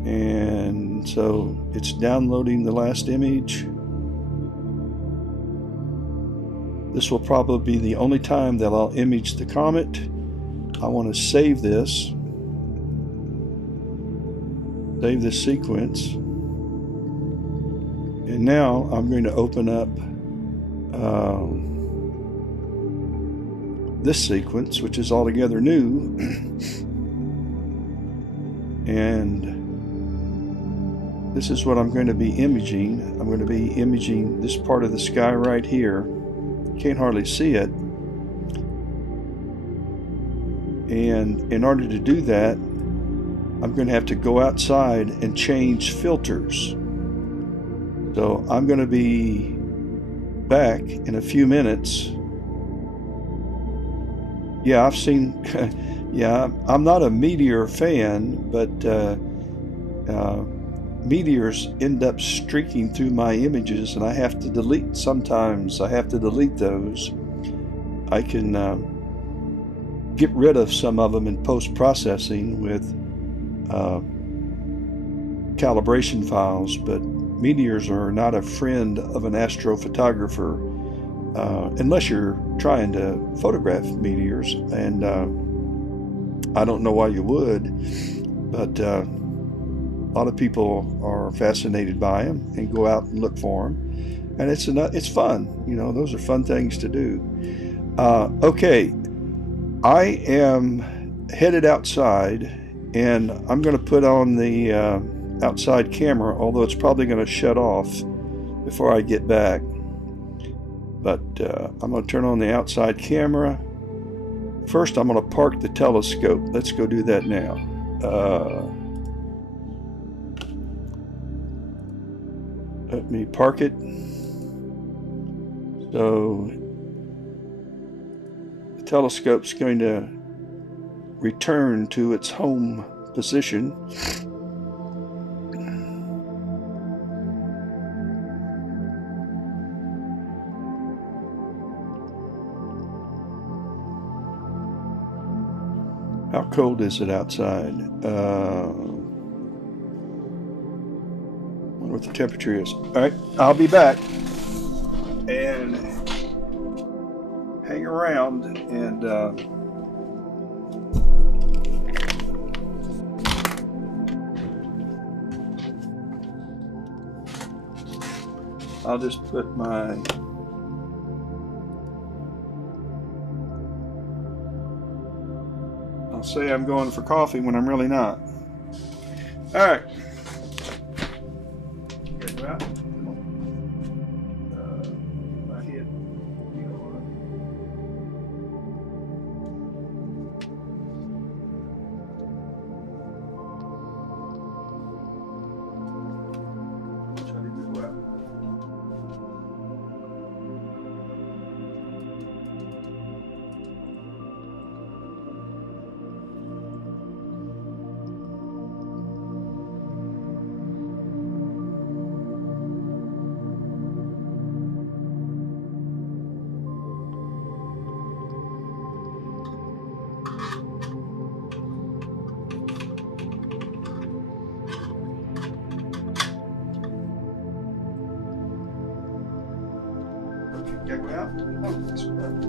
And so it's downloading the last image. This will probably be the only time that I'll image the comet. I want to save this. Save this sequence. And now I'm going to open up this sequence, which is altogether new. And this is what I'm going to be imaging. I'm going to be imaging this part of the sky right here. Can't hardly see it. And in order to do that, I'm going to have to go outside and change filters. So I'm going to be back in a few minutes. Yeah, I've seen, yeah, I'm not a meteor fan, but meteors end up streaking through my images, and I have to delete, sometimes I have to delete those. I can get rid of some of them in post-processing with calibration files, but meteors are not a friend of an astrophotographer unless you're trying to photograph meteors, and I don't know why you would, but a lot of people are fascinated by them and go out and look for them, and it's fun. You know, those are fun things to do. Okay, I am headed outside, and I'm going to put on the outside camera, although it's probably going to shut off before I get back. But I'm going to turn on the outside camera. First, I'm going to park the telescope. Let's go do that now. Let me park it. So the telescope's going to return to its home position. How cold is it outside? Wonder what the temperature is. All right, I'll be back. And hang around, and I'll just put my I'll say I'm going for coffee when I'm really not. All right. Get out. Come on. My head. Try to do well. Okay, go out. Oh, that's right.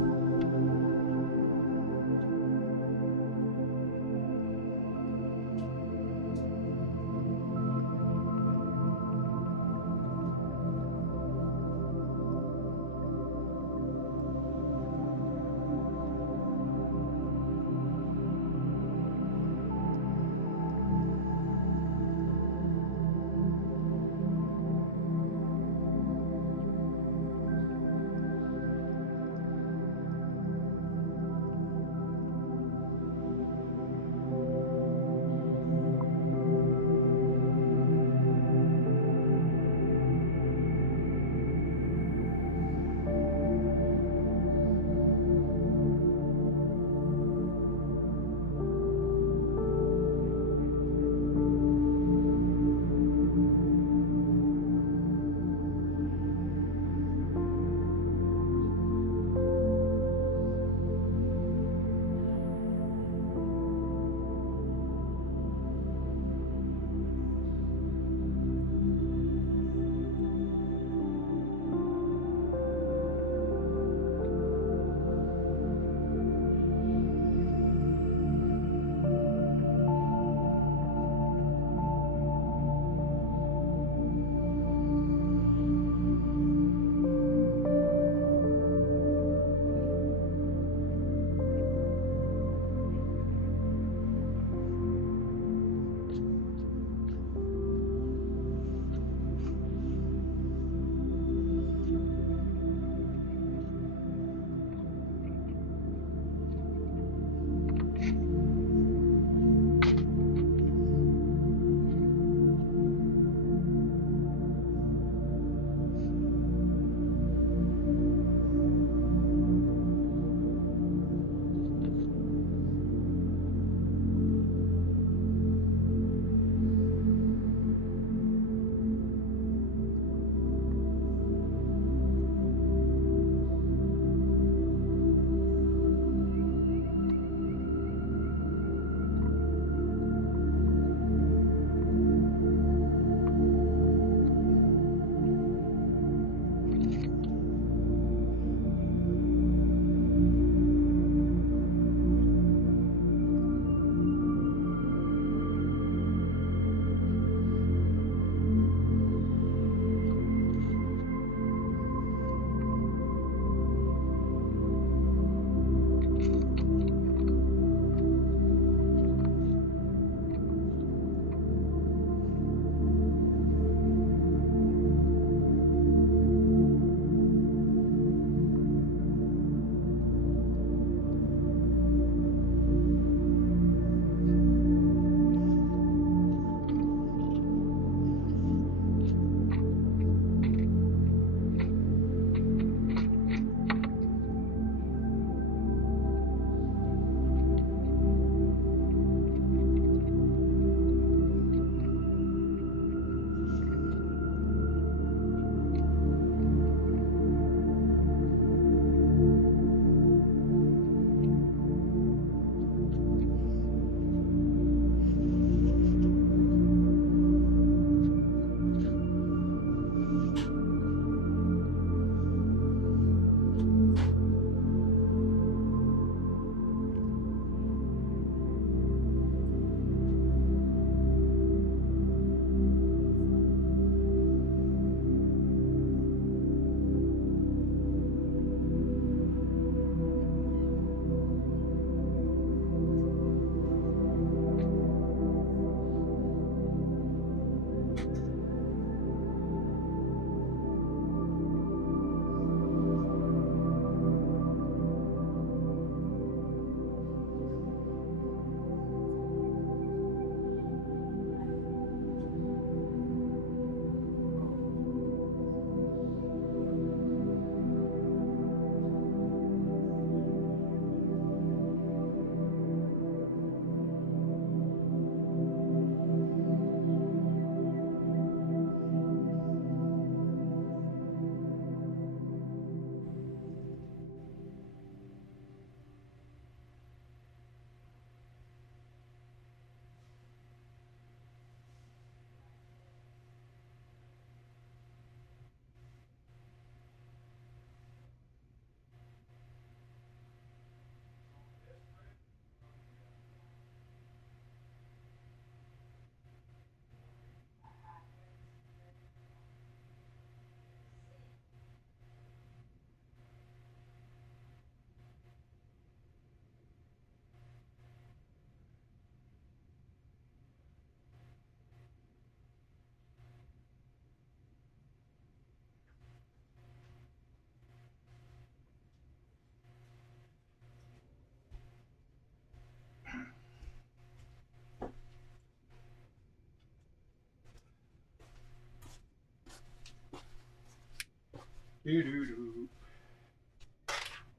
Doo-doo-doo.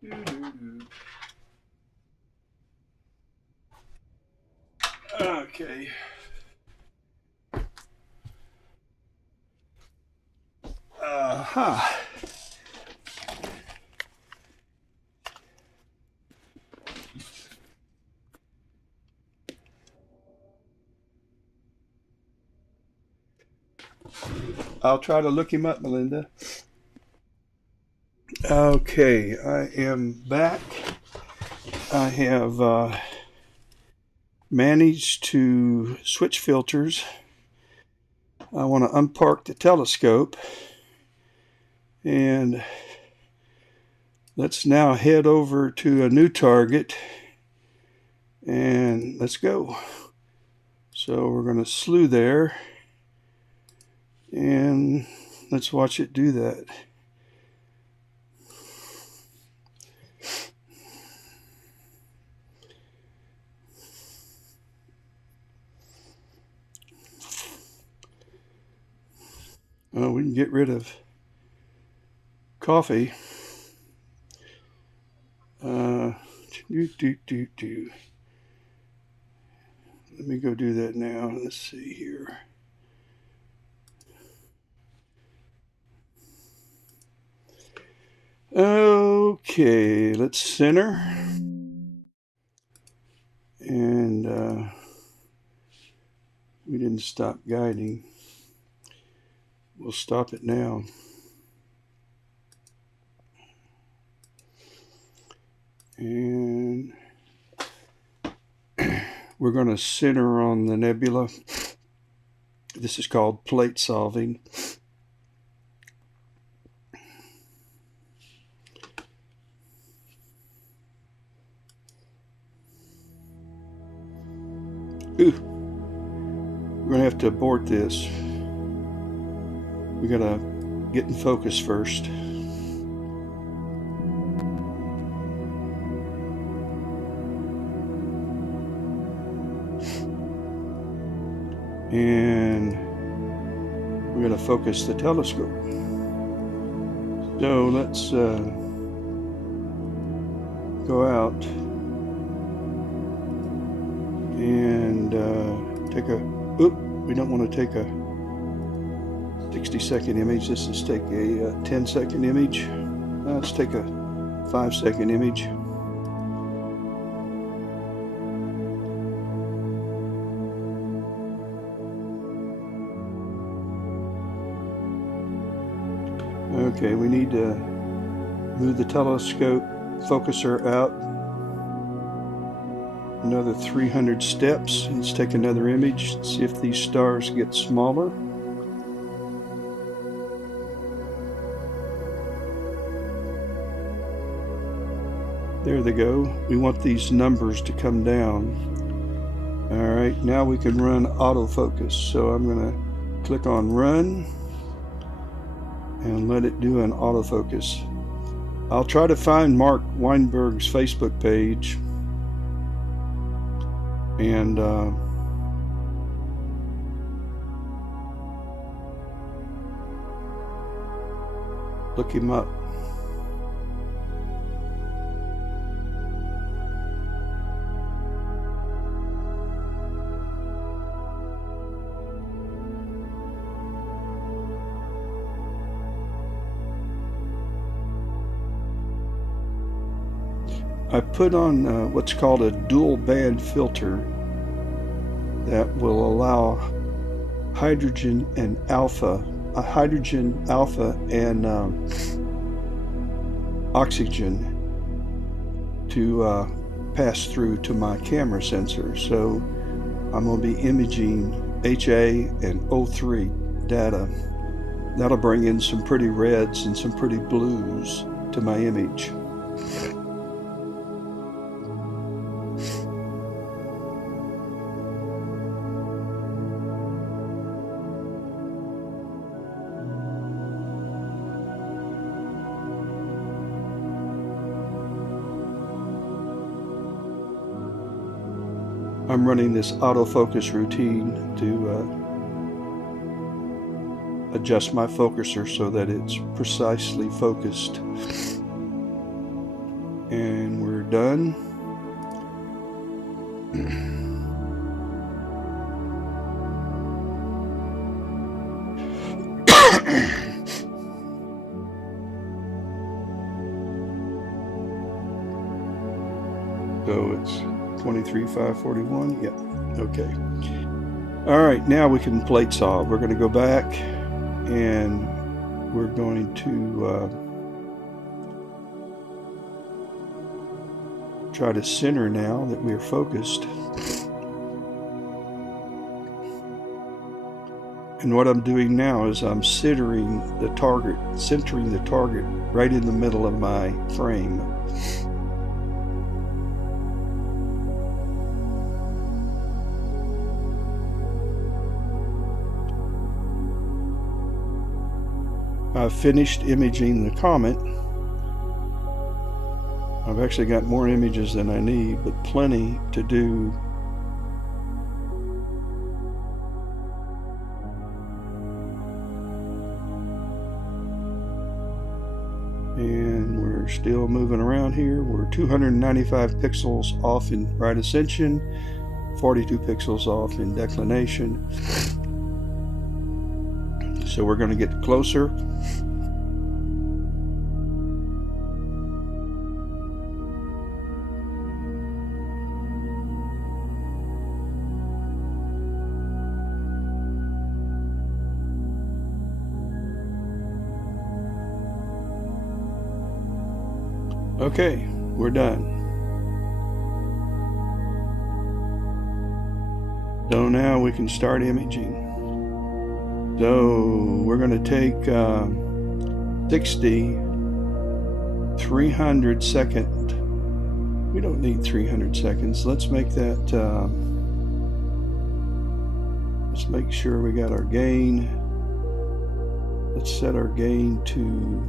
Doo-doo-doo. Okay. Huh. I'll try to look him up, Melinda. Okay, I am back. I have managed to switch filters. I want to unpark the telescope, and let's now head over to a new target, and let's go. So we're going to slew there, and let's watch it do that. Oh, we can get rid of coffee. Let me go do that now. Let's see here. Okay, let's center. And we didn't stop guiding. We'll stop it now. And we're going to center on the nebula. This is called plate solving. Ooh, we're going to have to abort this. We got to get in focus first. And we're going to focus the telescope. So let's go out and take a, we don't want to take a 60-second image. Let's take a 10-second image. Let's take a 5-second image. Okay, we need to move the telescope focuser out another 300 steps. Let's take another image, see if these stars get smaller. There they go. We want these numbers to come down. All right, now we can run autofocus. So I'm going to click on run and let it do an autofocus. I'll try to find Mark Weinberg's Facebook page and look him up. I put on what's called a dual band filter that will allow hydrogen alpha and oxygen to pass through to my camera sensor. So I'm going to be imaging HA and O3 data. That'll bring in some pretty reds and some pretty blues to my image. I'm running this autofocus routine to adjust my focuser so that it's precisely focused. And we're done. So it's 23,541. Yep. Okay. All right. Now we can plate solve. We're going to go back and we're going to try to center now that we're focused. And what I'm doing now is I'm centering the target right in the middle of my frame. I've finished imaging the comet. I've actually got more images than I need, but plenty to do. And we're still moving around here. We're 295 pixels off in right ascension, 42 pixels off in declination. So we're going to get closer. Okay, we're done. So now we can start imaging. So we're going to take 60 300 second. We don't need 300 seconds. Let's make that, let's make sure we got our gain. Let's set our gain to,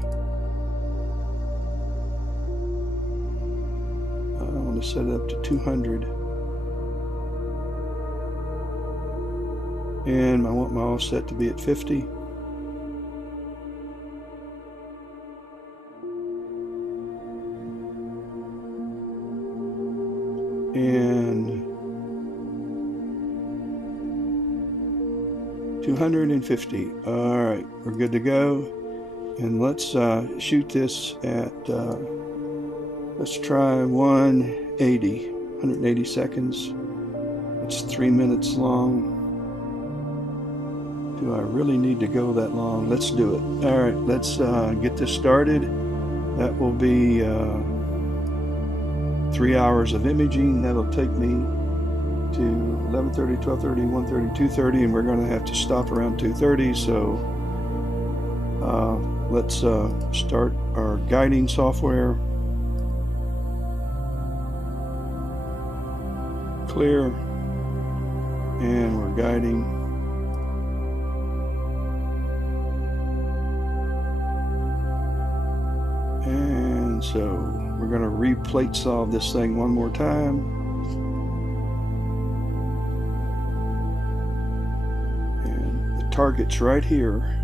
I want to set it up to 200. And I want my offset to be at 50. And 250. All right, we're good to go. And let's shoot this at, let's try 180 seconds. It's 3 minutes long. Do I really need to go that long? Let's do it. All right, let's get this started. That will be 3 hours of imaging. That'll take me to 11:30, 12:30, 1:30, 2:30, and we're going to have to stop around 2:30. So let's start our guiding software. Clear, and we're guiding. And so we're going to replate solve this thing one more time. And the target's right here.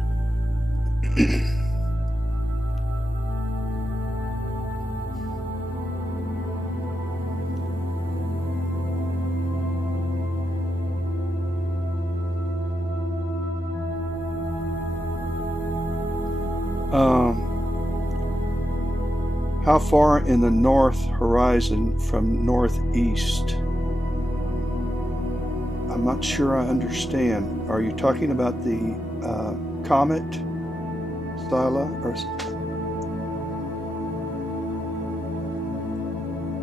How far in the north horizon from northeast? I'm not sure I understand. Are you talking about the comet, Styla? Or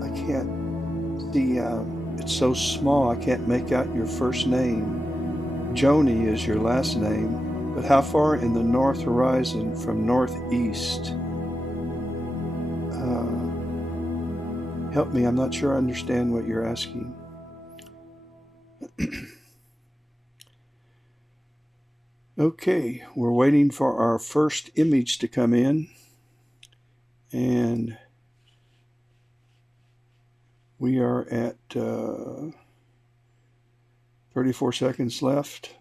I can't see. It's so small. I can't make out your first name. Joni is your last name. But how far in the north horizon from northeast? Help me, I'm not sure I understand what you're asking. Okay, we're waiting for our first image to come in, and we are at 34 seconds left.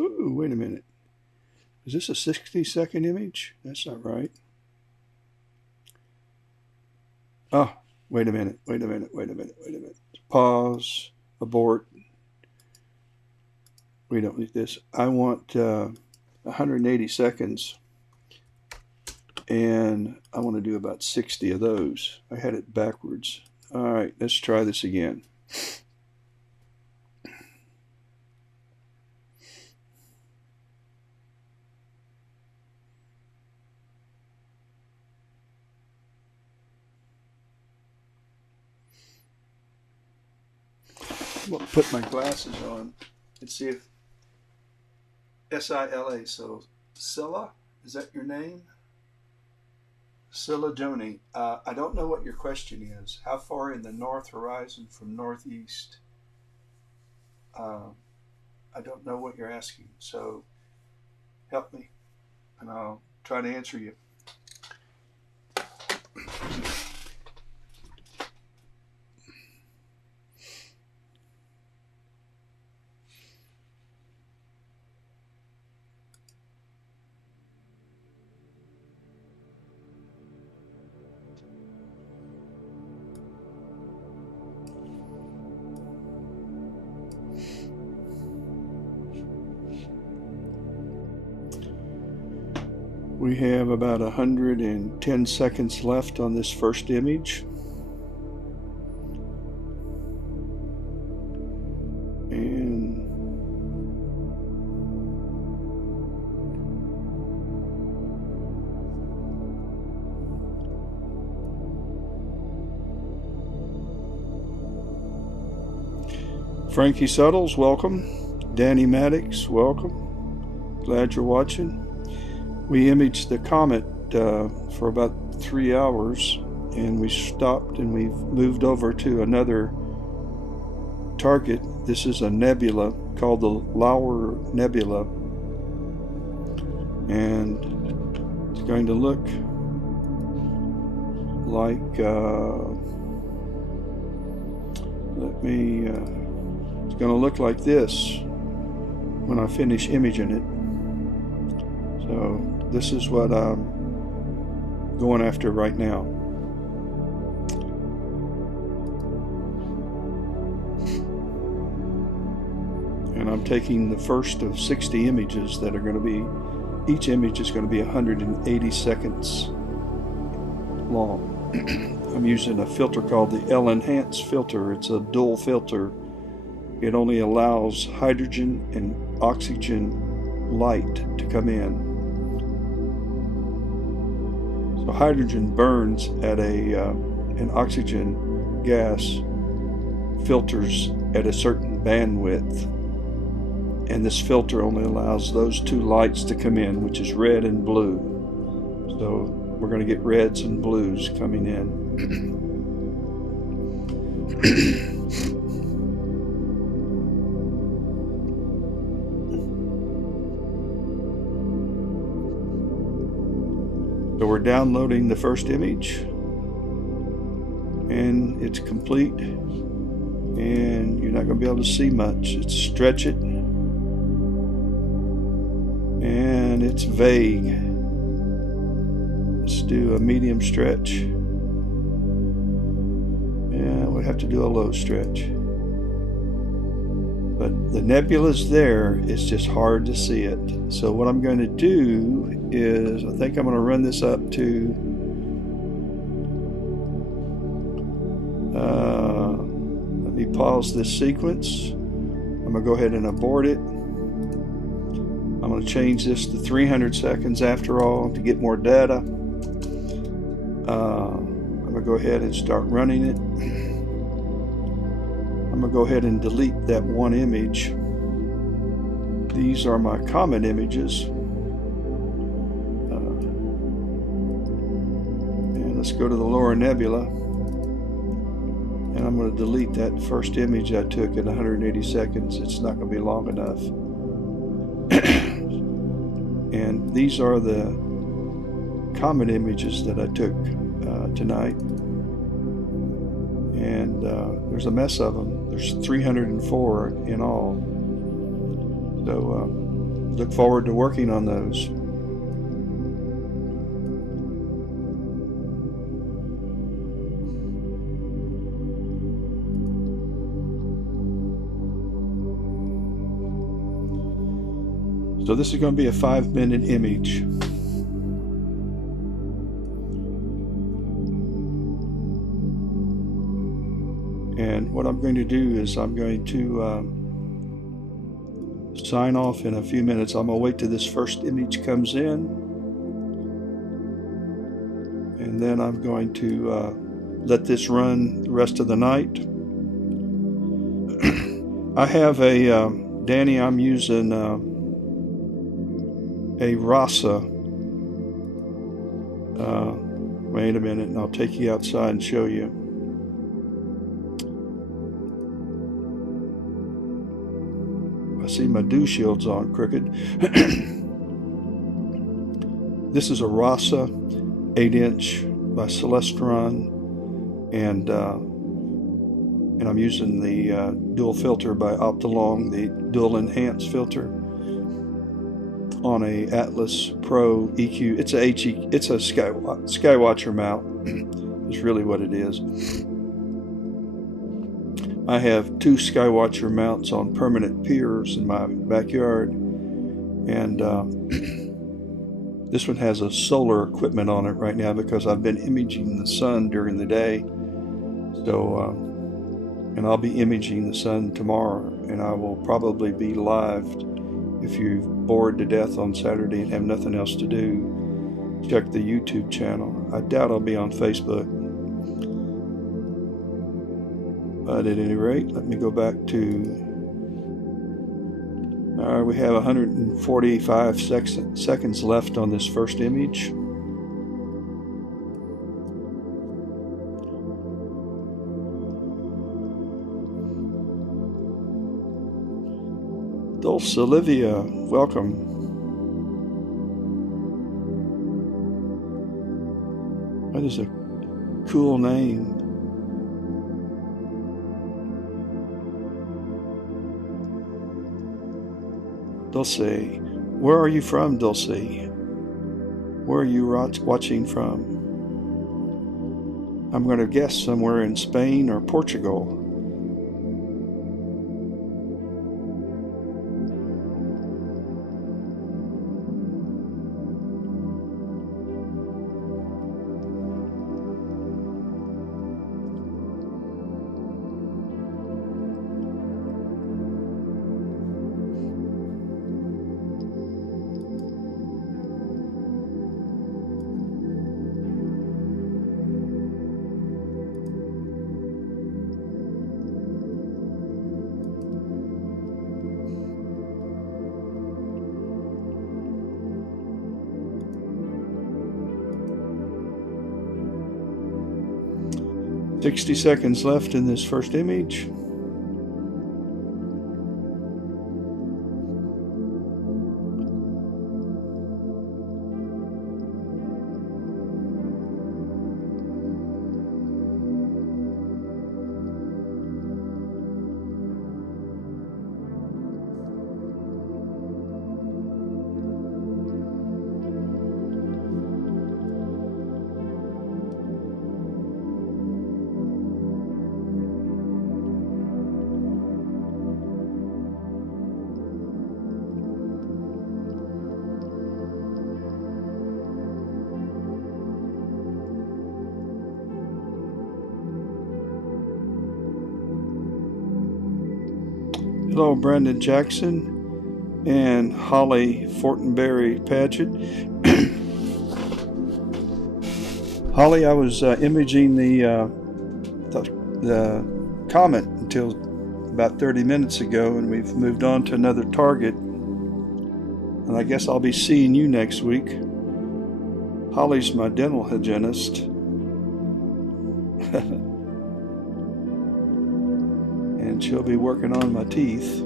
Ooh, wait a minute. Is this a 60-second image? That's not right. Oh, wait a minute. Pause, abort. We don't need this. I want 180 seconds, and I want to do about 60 of those. I had it backwards. All right, let's try this again. I'm going to put my glasses on and see if Sila. So Scylla, is that your name? Scylla Joni. I don't know what your question is. How far in the north horizon from northeast? I don't know what you're asking. So help me, and I'll try to answer you. We have about 110 seconds left on this first image. And Frankie Suttles, welcome. Danny Maddox, welcome. Glad you're watching. We imaged the comet for about 3 hours, and we stopped and we've moved over to another target. This is a nebula called the Lauer Nebula, and it's going to look like it's going to look like this when I finish imaging it. So this is what I'm going after right now. And I'm taking the first of 60 images that are going to be, each image is going to be 180 seconds long. I'm using a filter called the L-Enhance filter. It's a dual filter. It only allows hydrogen and oxygen light to come in. So hydrogen burns at an oxygen gas filters at a certain bandwidth, and this filter only allows those two lights to come in, which is red and blue. So we're going to get reds and blues coming in. So we're downloading the first image, and it's complete, and you're not going to be able to see much. It's stretch it, and it's vague. Let's do a medium stretch, and we have to do a low stretch. But the nebula's there, it's just hard to see it. So what I'm going to do is, I think I'm going to run this up to let me pause this sequence. I'm going to go ahead and abort it. I'm going to change this to 300 seconds after all to get more data. I'm going to go ahead and start running it. I'm going to go ahead and delete that one image. These are my comet images. And let's go to the Lower Nebula. And I'm going to delete that first image I took at 180 seconds. It's not going to be long enough. And these are the comet images that I took tonight. And there's a mess of them. There's 304 in all. So look forward to working on those. So this is going to be a 5-minute image. And what I'm going to do is I'm going to sign off in a few minutes. I'm going to wait till this first image comes in, and then I'm going to let this run the rest of the night. I have a Danny, I'm using a Rasa. Wait a minute, and I'll take you outside and show you. I see my dew shield's on crooked. This is a Rasa 8-inch by Celestron, and I'm using the dual filter by Optolong, the dual enhance filter, on a Atlas Pro EQ. It's a Skywatcher mount. Is really what it is. I have 2 Skywatcher mounts on permanent piers in my backyard, and this one has a solar equipment on it right now because I've been imaging the sun during the day. So, and I'll be imaging the sun tomorrow, and I will probably be live. If you're bored to death on Saturday and have nothing else to do, check the YouTube channel. I doubt I'll be on Facebook. But at any rate, let me go back to... we have 145 seconds left on this first image. Dulce Olivia, welcome. That is a cool name. Dulce, where are you from, Dulce? Where are you watching from? I'm going to guess somewhere in Spain or Portugal. "60 seconds left in this first image. Hello, Brandon Jackson and Holly Fortenberry Paget. Holly, I was imaging the comet until about 30 minutes ago, and we've moved on to another target. And I guess I'll be seeing you next week. Holly's my dental hygienist. And she'll be working on my teeth.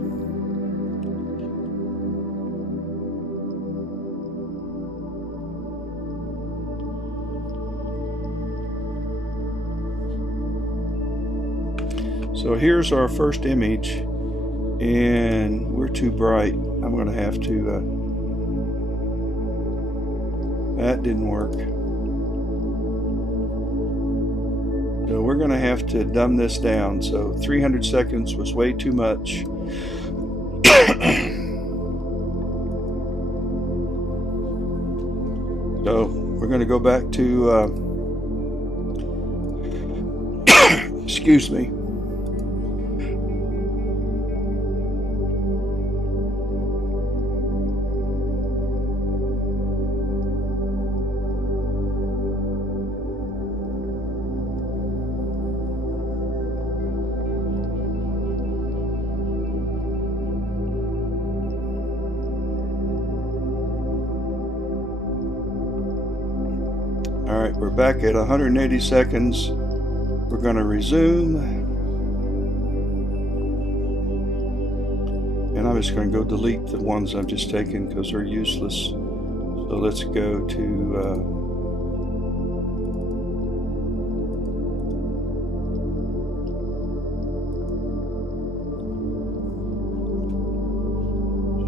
So here's our first image, and we're too bright. I'm going to have to That didn't work. So we're going to have to dumb this down. So 300 seconds was way too much. So we're going to go back to, excuse me. All right, we're back at 180 seconds. We're going to resume. And I'm just going to go delete the ones I've just taken because they're useless. So let's go to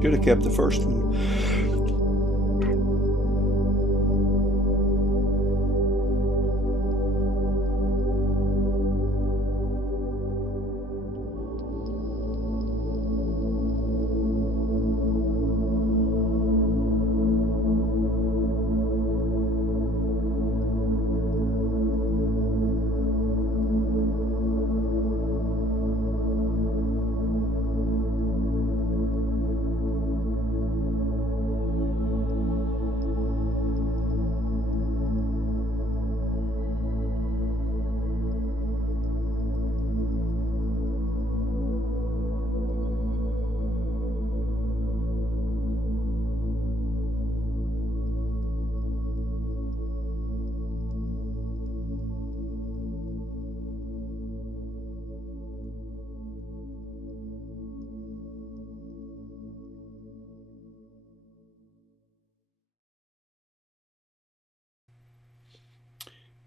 should have kept the first one.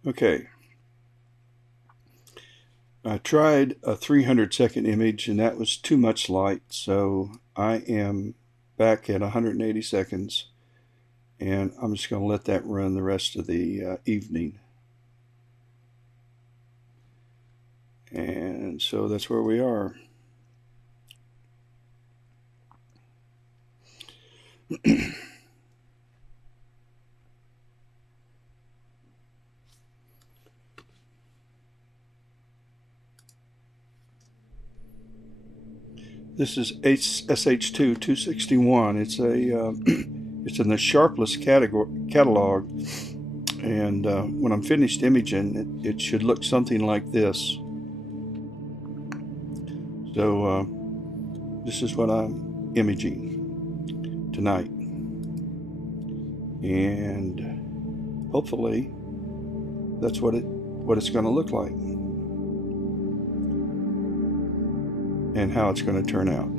Okay. I tried a 300-second image and that was too much light, so I am back at 180 seconds and I'm just going to let that run the rest of the evening. And so that's where we are. This is SH2 261. It's a it's in the Sharpless catalog, and when I'm finished imaging, it should look something like this. So this is what I'm imaging tonight, and hopefully that's what it's going to look like and how it's going to turn out.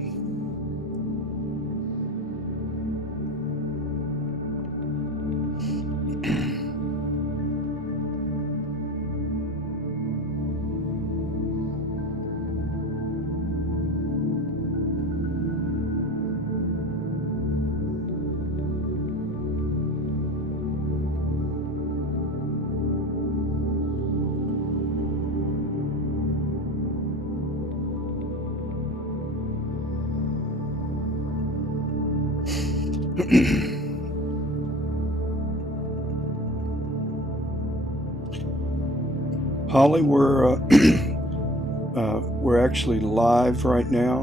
Holly, we're actually live right now,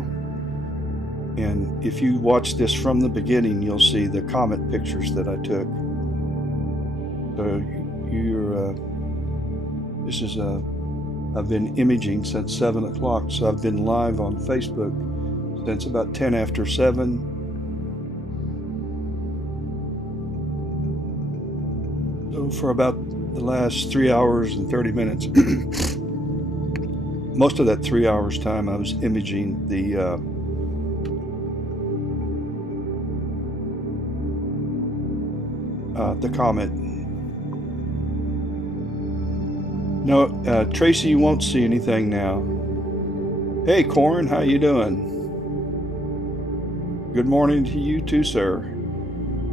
and if you watch this from the beginning, you'll see the comet pictures that I took. So this is I've been imaging since 7 o'clock, so I've been live on Facebook since about 10 after 7. So for about the last 3 hours and 30 minutes, most of that 3 hours time I was imaging the comet. No, Tracy, you won't see anything now. Hey, Corin, how you doing? Good morning to you too, sir.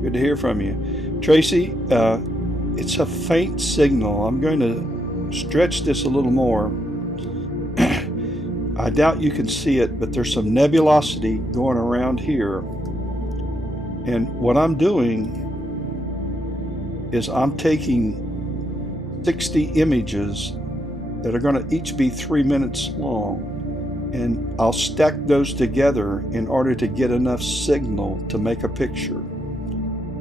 Good to hear from you. Tracy, it's a faint signal. I'm going to stretch this a little more. I doubt you can see it, but there's some nebulosity going around here. And what I'm doing is I'm taking 60 images that are going to each be 3 minutes long, and I'll stack those together in order to get enough signal to make a picture.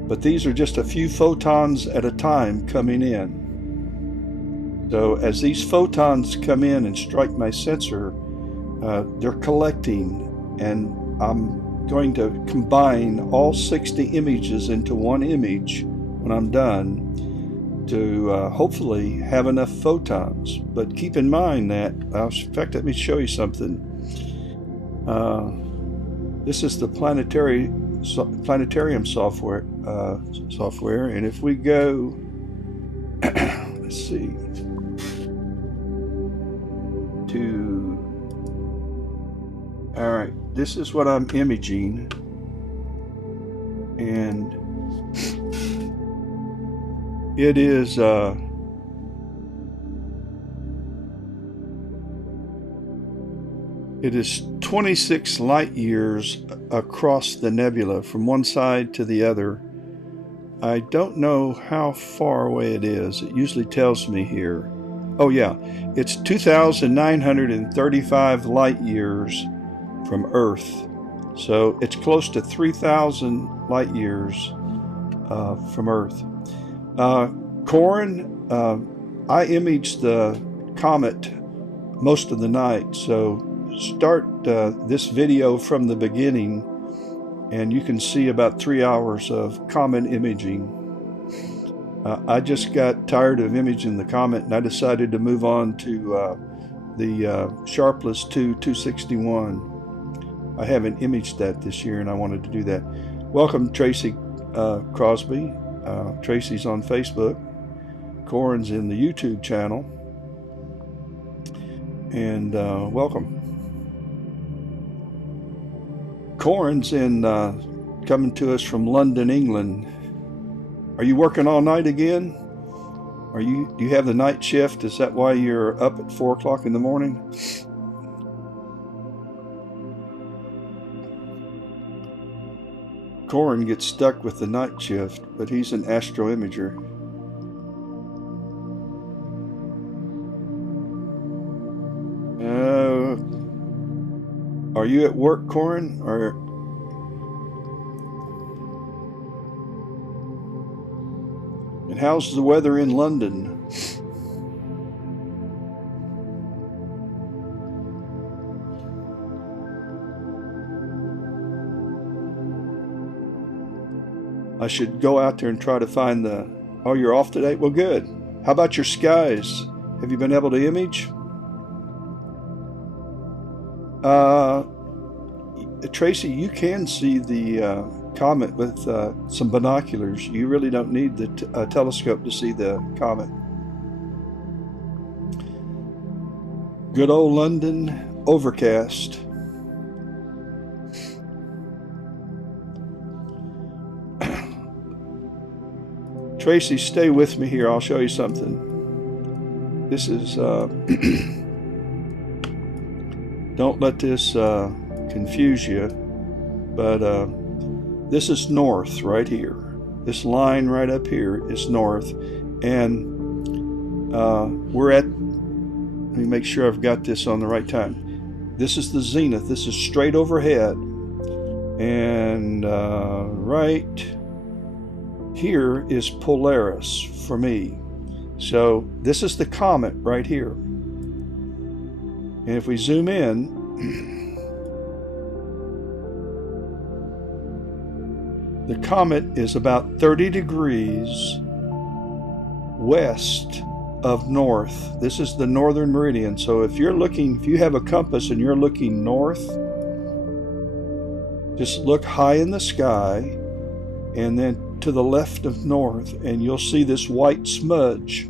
But these are just a few photons at a time coming in. So as these photons come in and strike my sensor, they're collecting, and I'm going to combine all 60 images into one image when I'm done to hopefully have enough photons. But keep in mind that, in fact, let me show you something. This is the planetarium software, and if we go, let's see, all right, this is what I'm imaging, and it is it is 26 light years across the nebula from one side to the other. I don't know how far away it is. It usually tells me here. Oh yeah, it's 2,935 light years from Earth. So it's close to 3,000 light years from Earth. Corin, I imaged the comet most of the night, so start this video from the beginning and you can see about 3 hours of comet imaging. I just got tired of imaging the comet and I decided to move on to the Sharpless 261. I haven't imaged that this year and I wanted to do that. Welcome, Tracy Crosby. Tracy's on Facebook. Corin's in the YouTube channel. And welcome. Corin's in coming to us from London, England. Are you working all night again? Do you have the night shift? Is that why you're up at 4 o'clock in the morning? Corin gets stuck with the night shift, but he's an astro imager. Are you at work, Corin? And how's the weather in London? I should go out there and try to find the... Oh, you're off today? Well, good. How about your skies? Have you been able to image? Tracy, you can see the comet with some binoculars. You really don't need the telescope to see the comet. Good old London, overcast. Tracy, stay with me here. I'll show you something. This is... don't let this confuse you, but this is north right here. This line right up here is north, and we're at... Let me make sure I've got this on the right time. This is the zenith. This is straight overhead, and right here is Polaris for me. So this is the comet right here. And if we zoom in, the comet is about 30 degrees west of north. This is the northern meridian. So if you have a compass and you're looking north, just look high in the sky and then to the left of north, and you'll see this white smudge.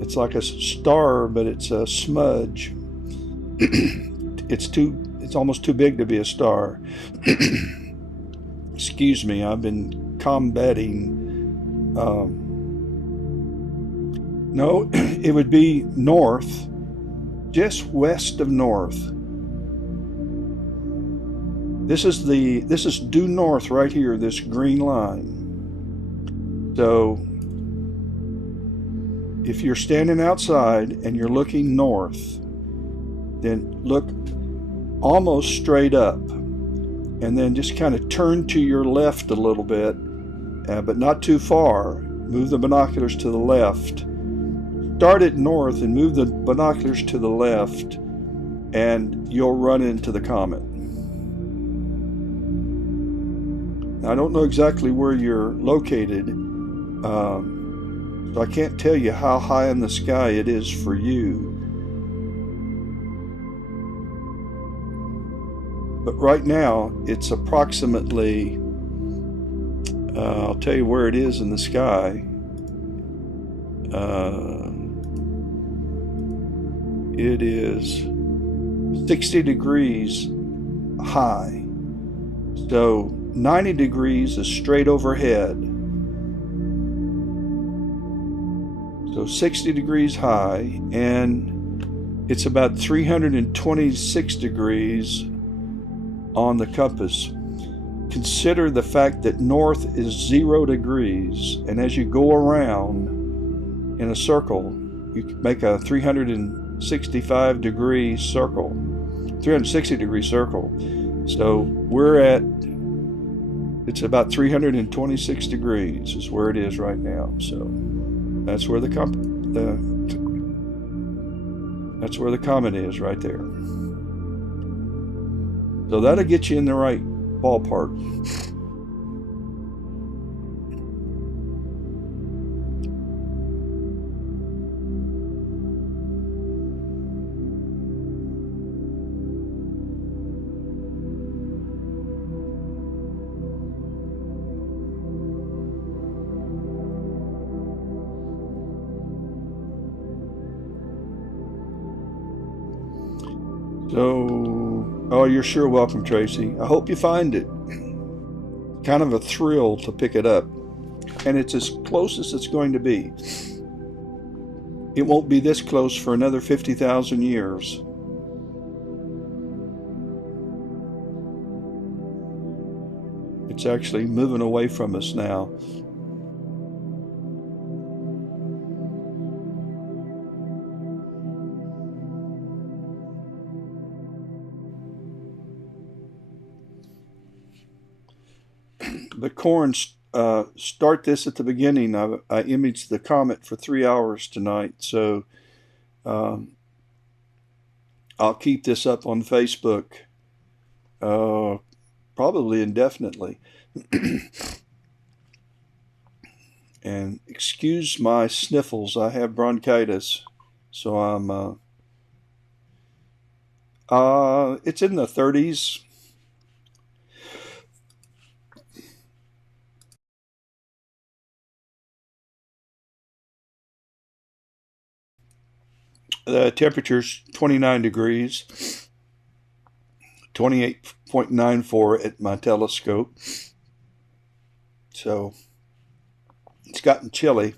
It's like a star, but it's a smudge. It's almost too big to be a star. Excuse me, I've been combating No, it would be north, just west of north. This is due north right here, this green line. So if you're standing outside and you're looking north, then look almost straight up, and then just kind of turn to your left a little bit, but not too far. Move the binoculars to the left. Start at north and move the binoculars to the left, and you'll run into the comet. Now, I don't know exactly where you're located, so I can't tell you how high in the sky it is for you. But right now, it's approximately, I'll tell you where it is in the sky. It is 60 degrees high. So 90 degrees is straight overhead. So 60 degrees high, and it's about 326 degrees on the compass. Consider the fact that north is 0 degrees, and as you go around in a circle, you can make a 365 degree circle, 360 degree circle. So it's about 326 degrees is where it is right now. So that's where the comet is right there. So that'll get you in the right ballpark. So, oh, you're sure welcome, Tracy. I hope you find it. Kind of a thrill to pick it up. And it's as close as it's going to be. It won't be this close for another 50,000 years. It's actually moving away from us now. The corns start this at the beginning. I imaged the comet for 3 hours tonight, so I'll keep this up on Facebook probably indefinitely. And excuse my sniffles, I have bronchitis, so it's in the 30s. The temperature's 29 degrees, 28.94 at my telescope. So it's gotten chilly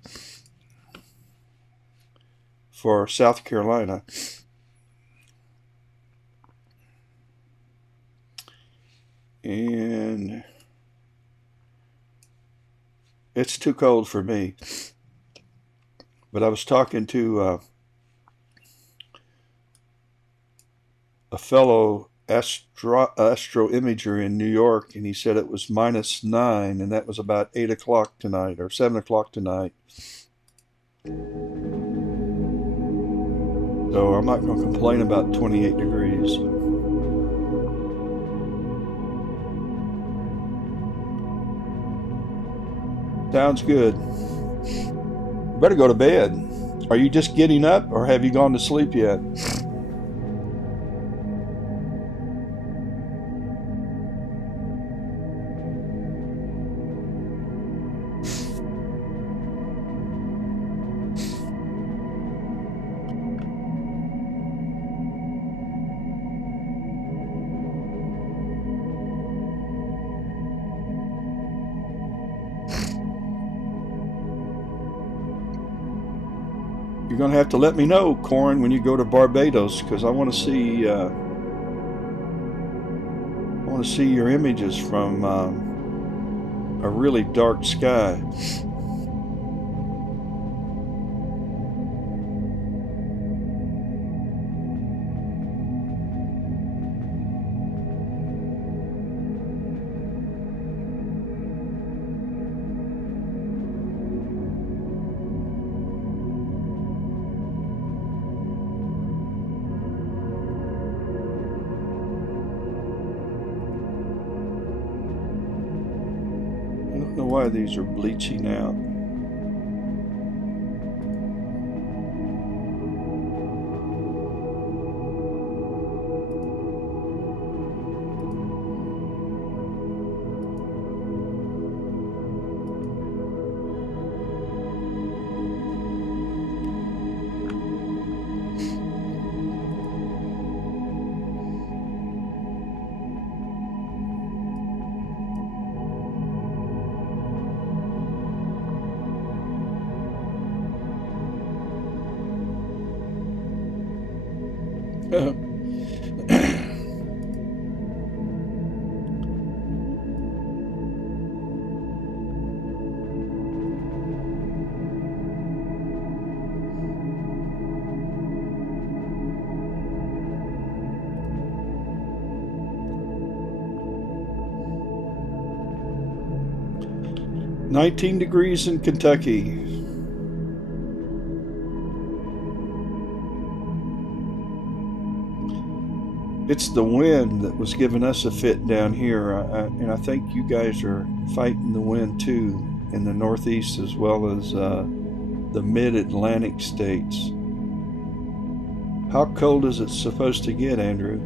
for South Carolina. And it's too cold for me. But I was talking to a fellow astro imager in New York, and he said it was -9, and that was about 8 o'clock tonight or 7 o'clock tonight. So I'm not going to complain about 28 degrees. Sounds good. You better go to bed. Are you just getting up, or have you gone to sleep yet? You're going to have to let me know, Corin, when you go to Barbados, because I want to see your images from a really dark sky. I don't know why these are bleaching out. "19 degrees in Kentucky." It's the wind that was giving us a fit down here, and I think you guys are fighting the wind too in the Northeast as well as the mid-Atlantic states. How cold is it supposed to get, Andrew?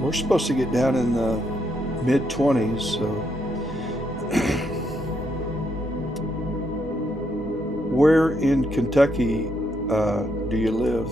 We're supposed to get down in the mid-20s, so where in Kentucky do you live?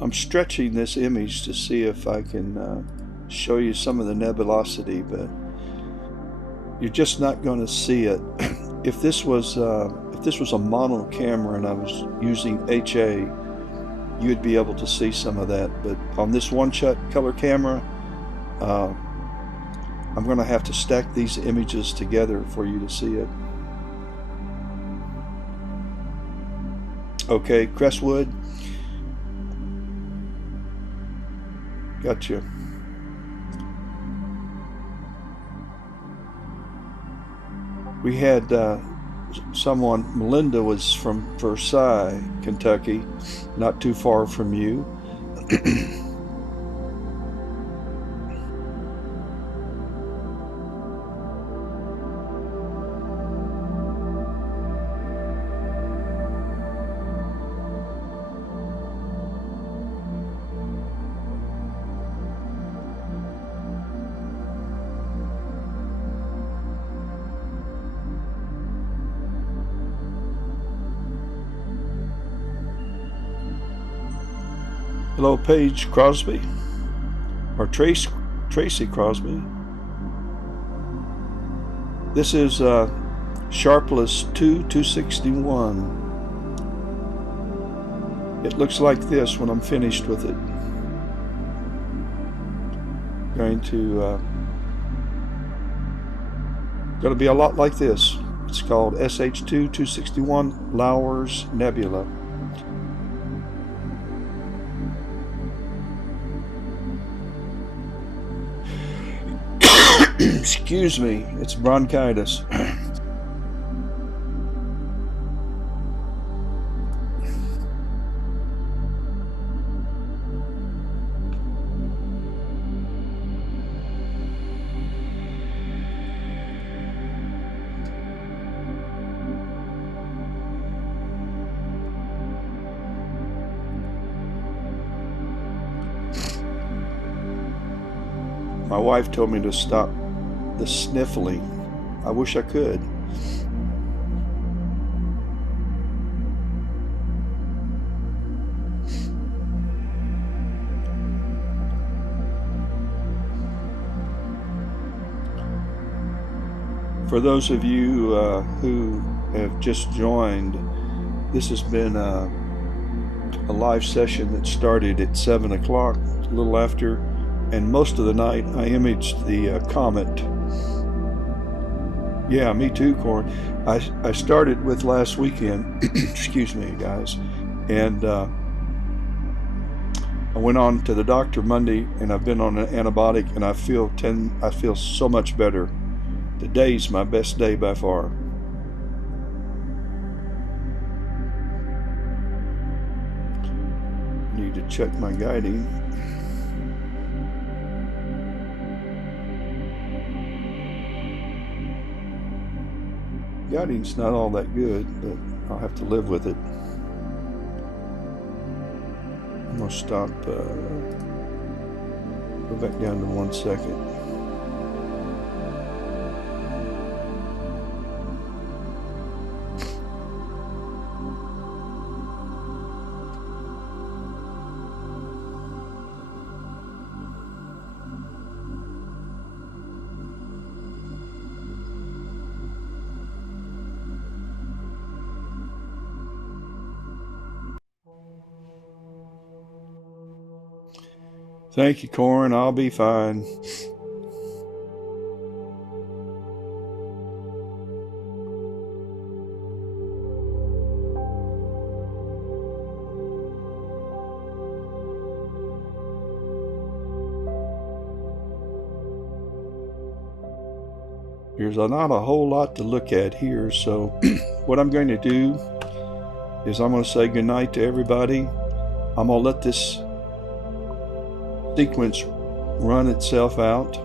I'm stretching this image to see if I can show you some of the nebulosity, but you're just not going to see it. If this was a mono camera and I was using HA, you'd be able to see some of that. But on this one-shot color camera, I'm going to have to stack these images together for you to see it. Okay, Crestwood. Gotcha. We had someone, Melinda was from Versailles, Kentucky, not too far from you. Hello, Paige Crosby, or Tracy Crosby. This is Sharpless 261. It looks like this when I'm finished with it. Going to be a lot like this. It's called SH2 261 Lowers Nebula. Excuse me, it's bronchitis. My wife told me to stop the sniffling. I wish I could. For those of you who have just joined, this has been a live session that started at 7 o'clock, a little after, and most of the night I imaged the comet. Yeah, me too, Corin. I started with last weekend, excuse me, guys, and I went on to the doctor Monday, and I've been on an antibiotic, and I feel so much better. Today's my best day by far. Need to check my guiding. Guiding's not all that good, but I'll have to live with it. I'm gonna stop, go back down to 1 second. Thank you, Corin. I'll be fine. There's not a whole lot to look at here, so what I'm going to do is I'm going to say goodnight to everybody. I'm going to let this sequence run itself out,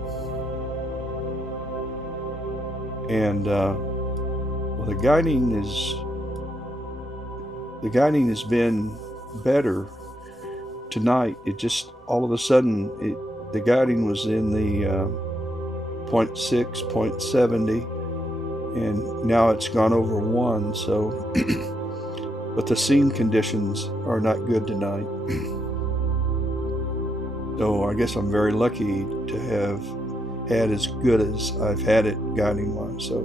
and well, the guiding has been better tonight. It just all of a sudden the guiding was in the 0.6, 0.70, and now it's gone over 1. So, but the scene conditions are not good tonight. So I guess I'm very lucky to have had as good as I've had it guiding wise. So,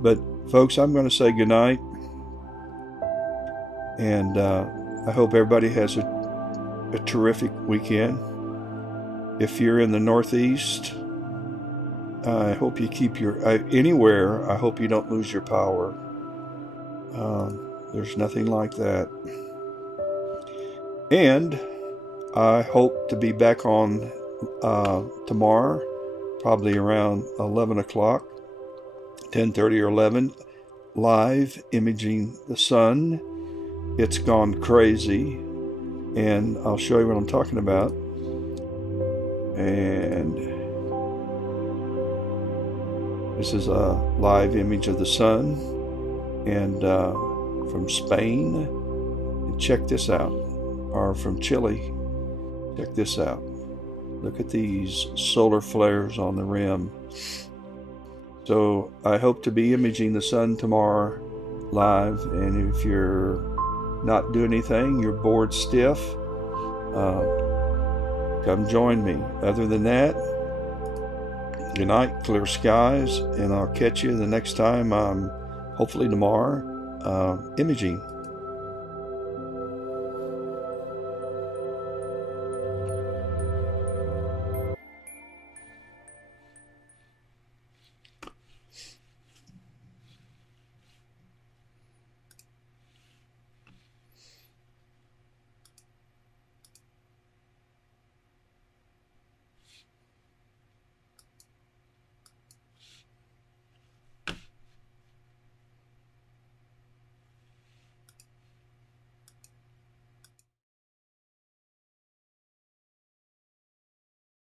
but folks, I'm going to say goodnight, and I hope everybody has a terrific weekend. If you're in the Northeast, I hope you keep anywhere. I hope you don't lose your power. There's nothing like that. And I hope to be back on tomorrow, probably around 11 o'clock, 10:30 or 11, live imaging the sun. It's gone crazy, and I'll show you what I'm talking about. And this is a live image of the sun, and from Spain. And check this out, or from Chile. Check this out. Look at these solar flares on the rim. So I hope to be imaging the sun tomorrow live, and if you're not doing anything, you're bored stiff, come join me. Other than that, Good night, clear skies, and I'll catch you the next time, hopefully tomorrow, imaging.